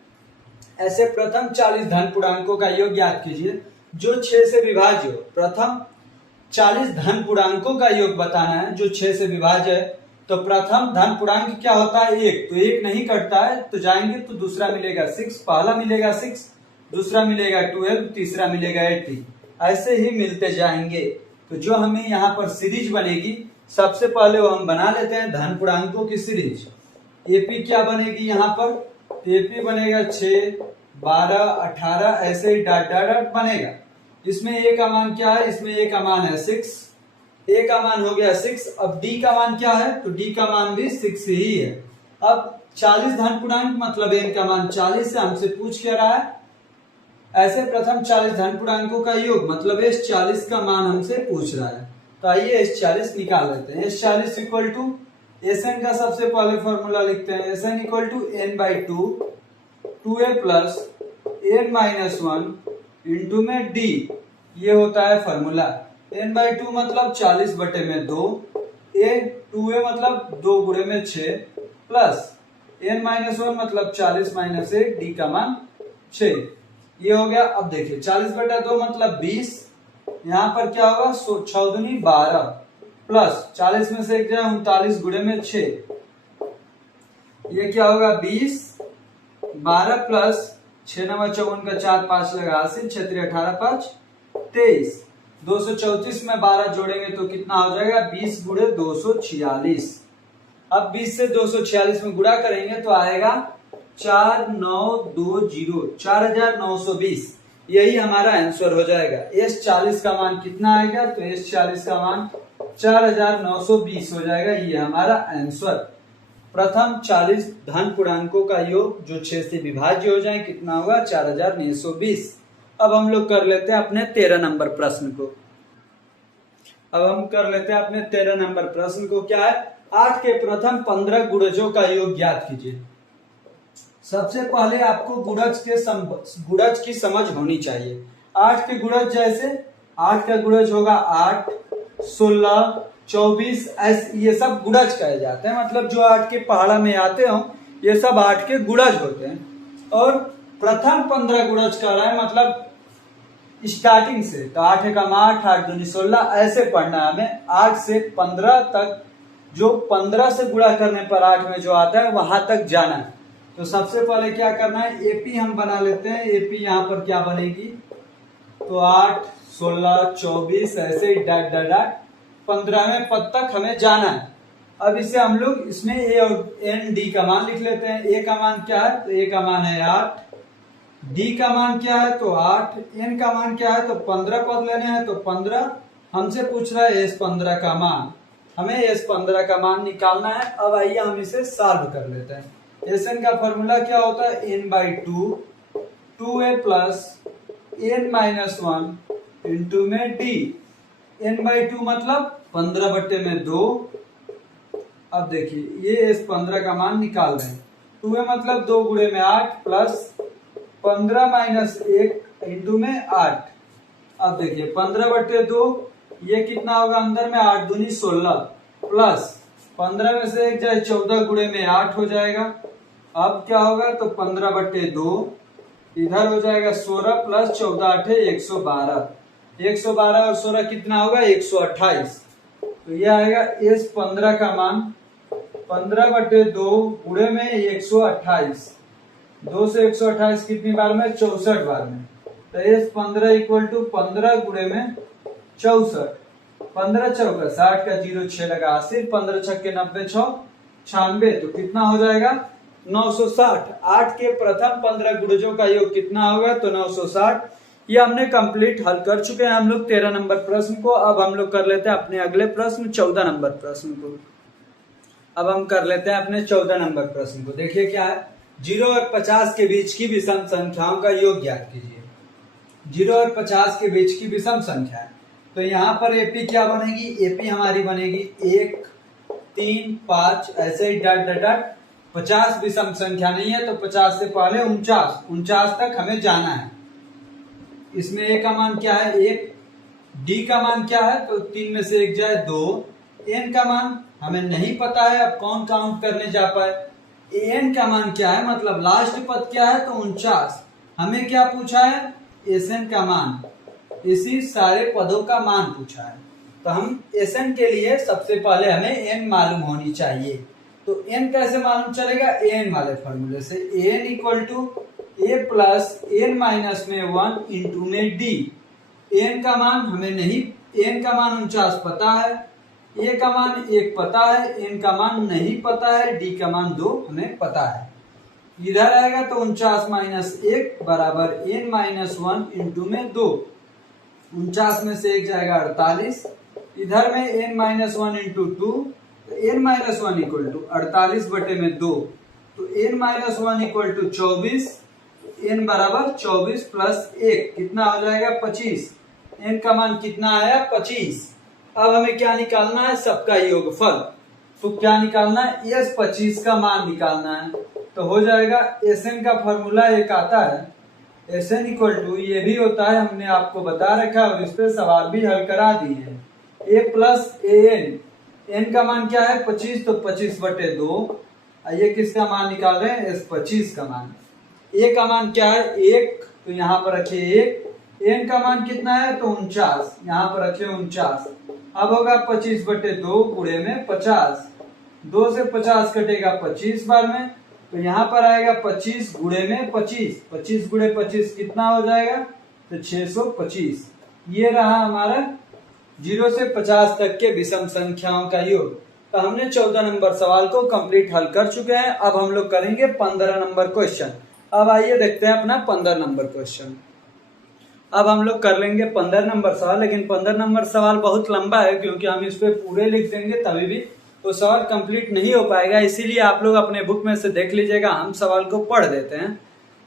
ऐसे प्रथम 40 धन पूर्णांकों का योग ज्ञात कीजिए जो 6 से विभाज्य हो। प्रथम 40 धन पूर्णांकों का योग बताना है जो 6 से विभाज्य है। तो प्रथम धन पूर्णांक क्या होता है, 1, तो 1 नहीं कटता है, तो जाएंगे तो दूसरा मिलेगा 6, पहला मिलेगा 6, दूसरा मिलेगा 12, तीसरा मिलेगा 80, ऐसे ही मिलते जाएंगे। तो जो हमें यहाँ पर सीरीज बनेगी, सबसे पहले वो हम बना लेते हैं धन पूर्णांकों की सीरीज। एपी क्या बनेगी यहाँ पर, एपी बनेगा 6, 12, 18 ऐसे ही डॉट डॉट डॉट बनेगा। इसमें ए का मान क्या है, इसमें ए का मान है 6, ए का मान हो गया 6। अब डी का मान क्या है, तो डी का मान भी 6 ही है। अब 40 धन पूर्णांक मतलब एन का मान 40 से हमसे पूछ क्या रहा है, ऐसे प्रथम 40 धन पूर्णांकों का योग मतलब इस 40 का मान हमसे पूछ रहा है। तो आइए इस 40 निकाल लेते हैं। इस 40 इक्वल टू एसएन का सबसे पहले फॉर्मूला लिखते हैं, SN equal to n by 2a plus n minus 1 into में डी, ये होता है फॉर्मूला। एन बाई 2 मतलब 40 बटे में 2, ए 2a मतलब 2 गुणे में 6 प्लस एन माइनस 1 मतलब 40 माइनस 1, डी का मान 6, ये हो गया। अब देखिए 40 बटा 2 मतलब 20, यहाँ पर क्या होगा 6 दूनी 12 प्लस 40 में से एक जाए 39 गुणे में 6, ये क्या होगा 20, 12 प्लस 6 नंबर 54 का 4 5 लगा 80, 6 18 5 23, 234 में 12 जोड़ेंगे तो कितना हो जाएगा 20 गुणे 246। अब 20 से 246 में गुणा करेंगे तो आएगा 4920, 4920, यही हमारा आंसर हो जाएगा। इस 40 का मान कितना आएगा, तो इस 40 का मान 4920 हो जाएगा, ये हमारा आंसर। प्रथम 40 धन पूर्णांकों का योग जो 6 से विभाज्य हो जाए कितना होगा 4920। अब हम लोग कर लेते हैं अपने 13 नंबर प्रश्न को। अब हम कर लेते हैं अपने 13 नंबर प्रश्न को। क्या है, 8 के प्रथम 15 गुणजों का योग ज्ञात कीजिए। सबसे पहले आपको गुणज की समझ होनी चाहिए। 8 के गुणज जैसे 8 का गुणज होगा 8, 16, 24, ये सब गुणज कहे जाते हैं। मतलब जो 8 के पहाड़ा में आते हो ये सब 8 के गुणज होते हैं। और प्रथम 15 गुणज कर रहा है मतलब स्टार्टिंग से, तो 8 एकम 8, 8 दूनी 16 ऐसे पढ़ना है हमें। 8 से 15 तक, जो 15 से गुणा करने पर 8 में जो आता है वहां तक जाना है। तो सबसे पहले क्या करना है, एपी हम बना लेते हैं। एपी यहाँ पर क्या बनेगी, तो 8, 16, 24 ऐसे ही डॉट डॉट डॉट 15वें पद तक हमें जाना है। अब इसे हम लोग इसमें ए और एन डी का मान लिख लेते हैं। ए का मान क्या है, तो ए का मान है 8, डी का मान क्या है तो 8, एन का मान क्या है तो 15 पद लेने हैं तो 15, हमसे पूछ रहा है एस 15 का मान, हमें एस 15 का मान निकालना है। अब आइए हम इसे सॉल्व कर लेते हैं। एन का फॉर्मूला क्या होता है, n by 2a plus n minus 1 into में डी। एन बाई 2 मतलब 15 बट्टे में 2। अब देखिए ये इस 15 का मान निकाल रहे हैं। 2a मतलब 2 गुणे में 8 प्लस 15 माइनस 1 इंटू में 8। अब देखिए 15 बट्टे 2 ये कितना होगा, अंदर में 8 दूनी 16 प्लस 15 में से एक जाए 14 गुणे में 8 हो जाएगा। अब क्या होगा, तो 15 बट्टे 2 इधर हो जाएगा 16 प्लस 14 8 112, 112 और 16 कितना होगा 128। तो ये आएगा इस 15 का मान 15 बट्टे 2 गुणे में 128, 2 से 128 कितनी बार में 64 बार में। तो इस 15 इक्वल टू 15 गुणे में 64, 15 चौका 60 का 0 6 लगा 80, 15 छक्के 90 6 96, तो कितना हो जाएगा 960। 8 के प्रथम 15 गुणजों का योग कितना होगा, तो 960। ये हमने कंप्लीट हल कर चुके हैं हम लोग 13 नंबर प्रश्न को। अब हम लोग कर लेते हैं अपने अगले प्रश्न 14 नंबर प्रश्न को। अब हम कर लेते हैं अपने 14 नंबर प्रश्न को। देखिए क्या है, 0 और 50 के बीच की विषम संख्याओं का योग ज्ञात कीजिए। 0 और 50 के बीच की विषम संख्या है, तो यहाँ पर एपी क्या बनेगी, एपी हमारी बनेगी 1, 3, 5 ऐसे ही डॉट डॉट डॉट। 50 विषम संख्या नहीं है तो 50 से पहले 49 तक हमें जाना है। इसमें ए का मान क्या है 1, डी का मान क्या है तो 3 में से एक जाए 2, एन का मान हमें नहीं पता है, अब कौन काउंट करने जा पाए। एन का मान क्या है मतलब लास्ट पद क्या है तो 49। हमें क्या पूछा है, एसएन का मान, इसी सारे पदों का मान पूछा है। तो हम एसएन के लिए सबसे पहले हमें एन मालूम होनी चाहिए। तो एन कैसे मालूम चलेगा, एन वाले फॉर्मूले से। N equal to a plus n minus में 1 इंटू में डी। एन का मान हमें नहीं, एन का मान 49 पता है, ए का मान 1 पता है, एन का मान नहीं पता है, डी का मान 2 हमें पता है। इधर आएगा तो 49 माइनस 1 बराबर n माइनस 1 इंटू में 2। 49 में से 1 जाएगा 48, इधर में n माइनस 1 इंटू 2, तो n माइनस 1 इक्वल टू 48 बटे में 2, तो n minus 1 equal to 24, n बराबर 24 प्लस 1 कितना हो जाएगा 25। n का मान कितना आया 25। अब हमें क्या निकालना है, सबका योगफल। तो क्या निकालना है, s 25 का मान निकालना है। तो हो जाएगा Sn का फॉर्मूला एक आता है, Sn इक्वल टू ये भी होता है, हमने आपको बता रखा है और इस पे सवाल भी हल करा दिए हैं, a प्लस an। n का मान क्या है 25, तो 25 बटे 2। ये किसका मान निकाल रहे हैं, s 25 का मान। a का मान क्या है 1, तो यहाँ पर रखिए 1। n का मान कितना है तो 49, यहाँ पर रखिए 49। अब होगा 25 बटे 2 गुणे में 50, 2 से 50 कटेगा 25 बार में, तो यहाँ पर आएगा 25 गुणे में 25, 25 गुणे 25 कितना हो जाएगा तो 625। ये रहा हमारा 0 से 50 तक के विषम संख्याओं का योग। तो हमने 14 नंबर सवाल को कंप्लीट हल कर चुके हैं। अब हम लोग करेंगे 15 नंबर क्वेश्चन। अब आइए देखते हैं अपना 15 नंबर क्वेश्चन। अब हम लोग कर लेंगे 15 नंबर सवाल, लेकिन 15 नंबर सवाल बहुत लंबा है, क्योंकि हम इस पे पूरे लिख देंगे तभी भी वो सवाल कंप्लीट नहीं हो पाएगा। इसीलिए आप लोग अपने बुक में से देख लीजिएगा, हम सवाल को पढ़ देते हैं,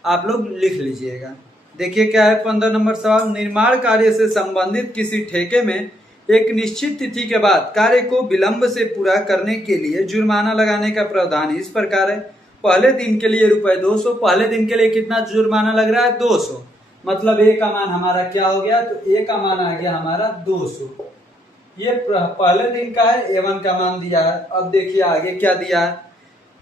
आप लोग लिख लीजिएगा। देखिए क्या है 15 नंबर सवाल। निर्माण कार्य से संबंधित किसी ठेके में एक निश्चित तिथि के बाद कार्य को विलंब से पूरा करने के लिए जुर्माना लगाने का प्रावधान इस प्रकार है। पहले दिन के लिए ₹200। पहले दिन के लिए कितना जुर्माना लग रहा है 200, मतलब ए का मान हमारा क्या हो गया, तो ए का मान आ गया हमारा 200। ये पहले दिन का है, A1 का मान दिया है। अब देखिए आगे क्या दिया है,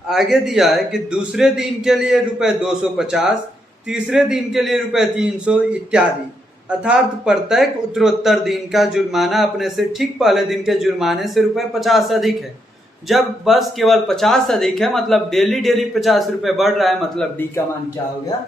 आगे दिया है कि दूसरे दिन के लिए ₹250, तीसरे दिन के लिए ₹300 इत्यादि, अर्थात प्रत्येक उत्तरोत्तर दिन का जुर्माना अपने से ठीक पहले दिन के जुर्माने से ₹50 अधिक है। जब बस केवल 50 अधिक है, मतलब डेली डेली 50 रुपए बढ़ रहा है, मतलब डी का मान क्या हो गया,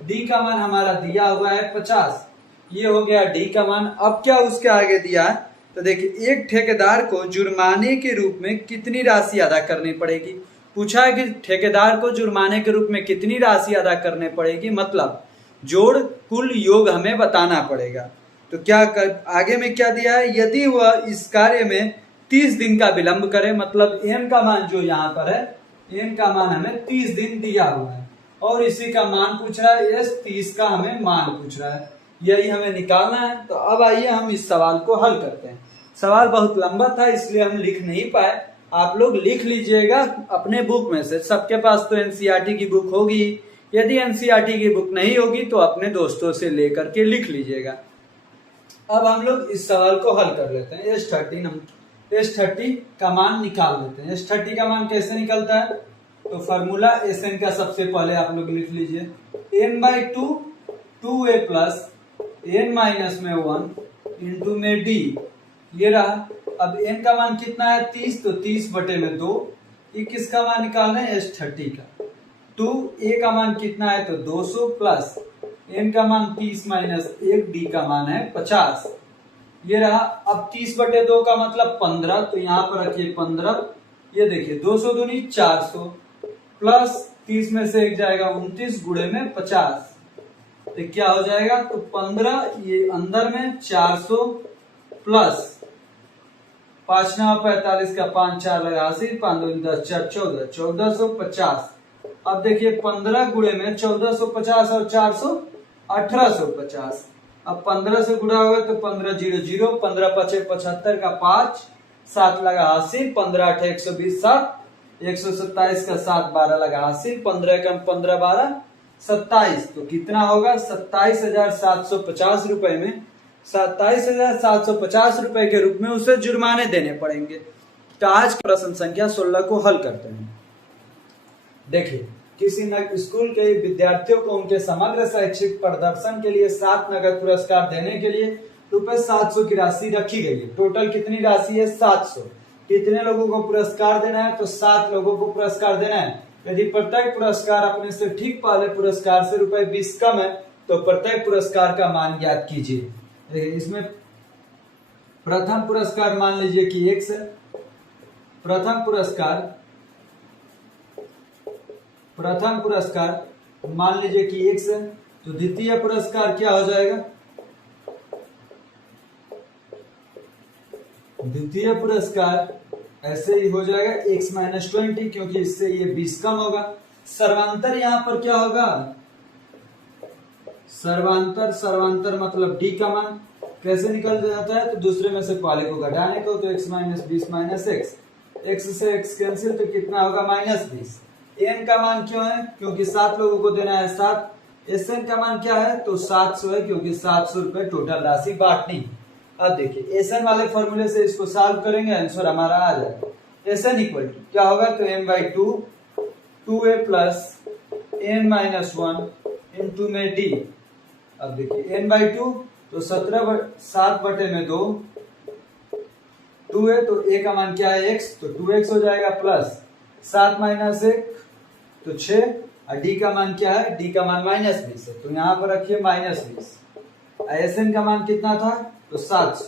डी का मान हमारा दिया हुआ है 50। ये हो गया डी का मान। अब क्या उसके आगे दिया है, तो देखिए एक ठेकेदार को जुर्माने के रूप में कितनी राशि अदा करनी पड़ेगी। पूछा है कि ठेकेदार को जुर्माने के रूप में कितनी राशि अदा करनी पड़ेगी, मतलब जोड़ कुल योग हमें बताना पड़ेगा। तो क्या आगे में क्या दिया है, यदि वह इस कार्य में 30 दिन का विलंब करे, मतलब एन का मान जो यहाँ पर है, एन का मान हमें 30 दिन दिया हुआ है और इसी का मान पूछ रहा है, यस 30 का हमें मान पूछ रहा है, यही हमें निकालना है। तो अब आइए हम इस सवाल को हल करते हैं। सवाल बहुत लंबा था इसलिए हम लिख नहीं पाए, आप लोग लिख लीजिएगा अपने बुक में से। सबके पास तो एनसीईआरटी की बुक होगी, यदि एनसीईआरटी की बुक नहीं होगी तो अपने दोस्तों से लेकर के लिख लीजिएगा। अब हम लोग इस सवाल को हल कर लेते हैं। S30 का मान निकाल लेते हैं। S30 का मान कैसे निकलता है, तो फॉर्मूला Sn का सबसे पहले आप लोग लिख लीजिए, n/2 2a plus n minus में 1 इंटू में d। ये रहा। अब n का मान कितना है 30, तो 30 बटे में 2। ये किसका मान निकालना है, S30 का। 2a का मान कितना है तो 200 प्लस n का मान 30 माइनस 1, d का मान है 50। ये रहा। अब 30 बटे 2 का मतलब 15, तो यहाँ पर रखिए 15। ये देखिए 200 दूनी 400 प्लस 30 में से 1 जाएगा 29 गुणे में 50, तो क्या हो जाएगा तो 15, ये अंदर में 400 प्लस 5 9 45 का 5 4 लगा 80, 5 2 10 4 14, 1450। अब देखिए 15 गुणे में 1450 और 400 1850। अब 15 से गुणा होगा तो 15 0 0, 15 5 75 का 5 7 लगा 80, 15 8 120 7, 127 का 7 12 लगा 80, 15 कम 15 12 27, तो कितना होगा 27,750 रुपए में 27,750 रुपए के रूप में उसे जुर्माने देने पड़ेंगे। तो आज प्रश्न संख्या 16 को हल करते हैं। देखिए किसी स्कूल के विद्यार्थियों को उनके समग्र शैक्षिक प्रदर्शन के लिए 7 नगद पुरस्कार देने के लिए ₹700 की राशि रखी गई है। टोटल कितनी राशि है 700। कितने लोगों को पुरस्कार देना है तो 7 लोगों को पुरस्कार देना है। यदि प्रत्येक पुरस्कार अपने से ठीक पहले पुरस्कार से ₹20 कम है तो प्रत्येक पुरस्कार का मान ज्ञात कीजिए। इसमें प्रथम पुरस्कार मान लीजिए कि x है, प्रथम पुरस्कार मान लीजिए कि x है, तो द्वितीय पुरस्कार क्या हो जाएगा? द्वितीय पुरस्कार ऐसे ही हो जाएगा x माइनस 20, क्योंकि इससे ये 20 कम होगा। सर्वांतर यहाँ पर क्या होगा? सर्वांतर मतलब d का मान कैसे निकल जाता है? तो दूसरे में से पहले को घटाने को, तो x माइनस 20 माइनस x से x कैंसिल, तो कितना होगा? माइनस 20। n का मान क्यों है? क्योंकि 7 लोगों को देना है 7। Sn का मान क्या है? तो 700 है, क्योंकि 700 रुपए टोटल राशि बांटनी। अब देखिए Sn वाले फॉर्मूले से इसको सॉल्व करेंगे, आंसर हमारा आ जाएगा। Sn इक्वल टू क्या होगा? तो n/2 2a plus n minus 1 into में d। अब देखिए n/2 तो 7/2 2 है, तो a का मान क्या है? x, तो 2x हो जाएगा, प्लस 7 माइनस 1 तो 6, और d का मान क्या है? d का मान माइनस 20 है, तो यहाँ पर रखिए माइनस 20। Sn का मान कितना था? तो 700।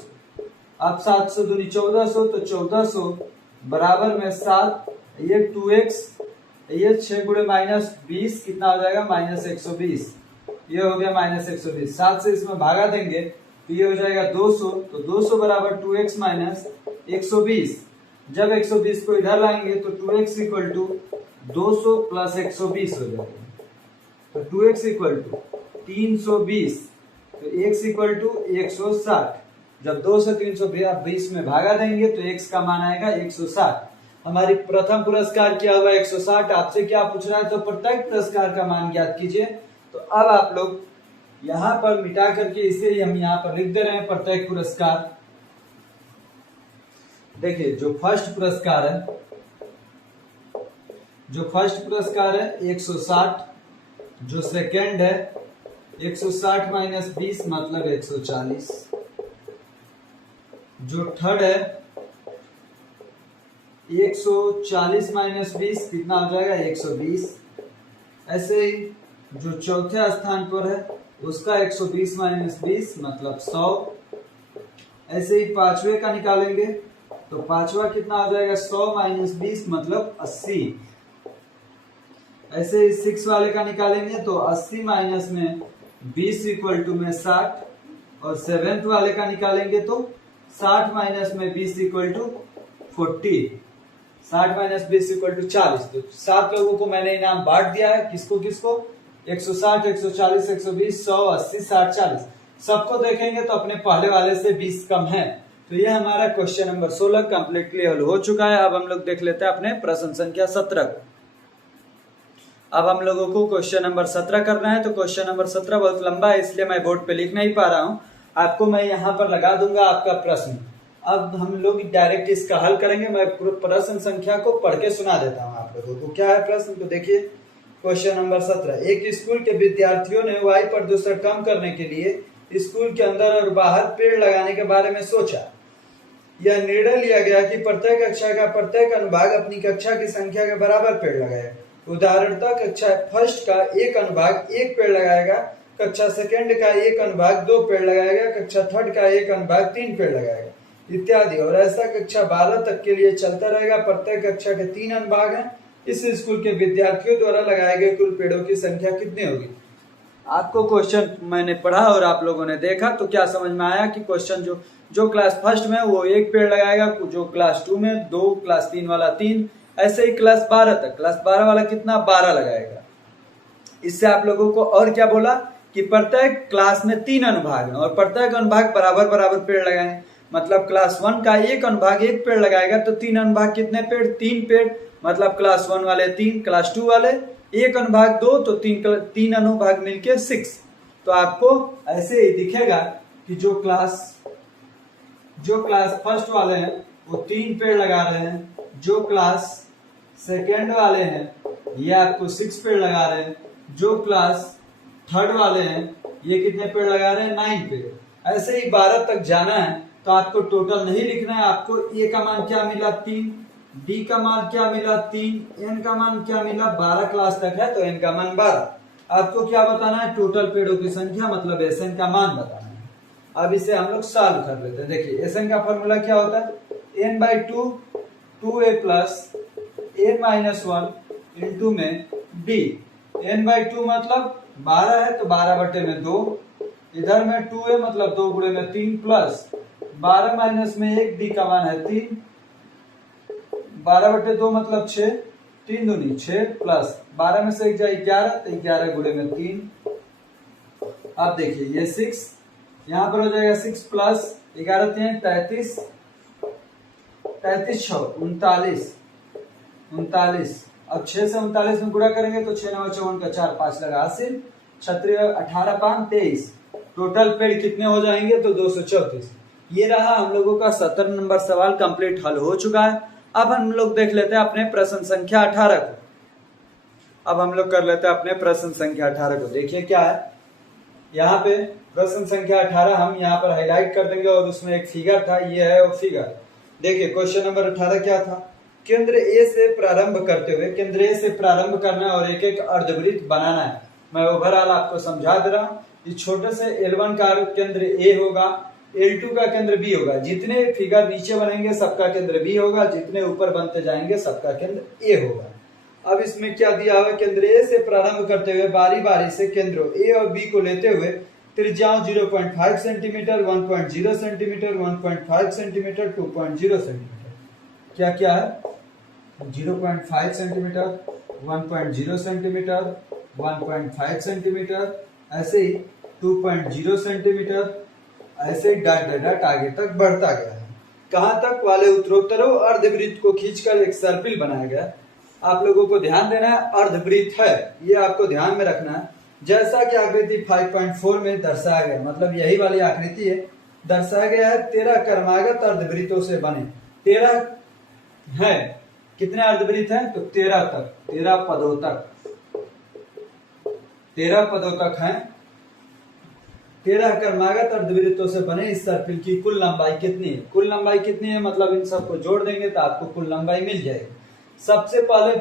अब 700 दूनी 1400, तो 1400 बराबर में 7, ये 2x, ये 6 गुणे माइनस 20 कितना हो जाएगा? माइनस 120। ये हो गया माइनस 120। 7 से इसमें भागा देंगे तो ये हो जाएगा 200, तो 200 बराबर 2x माइनस 120। जब 120 को इधर लाएंगे तो 2x इक्वल टू 200 प्लस 120 हो जाएगा, तो 2x इक्वल टू 320, तो x इक्वल टू 160। जब 2 से 320 में भागा देंगे तो x का मान आएगा 160। हमारी प्रथम पुरस्कार क्या हुआ? 160। आपसे क्या पूछ रहा है? तो प्रत्येक पुरस्कार का मान ज्ञात कीजिए। तो अब आप लोग यहां पर मिटा करके इसे हम यहां पर लिख दे रहे हैं प्रत्येक पुरस्कार। देखिए जो फर्स्ट पुरस्कार है 160, जो सेकंड है 160 माइनस 20 मतलब 140, जो थर्ड है 140 माइनस 20 कितना हो जाएगा? 120। ऐसे ही जो चौथे स्थान पर है उसका 120 माइनस 20 मतलब 100। ऐसे ही पांचवे का निकालेंगे तो पांचवा कितना हो जाएगा? 100 माइनस 20 मतलब 80। ऐसे ही 6 वाले का निकालेंगे तो 80 माइनस में 20 इक्वल टू में 60, और 7th वाले का निकालेंगे तो 60 माइनस में 20 equal to 40, 60 minus 20 equal to 40। तो 7 लोगों को मैंने इनाम बांट दिया है। किसको किसको? 160, 140, 120, 100, 80, 60, 40। सबको देखेंगे तो अपने पहले वाले से 20 कम है। तो ये हमारा क्वेश्चन नंबर 16 कंप्लीटली हल हो चुका है। अब हम लोग देख लेते हैं अपने प्रश्न संख्या 17 को। अब हम लोगों को क्वेश्चन नंबर 17 करना है। तो क्वेश्चन नंबर 17 बहुत लंबा है, इसलिए मैं बोर्ड पे लिख नहीं पा रहा हूँ। आपको मैं यहाँ पर लगा दूंगा आपका प्रश्न। अब हम लोग डायरेक्ट इसका हल करेंगे। मैं प्रश्न संख्या को पढ़ के सुना देता हूँ आप लोगों को। क्या है प्रश्न? तो देखिए क्वेश्चन नंबर 17। एक स्कूल के विद्यार्थियों ने वायु प्रदूषण कम करने के लिए स्कूल के अंदर और बाहर पेड़ लगाने के बारे में सोचा। यह निर्णय लिया गया कि प्रत्येक कक्षा का प्रत्येक अनुभाग अपनी कक्षा की संख्या के बराबर पेड़ लगाए। उदाहरणतः कक्षा फर्स्ट का एक अनुभाग 1 पेड़ लगाएगा, कक्षा सेकंड का एक अनुभाग 2 पेड़ लगाएगा, कक्षा थर्ड का एक अनुभाग 3 पेड़ लगाएगा इत्यादि। और ऐसा कक्षा 12 तक के लिए चलता रहेगा। प्रत्येक कक्षा के 3 अनुभाग हैं। इस स्कूल के विद्यार्थियों द्वारा लगाए गए कुल पेड़ों की संख्या कितनी होगी? आपको क्वेश्चन मैंने पढ़ा और आप लोगों ने देखा तो क्या समझ में आया कि क्वेश्चन जो क्लास फर्स्ट में वो 1 पेड़ लगाएगा, जो क्लास 2 में 2, क्लास 3 वाला 3, ऐसे ही क्लास 12 तक, क्लास 12 वाला कितना? 12 लगाएगा। इससे आप लोगों को और क्या बोला कि प्रत्येक क्लास में 3 अनुभाग हैं और प्रत्येक अनुभाग बराबर बराबर पेड़ लगाएंगे। मतलब क्लास 1 का एक अनुभाग 1 पेड़ लगाएगा तो 3 अनुभाग कितने पेड़? 3 पेड़। मतलब क्लास 1 वाले 3, क्लास 2 वाले एक अनुभाग 2, तो 3 अनुभाग मिलके 6। तो आपको ऐसे ही दिखेगा कि जो क्लास फर्स्ट वाले हैं वो 3 पेड़ लगा रहे हैं, जो क्लास सेकेंड वाले हैं ये आपको 6 पेड़ लगा रहे हैं, जो क्लास थर्ड वाले हैं ये कितने पेड़ लगा रहे हैं? 9 पेड़। ऐसे ही 12 तक जाना है तो आपको टोटल नहीं लिखना है। आपको ए का मान क्या मिला? 3, डी का मान क्या मिला? 3, एन का मान क्या मिला? 12 क्लास तक है तो एन का मान 12। आपको क्या बताना है? टोटल पेड़ों की संख्या मतलब एसएन का मान बताना है। अब इसे हम लोग सॉल्व कर लेते हैं। देखिए Sn का फॉर्मूला क्या होता है, n/2 2a plus n-1 into में d। n/2 मतलब 12 है तो 12/2, इधर में 2a मतलब 2 गुणे में 3 प्लस 12 माइनस में 1, d का मान है 3, 12/2 मतलब 6, 3 दूनी 6 प्लस 12 में से 1 जाए 11 तो 11 गुणे में 3। अब देखिए ये 6 यहाँ पर हो जाएगा 6 प्लस 11 3 33, 33 39, 39। अब 6 से 39 में गुणा करेंगे तो 6 9 54 का 4 5 लगा 80, 18 5 23, टोटल पेड़ कितने हो जाएंगे तो 234। ये रहा हम लोगों का 17 नंबर सवाल कंप्लीट हल हो चुका है। अब हम लोग देख लेते हैं अपने प्रश्न संख्या 18 को। अब हम लोग कर लेते हैं अपने प्रश्न संख्या 18 को। देखिए क्या है यहाँ पे प्रश्न संख्या 18 हम यहाँ पर हाईलाइट कर देंगे और उसमें एक फिगर था, ये है वो फिगर। देखिए क्वेश्चन नंबर 18 क्या था, केंद्र ए से प्रारंभ करते हुए, केंद्र ए से प्रारंभ करना और एक एक अर्धवृत्त बनाना है। मैं ओवरऑल आपको समझा दे रहा हूँ। इस छोटे से L1 का केंद्र ए होगा, L2 का केंद्र बी होगा, जितने फिगर नीचे बनेंगे सबका केंद्र बी होगा, जितने ऊपर बनते जाएंगे सबका केंद्र ए होगा। अब इसमें क्या दिया हुआ, केंद्र ए से प्रारंभ करते हुए बारी बारी से केंद्रों ए और बी को लेते हुए त्रिज्याओं 0.5 सेंटीमीटर, 1.0 सेंटीमीटर, 1.5 सेंटीमीटर, 2.0 सेंटीमीटर, क्या क्या है 0.5 सेंटीमीटर, 1.0 सेंटीमीटर, 1.5 सेंटीमीटर, ऐसे ही 2.0 सेंटीमीटर, ऐसे डॉट डॉट आगे तक बढ़ता गया है। कहां तक वाले उत्तरोत्तरों अर्धवृत्त को खींचकर एक सर्पिल बनाया गया। आप लोगों को ध्यान देना है अर्धवृत्त है, ये आपको ध्यान में रखना है। जैसा कि आकृति 5.4 में दर्शाया गया, मतलब यही वाली आकृति है, दर्शाया गया है 13 क्रमागत अर्धवृत्तों से बने। 13 है, कितने अर्धवृत्त हैं तो 13 तक, 13 पदों तक, 13 पदों तक हैं। 13 क्रमागत अर्धवृत्तों से बने इस सर्पिल की कुल लंबाई कितनी है, कुल लंबाई कितनी है मतलब इन सबको जोड़ देंगे तो आपको कुल लंबाई मिल जाएगी। सबसे पहले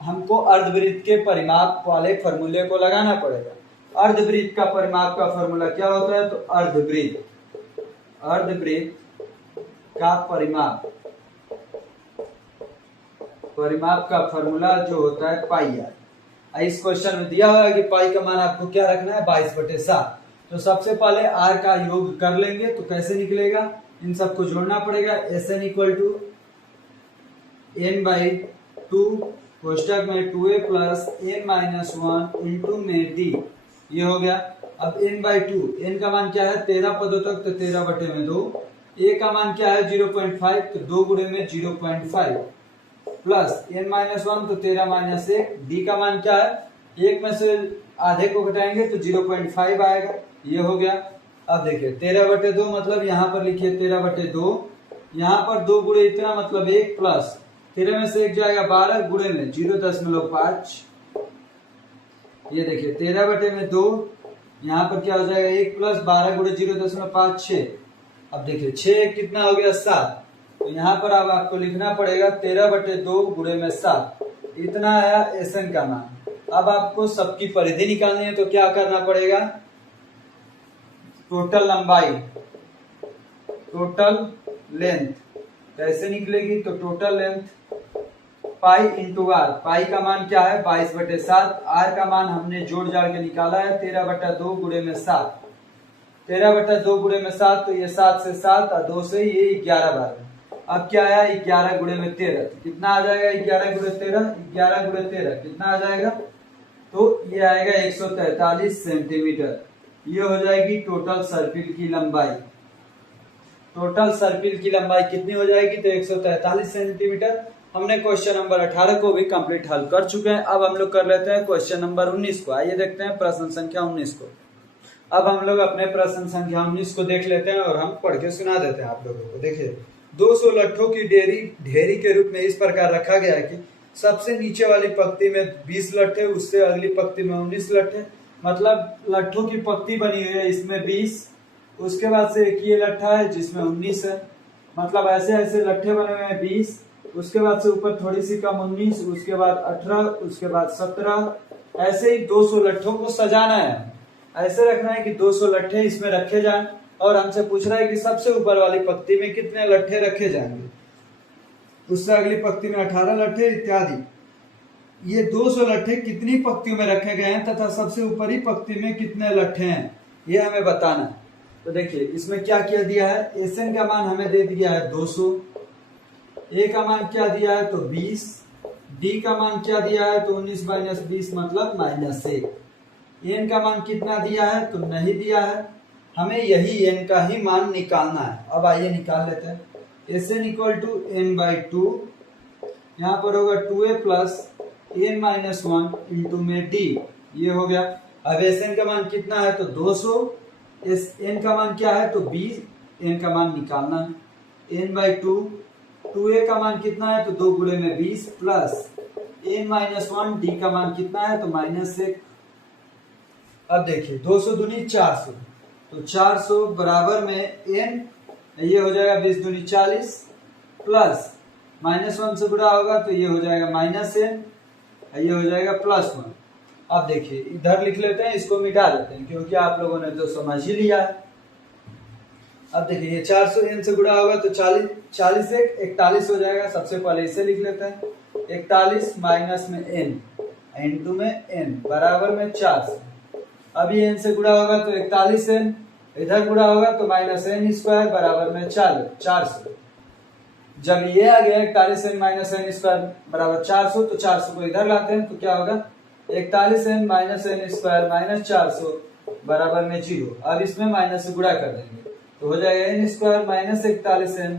हमको अर्धवृत्त के परिमाप वाले फॉर्मूले को लगाना पड़ेगा। अर्धवृत्त का परिमाप का फॉर्मूला क्या होता है तो अर्धवृत्त का परिमाप का फॉर्मूला जो होता है पाई आर। इस क्वेश्चन में दिया हुआ है कि पाई का मान आपको क्या रखना है 22/7। तो सबसे पहले आर का योग कर लेंगे तो कैसे निकलेगा, इन सबको जोड़ना पड़ेगा। Sn इक्वल टू n/2 कोष्टक में 2a प्लस n-1 इंटू में d, ये हो गया। अब n/2, n का मान क्या है 13 पदों तक तो 13/2, a का मान क्या है 0.5 तो 2 गुणे में 0.5 प्लस n-1 तो 13 माइनस 1, d का मान क्या है 1 में से आधे को घटाएंगे तो 0.5 आएगा, ये हो गया। अब देखिए 13/2 मतलब यहाँ पर लिखिए 13/2, यहाँ पर 2 गुणे इतना मतलब 1 प्लस 13 में से 1 जाएगा 12 गुणे में 0.5, ये देखिए 13/2, यहाँ पर क्या हो जाएगा 1 प्लस 12 गुणे 0.5 6। अब देखिए 6 कितना हो गया 7, तो यहाँ पर अब आपको लिखना पड़ेगा 13/2 गुणे में 7, इतना आया Sn का मान। अब आपको सबकी परिधि निकालनी है तो क्या करना पड़ेगा, टोटल लंबाई, टोटल लेंथ कैसे निकलेगी तो total length pi into R. Pi का मान क्या है 22/7, आर का मान हमने जोड़ जाड़ के निकाला है 13/2 गुणे में 7, 13/2 गुणे में 7 तो ये 7 से 7 और 2 से ये 11 बार। अब क्या आया 11 गुणे में 13, कितना आ जाएगा 11 गुणे 13, 11 गुणे 13 कितना आ जाएगा तो ये आएगा 143 सेंटीमीटर। ये हो जाएगी टोटल सर्पिल की लंबाई। टोटल सर्पिल की लंबाई कितनी हो जाएगी तो 143 सेंटीमीटर। हमने क्वेश्चन नंबर 18 को भी कंप्लीट हल कर चुके हैं। अब हम लोग कर लेते हैं क्वेश्चन नंबर 19 को। आइए देखते हैं प्रश्न संख्या 19 को। अब हम लोग अपने प्रश्न संख्या 19 को देख लेते हैं और हम पढ़ के सुना देते हैं आप लोगों को। देखिए 200 लट्ठों की ढेरी के रूप में इस प्रकार रखा गया है कि सबसे नीचे वाली पंक्ति में 20 लट्ठे, उससे अगली पंक्ति में 19 लट्ठे, मतलब लट्ठों की पंक्ति बनी हुई है इसमें 20, उसके बाद से एक ये लट्ठा है जिसमें 19 है, मतलब ऐसे ऐसे लट्ठे बने हुए हैं 20, उसके बाद से ऊपर थोड़ी सी कम 19, उसके बाद 18, उसके बाद 17, ऐसे ही 200 लट्ठों को सजाना है। ऐसे रखना है कि 200 लट्ठे इसमें रखे जाएं और हमसे पूछ रहा है कि सबसे ऊपर वाली पंक्ति में कितने लट्ठे रखे जाएंगे। उससे अगली पंक्ति में 18 लट्ठे इत्यादि। ये 200 लट्ठे कितनी पंक्तियों में रखे गए हैं तथा सबसे ऊपरी पंक्ति में कितने लट्ठे हैं, ये हमें बताना है। तो देखिए इसमें क्या क्या दिया है, एसएन का मान हमें दे दिया है 200, ए का मान क्या दिया है तो 20, डी का मान क्या दिया है तो 19 माइनस 20 मतलब -1, एन का मान कितना दिया है तो नहीं दिया है, हमें यही एन का ही मान निकालना है। अब आइए निकाल लेते हैं। एसएन इक्वल टू n/2, यहाँ पर होगा 2a प्लस n-1 इंटू में डी, ये हो गया। अब एसएन का मान कितना है तो 200, एन का मान क्या है तो 20, एन का मान निकालना है। n/2, 2a का मान कितना है तो 2 गुणे में 20 प्लस n-1, डी का मान कितना है तो -1। अब देखिए 200 दूनी 400, तो 400 बराबर में n, ये हो जाएगा 20 दूनी 40 प्लस -1 से गुणा होगा तो ये हो जाएगा -n, ये हो जाएगा +1। अब देखिए इधर लिख लेते हैं, इसको मिटा देते हैं क्योंकि आप लोगों ने तो समझ ही लिया है। अब देखिए ये 400 n से गुणा होगा तो 40 से 41 हो जाएगा। सबसे पहले इसे लिख लेते हैं, 41 माइनस में n इंटू में n बराबर में 400। अब ये n से गुणा होगा तो 41n, इधर गुणा होगा तो -n² बराबर में 400। जब ये आ गया 41n माइनस n² बराबर 400, तो 400 को इधर लाते हैं तो क्या होगा 41n माइनस n² माइनस 400 बराबर में 0। अब इसमें माइनस से गुणा कर देंगे तो हो जाएगा n² माइनस 41n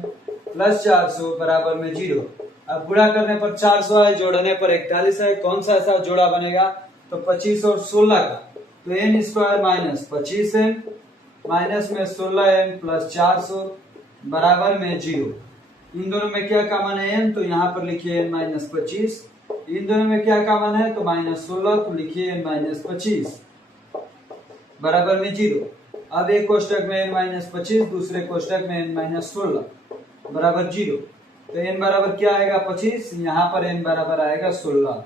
प्लस 400 बराबर में 0। अब गुणा करने पर 400 है, जोड़ने पर 41 है, कौन सा ऐसा जोड़ा बनेगा तो 25 और 16 का, तो n² माइनस 25n माइनस में 16n प्लस 400 बराबर में 0। इन दोनों में क्या कॉमन है n, तो यहाँ पर लिखिए n माइनस 25। इन दोनों में क्या कॉमन है तो -16, तो लिखिए n माइनस 25 बराबर में 0। अब एक कोष्टक में n माइनस 25, दूसरे कोष्टक में n माइनस 16 बराबर 0। तो n बराबर क्या आएगा 25, यहाँ पर n बराबर आएगा 16।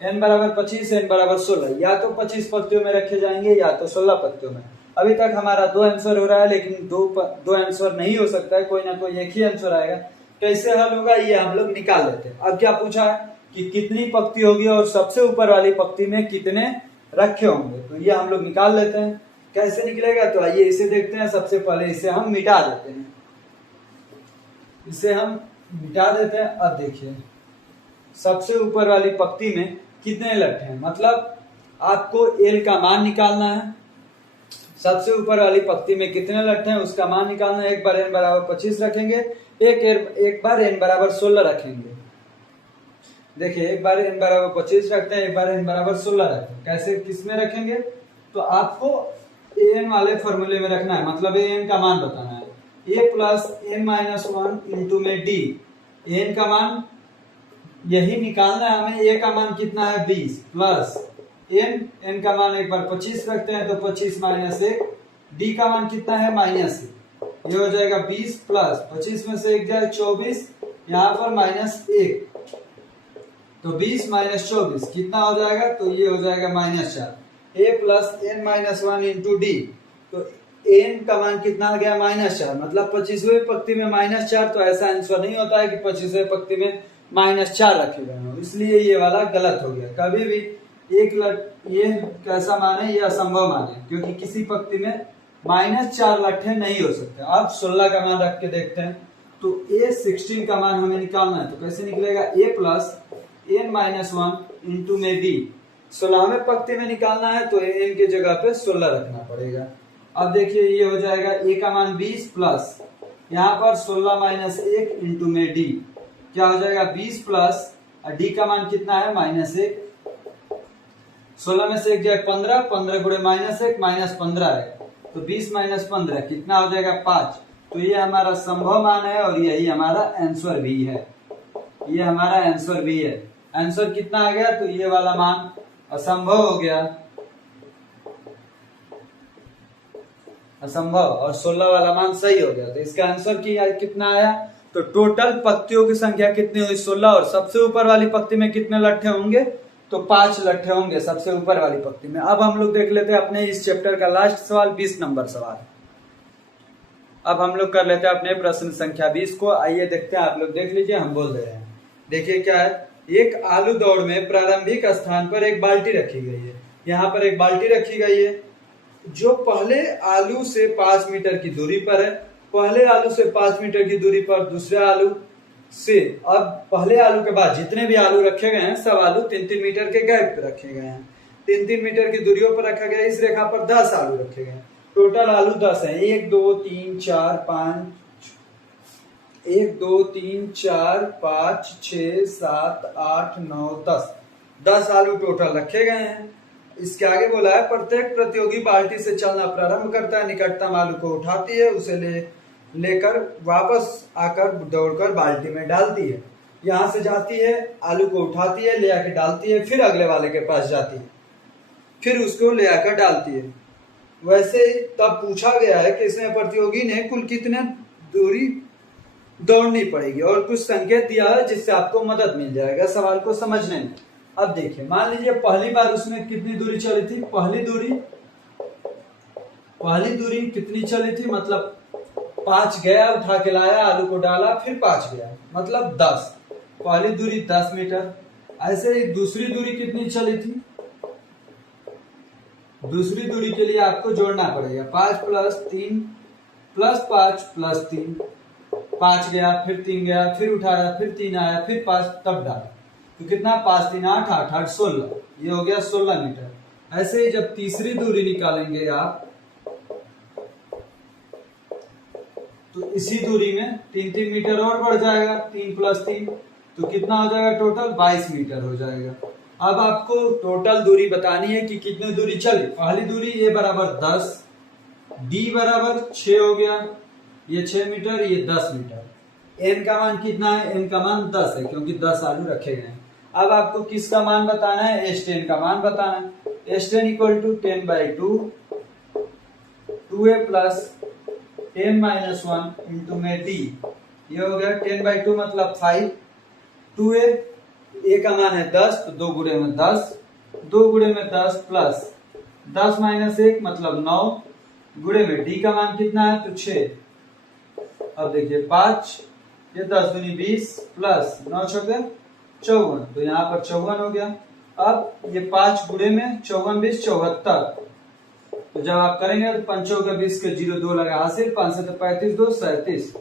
n बराबर 25, n बराबर 16, या तो 25 पंक्तियों में रखे जाएंगे या तो 16 पंक्तियों में। अभी तक हमारा 2 आंसर हो रहा है, लेकिन दो आंसर नहीं हो सकता है, कोई ना कोई एक ही आंसर आएगा। कैसे हल होगा ये हम लोग निकाल लेते हैं। अब क्या पूछा है कि कितनी पंक्ति होगी और सबसे ऊपर वाली पंक्ति में कितने रखे होंगे, तो ये हम लोग निकाल लेते हैं। कैसे निकलेगा तो आइए इसे देखते हैं। सबसे पहले इसे हम मिटा देते हैं, इसे हम मिटा देते हैं। अब देखिए सबसे ऊपर वाली पंक्ति में कितने लट्ठे हैं, मतलब आपको एल का मान निकालना है। सबसे ऊपर वाली पंक्ति में कितने लट्ठे हैं उसका मान निकालना है। एक बार n बराबर 25 रखेंगे, एक बार n बराबर 16 रखेंगे। देखिए एक बार n बराबर 25 रखते हैं, एक बार n बराबर 16 रखते हैं। कैसे किस में रखेंगे तो आपको an वाले फॉर्मूले में रखना है, मतलब an का मान बताना है। a प्लस n-1 इंटू में d, n का मान यही निकालना है हमें। a का मान कितना है 20 प्लस n का मान एक बार 25 रखते हैं तो 25 माइनस 1, d का मान कितना है -1, ये हो जाएगा 20 प्लस 25 में से 1 जाए 24, यहाँ पर -1, तो 20 माइनस 24 कितना हो जाएगा तो ये हो जाएगा -4। a plus n-1 into D, तो n का मान कितना आ गया -4, मतलब 25वें पंक्ति में -4। तो ऐसा आंसर नहीं होता है कि 25वें पंक्ति में -4 रखे गए हो, इसलिए ये वाला गलत हो गया। कभी भी ये कैसा मान है, ये असंभव मान है, क्योंकि किसी पंक्ति में -4 लट्ठे नहीं हो सकते। अब 16 का मान रख के देखते हैं, तो a16 का मान हमें निकालना है। तो कैसे निकलेगा a प्लस n-1 इंटू में d, 16वें पंक्ति में निकालना है तो n की जगह पे 16 रखना पड़ेगा। अब देखिए ये हो जाएगा a का मान 20 प्लस यहाँ पर 16 माइनस 1 इंटू में d, क्या हो जाएगा 20 प्लस d का मान कितना है -1, 16 में से 1 जाए 15, 15 गुणे -1 -15 है, तो 20 माइनस 15 कितना हो जाएगा 5। तो ये हमारा संभव मान है और यही हमारा आंसर भी है, ये हमारा आंसर भी है। आंसर कितना आ गया तो ये वाला मान असंभव हो गया, असंभव, और 16 वाला मान सही हो गया। तो इसका आंसर कितना आया तो टोटल पंक्तियों की संख्या कितनी हुई 16, और सबसे ऊपर वाली पंक्ति में कितने लट्ठे होंगे तो 5 लट्ठे होंगे सबसे ऊपर वाली पंक्ति में। अब हम लोग देख लेते हैं अपने इस चैप्टर का लास्ट सवाल, 20 नंबर सवाल। अब हम लोग कर लेते हैं अपने प्रश्न संख्या 20 को। आइए देखते हैं, आप लोग देख लीजिए, हम बोल दे रहे हैं। देखिए क्या है, एक आलू दौड़ में प्रारंभिक स्थान पर एक बाल्टी रखी गई है। यहाँ पर एक बाल्टी रखी गई है जो पहले आलू से 5 मीटर की दूरी पर है। पहले आलू से 5 मीटर की दूरी पर दूसरे आलू से, अब पहले आलू के बाद जितने भी आलू रखे गए हैं सब आलू 3-3 मीटर के गैप पे रखे गए हैं। 3-3 मीटर की दूरियों पर रखा गया। इस रेखा पर 10 आलू रखे गए। टोटल आलू 10 है। 1 2 3 4 5 1 2 3 4 5 6 7 8 9 10 आलू टोटल रखे गए हैं। इसके आगे बोला है प्रत्येक प्रतियोगी बाल्टी से चलना प्रारंभ करता है, निकटतम आलू को उठाती है, उसे लेकर वापस आकर दौड़कर बाल्टी में डालती है। यहाँ से जाती है, आलू को उठाती है, ले आकर डालती है, फिर अगले वाले के पास जाती है, फिर उसको ले आकर डालती है। वैसे ही तब पूछा गया है कि इसमें प्रतियोगी ने कुल कितने दूरी दौड़नी पड़ेगी और कुछ संकेत दिया है जिससे आपको मदद मिल जाएगा सवाल को समझने में। अब देखिए, मान लीजिए पहली बार उसमें कितनी दूरी चली थी, पहली दूरी कितनी चली थी, मतलब 5 गया, उठा के लाया, आलू को डाला, फिर 5 गया, मतलब 10। पहली दूरी 10 मीटर। ऐसे ही दूसरी दूरी कितनी चली थी, दूसरी दूरी के लिए आपको जोड़ना पड़ेगा 5 + 3 + 5 + 3। 5 गया, फिर 3 गया, फिर उठाया, फिर 3 आया, फिर 5, तब डाला, तो कितना, 5 3 8 8 8 16, ये हो गया 16 मीटर। ऐसे ही जब तीसरी दूरी निकालेंगे आप, तो इसी दूरी में 3-3 मीटर और बढ़ जाएगा, 3 + 3, तो कितना हो जाएगा, टोटल 22 मीटर हो जाएगा। अब आपको टोटल दूरी बतानी है कि कितनी दूरी चली। पहली दूरी ए बराबर 10, डी बराबर 6 हो गया, ये 6 मीटर, ये 10 मीटर। एन का मान कितना है, एन का मान 10 है क्योंकि 10 आलू रखे गए हैं। अब आपको किसका मान बताना है, S10 का मान बताना है। S10 = 10/2 2a + 10 - 1 × में d, ये हो गया 10/2 मतलब 5। 2a, ए का मान है 10, तो 2 गुणे में 10, 2 गुणे में 10 प्लस 10 - 1 मतलब 9, गुणे में डी का मान कितना है, तो 6। अब देखिए 5, ये 10 दूनी 20 प्लस 9 छक्के 54, तो यहाँ पर 54 हो गया। अब ये 5 गुणे में 54 20 74, तो जब आप करेंगे तो 5 के 20 के 0 2 लगा हासिल, 5 से 35 2 37।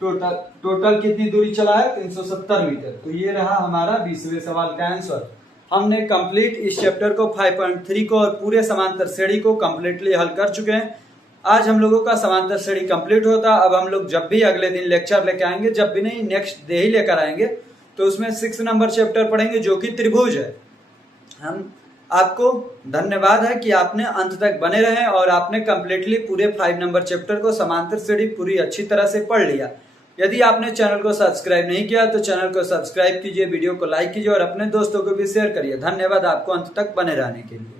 टोटल कितनी दूरी चला है, 370 मीटर। तो ये रहा हमारा 20वें सवाल का आंसर। हमने कंप्लीट इस चैप्टर को 5.3 को और पूरे समांतर श्रेणी को कंप्लीटली हल कर चुके हैं। आज हम लोगों का समांतर श्रेणी कंप्लीट होता। अब हम लोग जब भी अगले दिन लेक्चर लेके आएंगे, जब भी नहीं नेक्स्ट डे ही लेकर आएंगे, तो उसमें 6 नंबर चैप्टर पढ़ेंगे जो कि त्रिभुज है। हम आपको धन्यवाद है कि आपने अंत तक बने रहे और आपने कंप्लीटली पूरे 5 नंबर चैप्टर को समांतर श्रेणी पूरी अच्छी तरह से पढ़ लिया। यदि आपने चैनल को सब्सक्राइब नहीं किया तो चैनल को सब्सक्राइब कीजिए, वीडियो को लाइक कीजिए और अपने दोस्तों को भी शेयर करिए। धन्यवाद आपको अंत तक बने रहने के लिए।